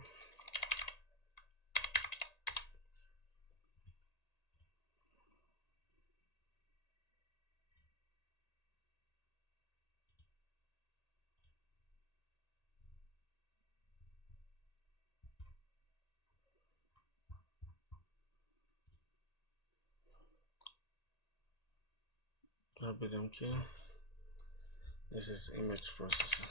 RabbitMQ. This is image processing.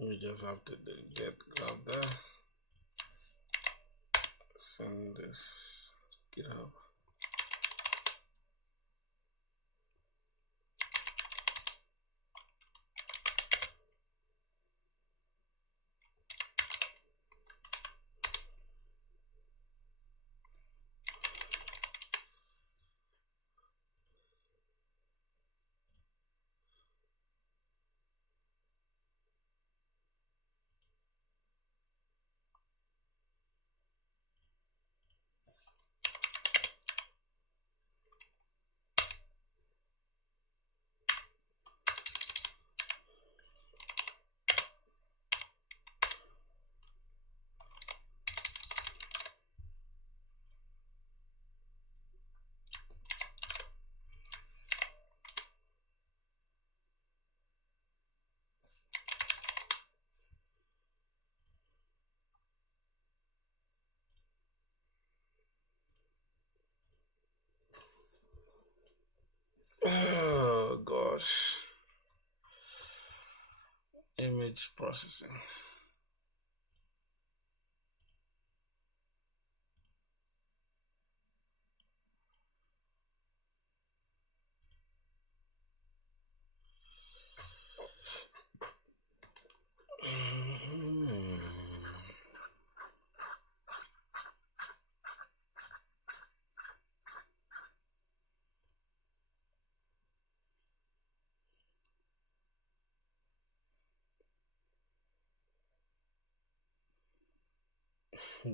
You just have to get grab there, send this to GitHub. Oh gosh, image processing.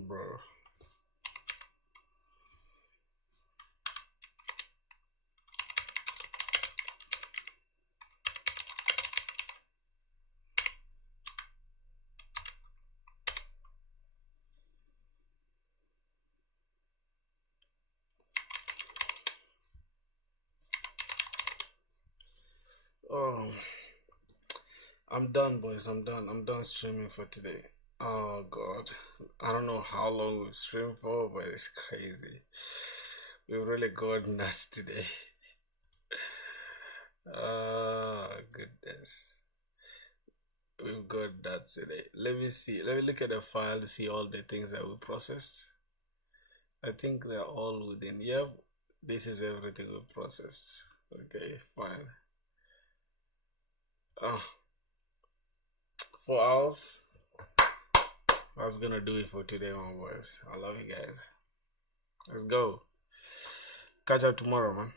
Bro. Oh, I'm done, boys. I'm done. I'm done streaming for today. Oh God, I don't know how long we've streamed for, but it's crazy. We really got nuts today. Oh goodness, we've got nuts today. Let me see. Let me look at the file to see all the things that we processed. I think they're all within. Yep, this is everything we processed. Okay, fine. Oh, 4 hours. That's gonna do it for today, my boys. I love you guys. Let's go. Catch up tomorrow, man.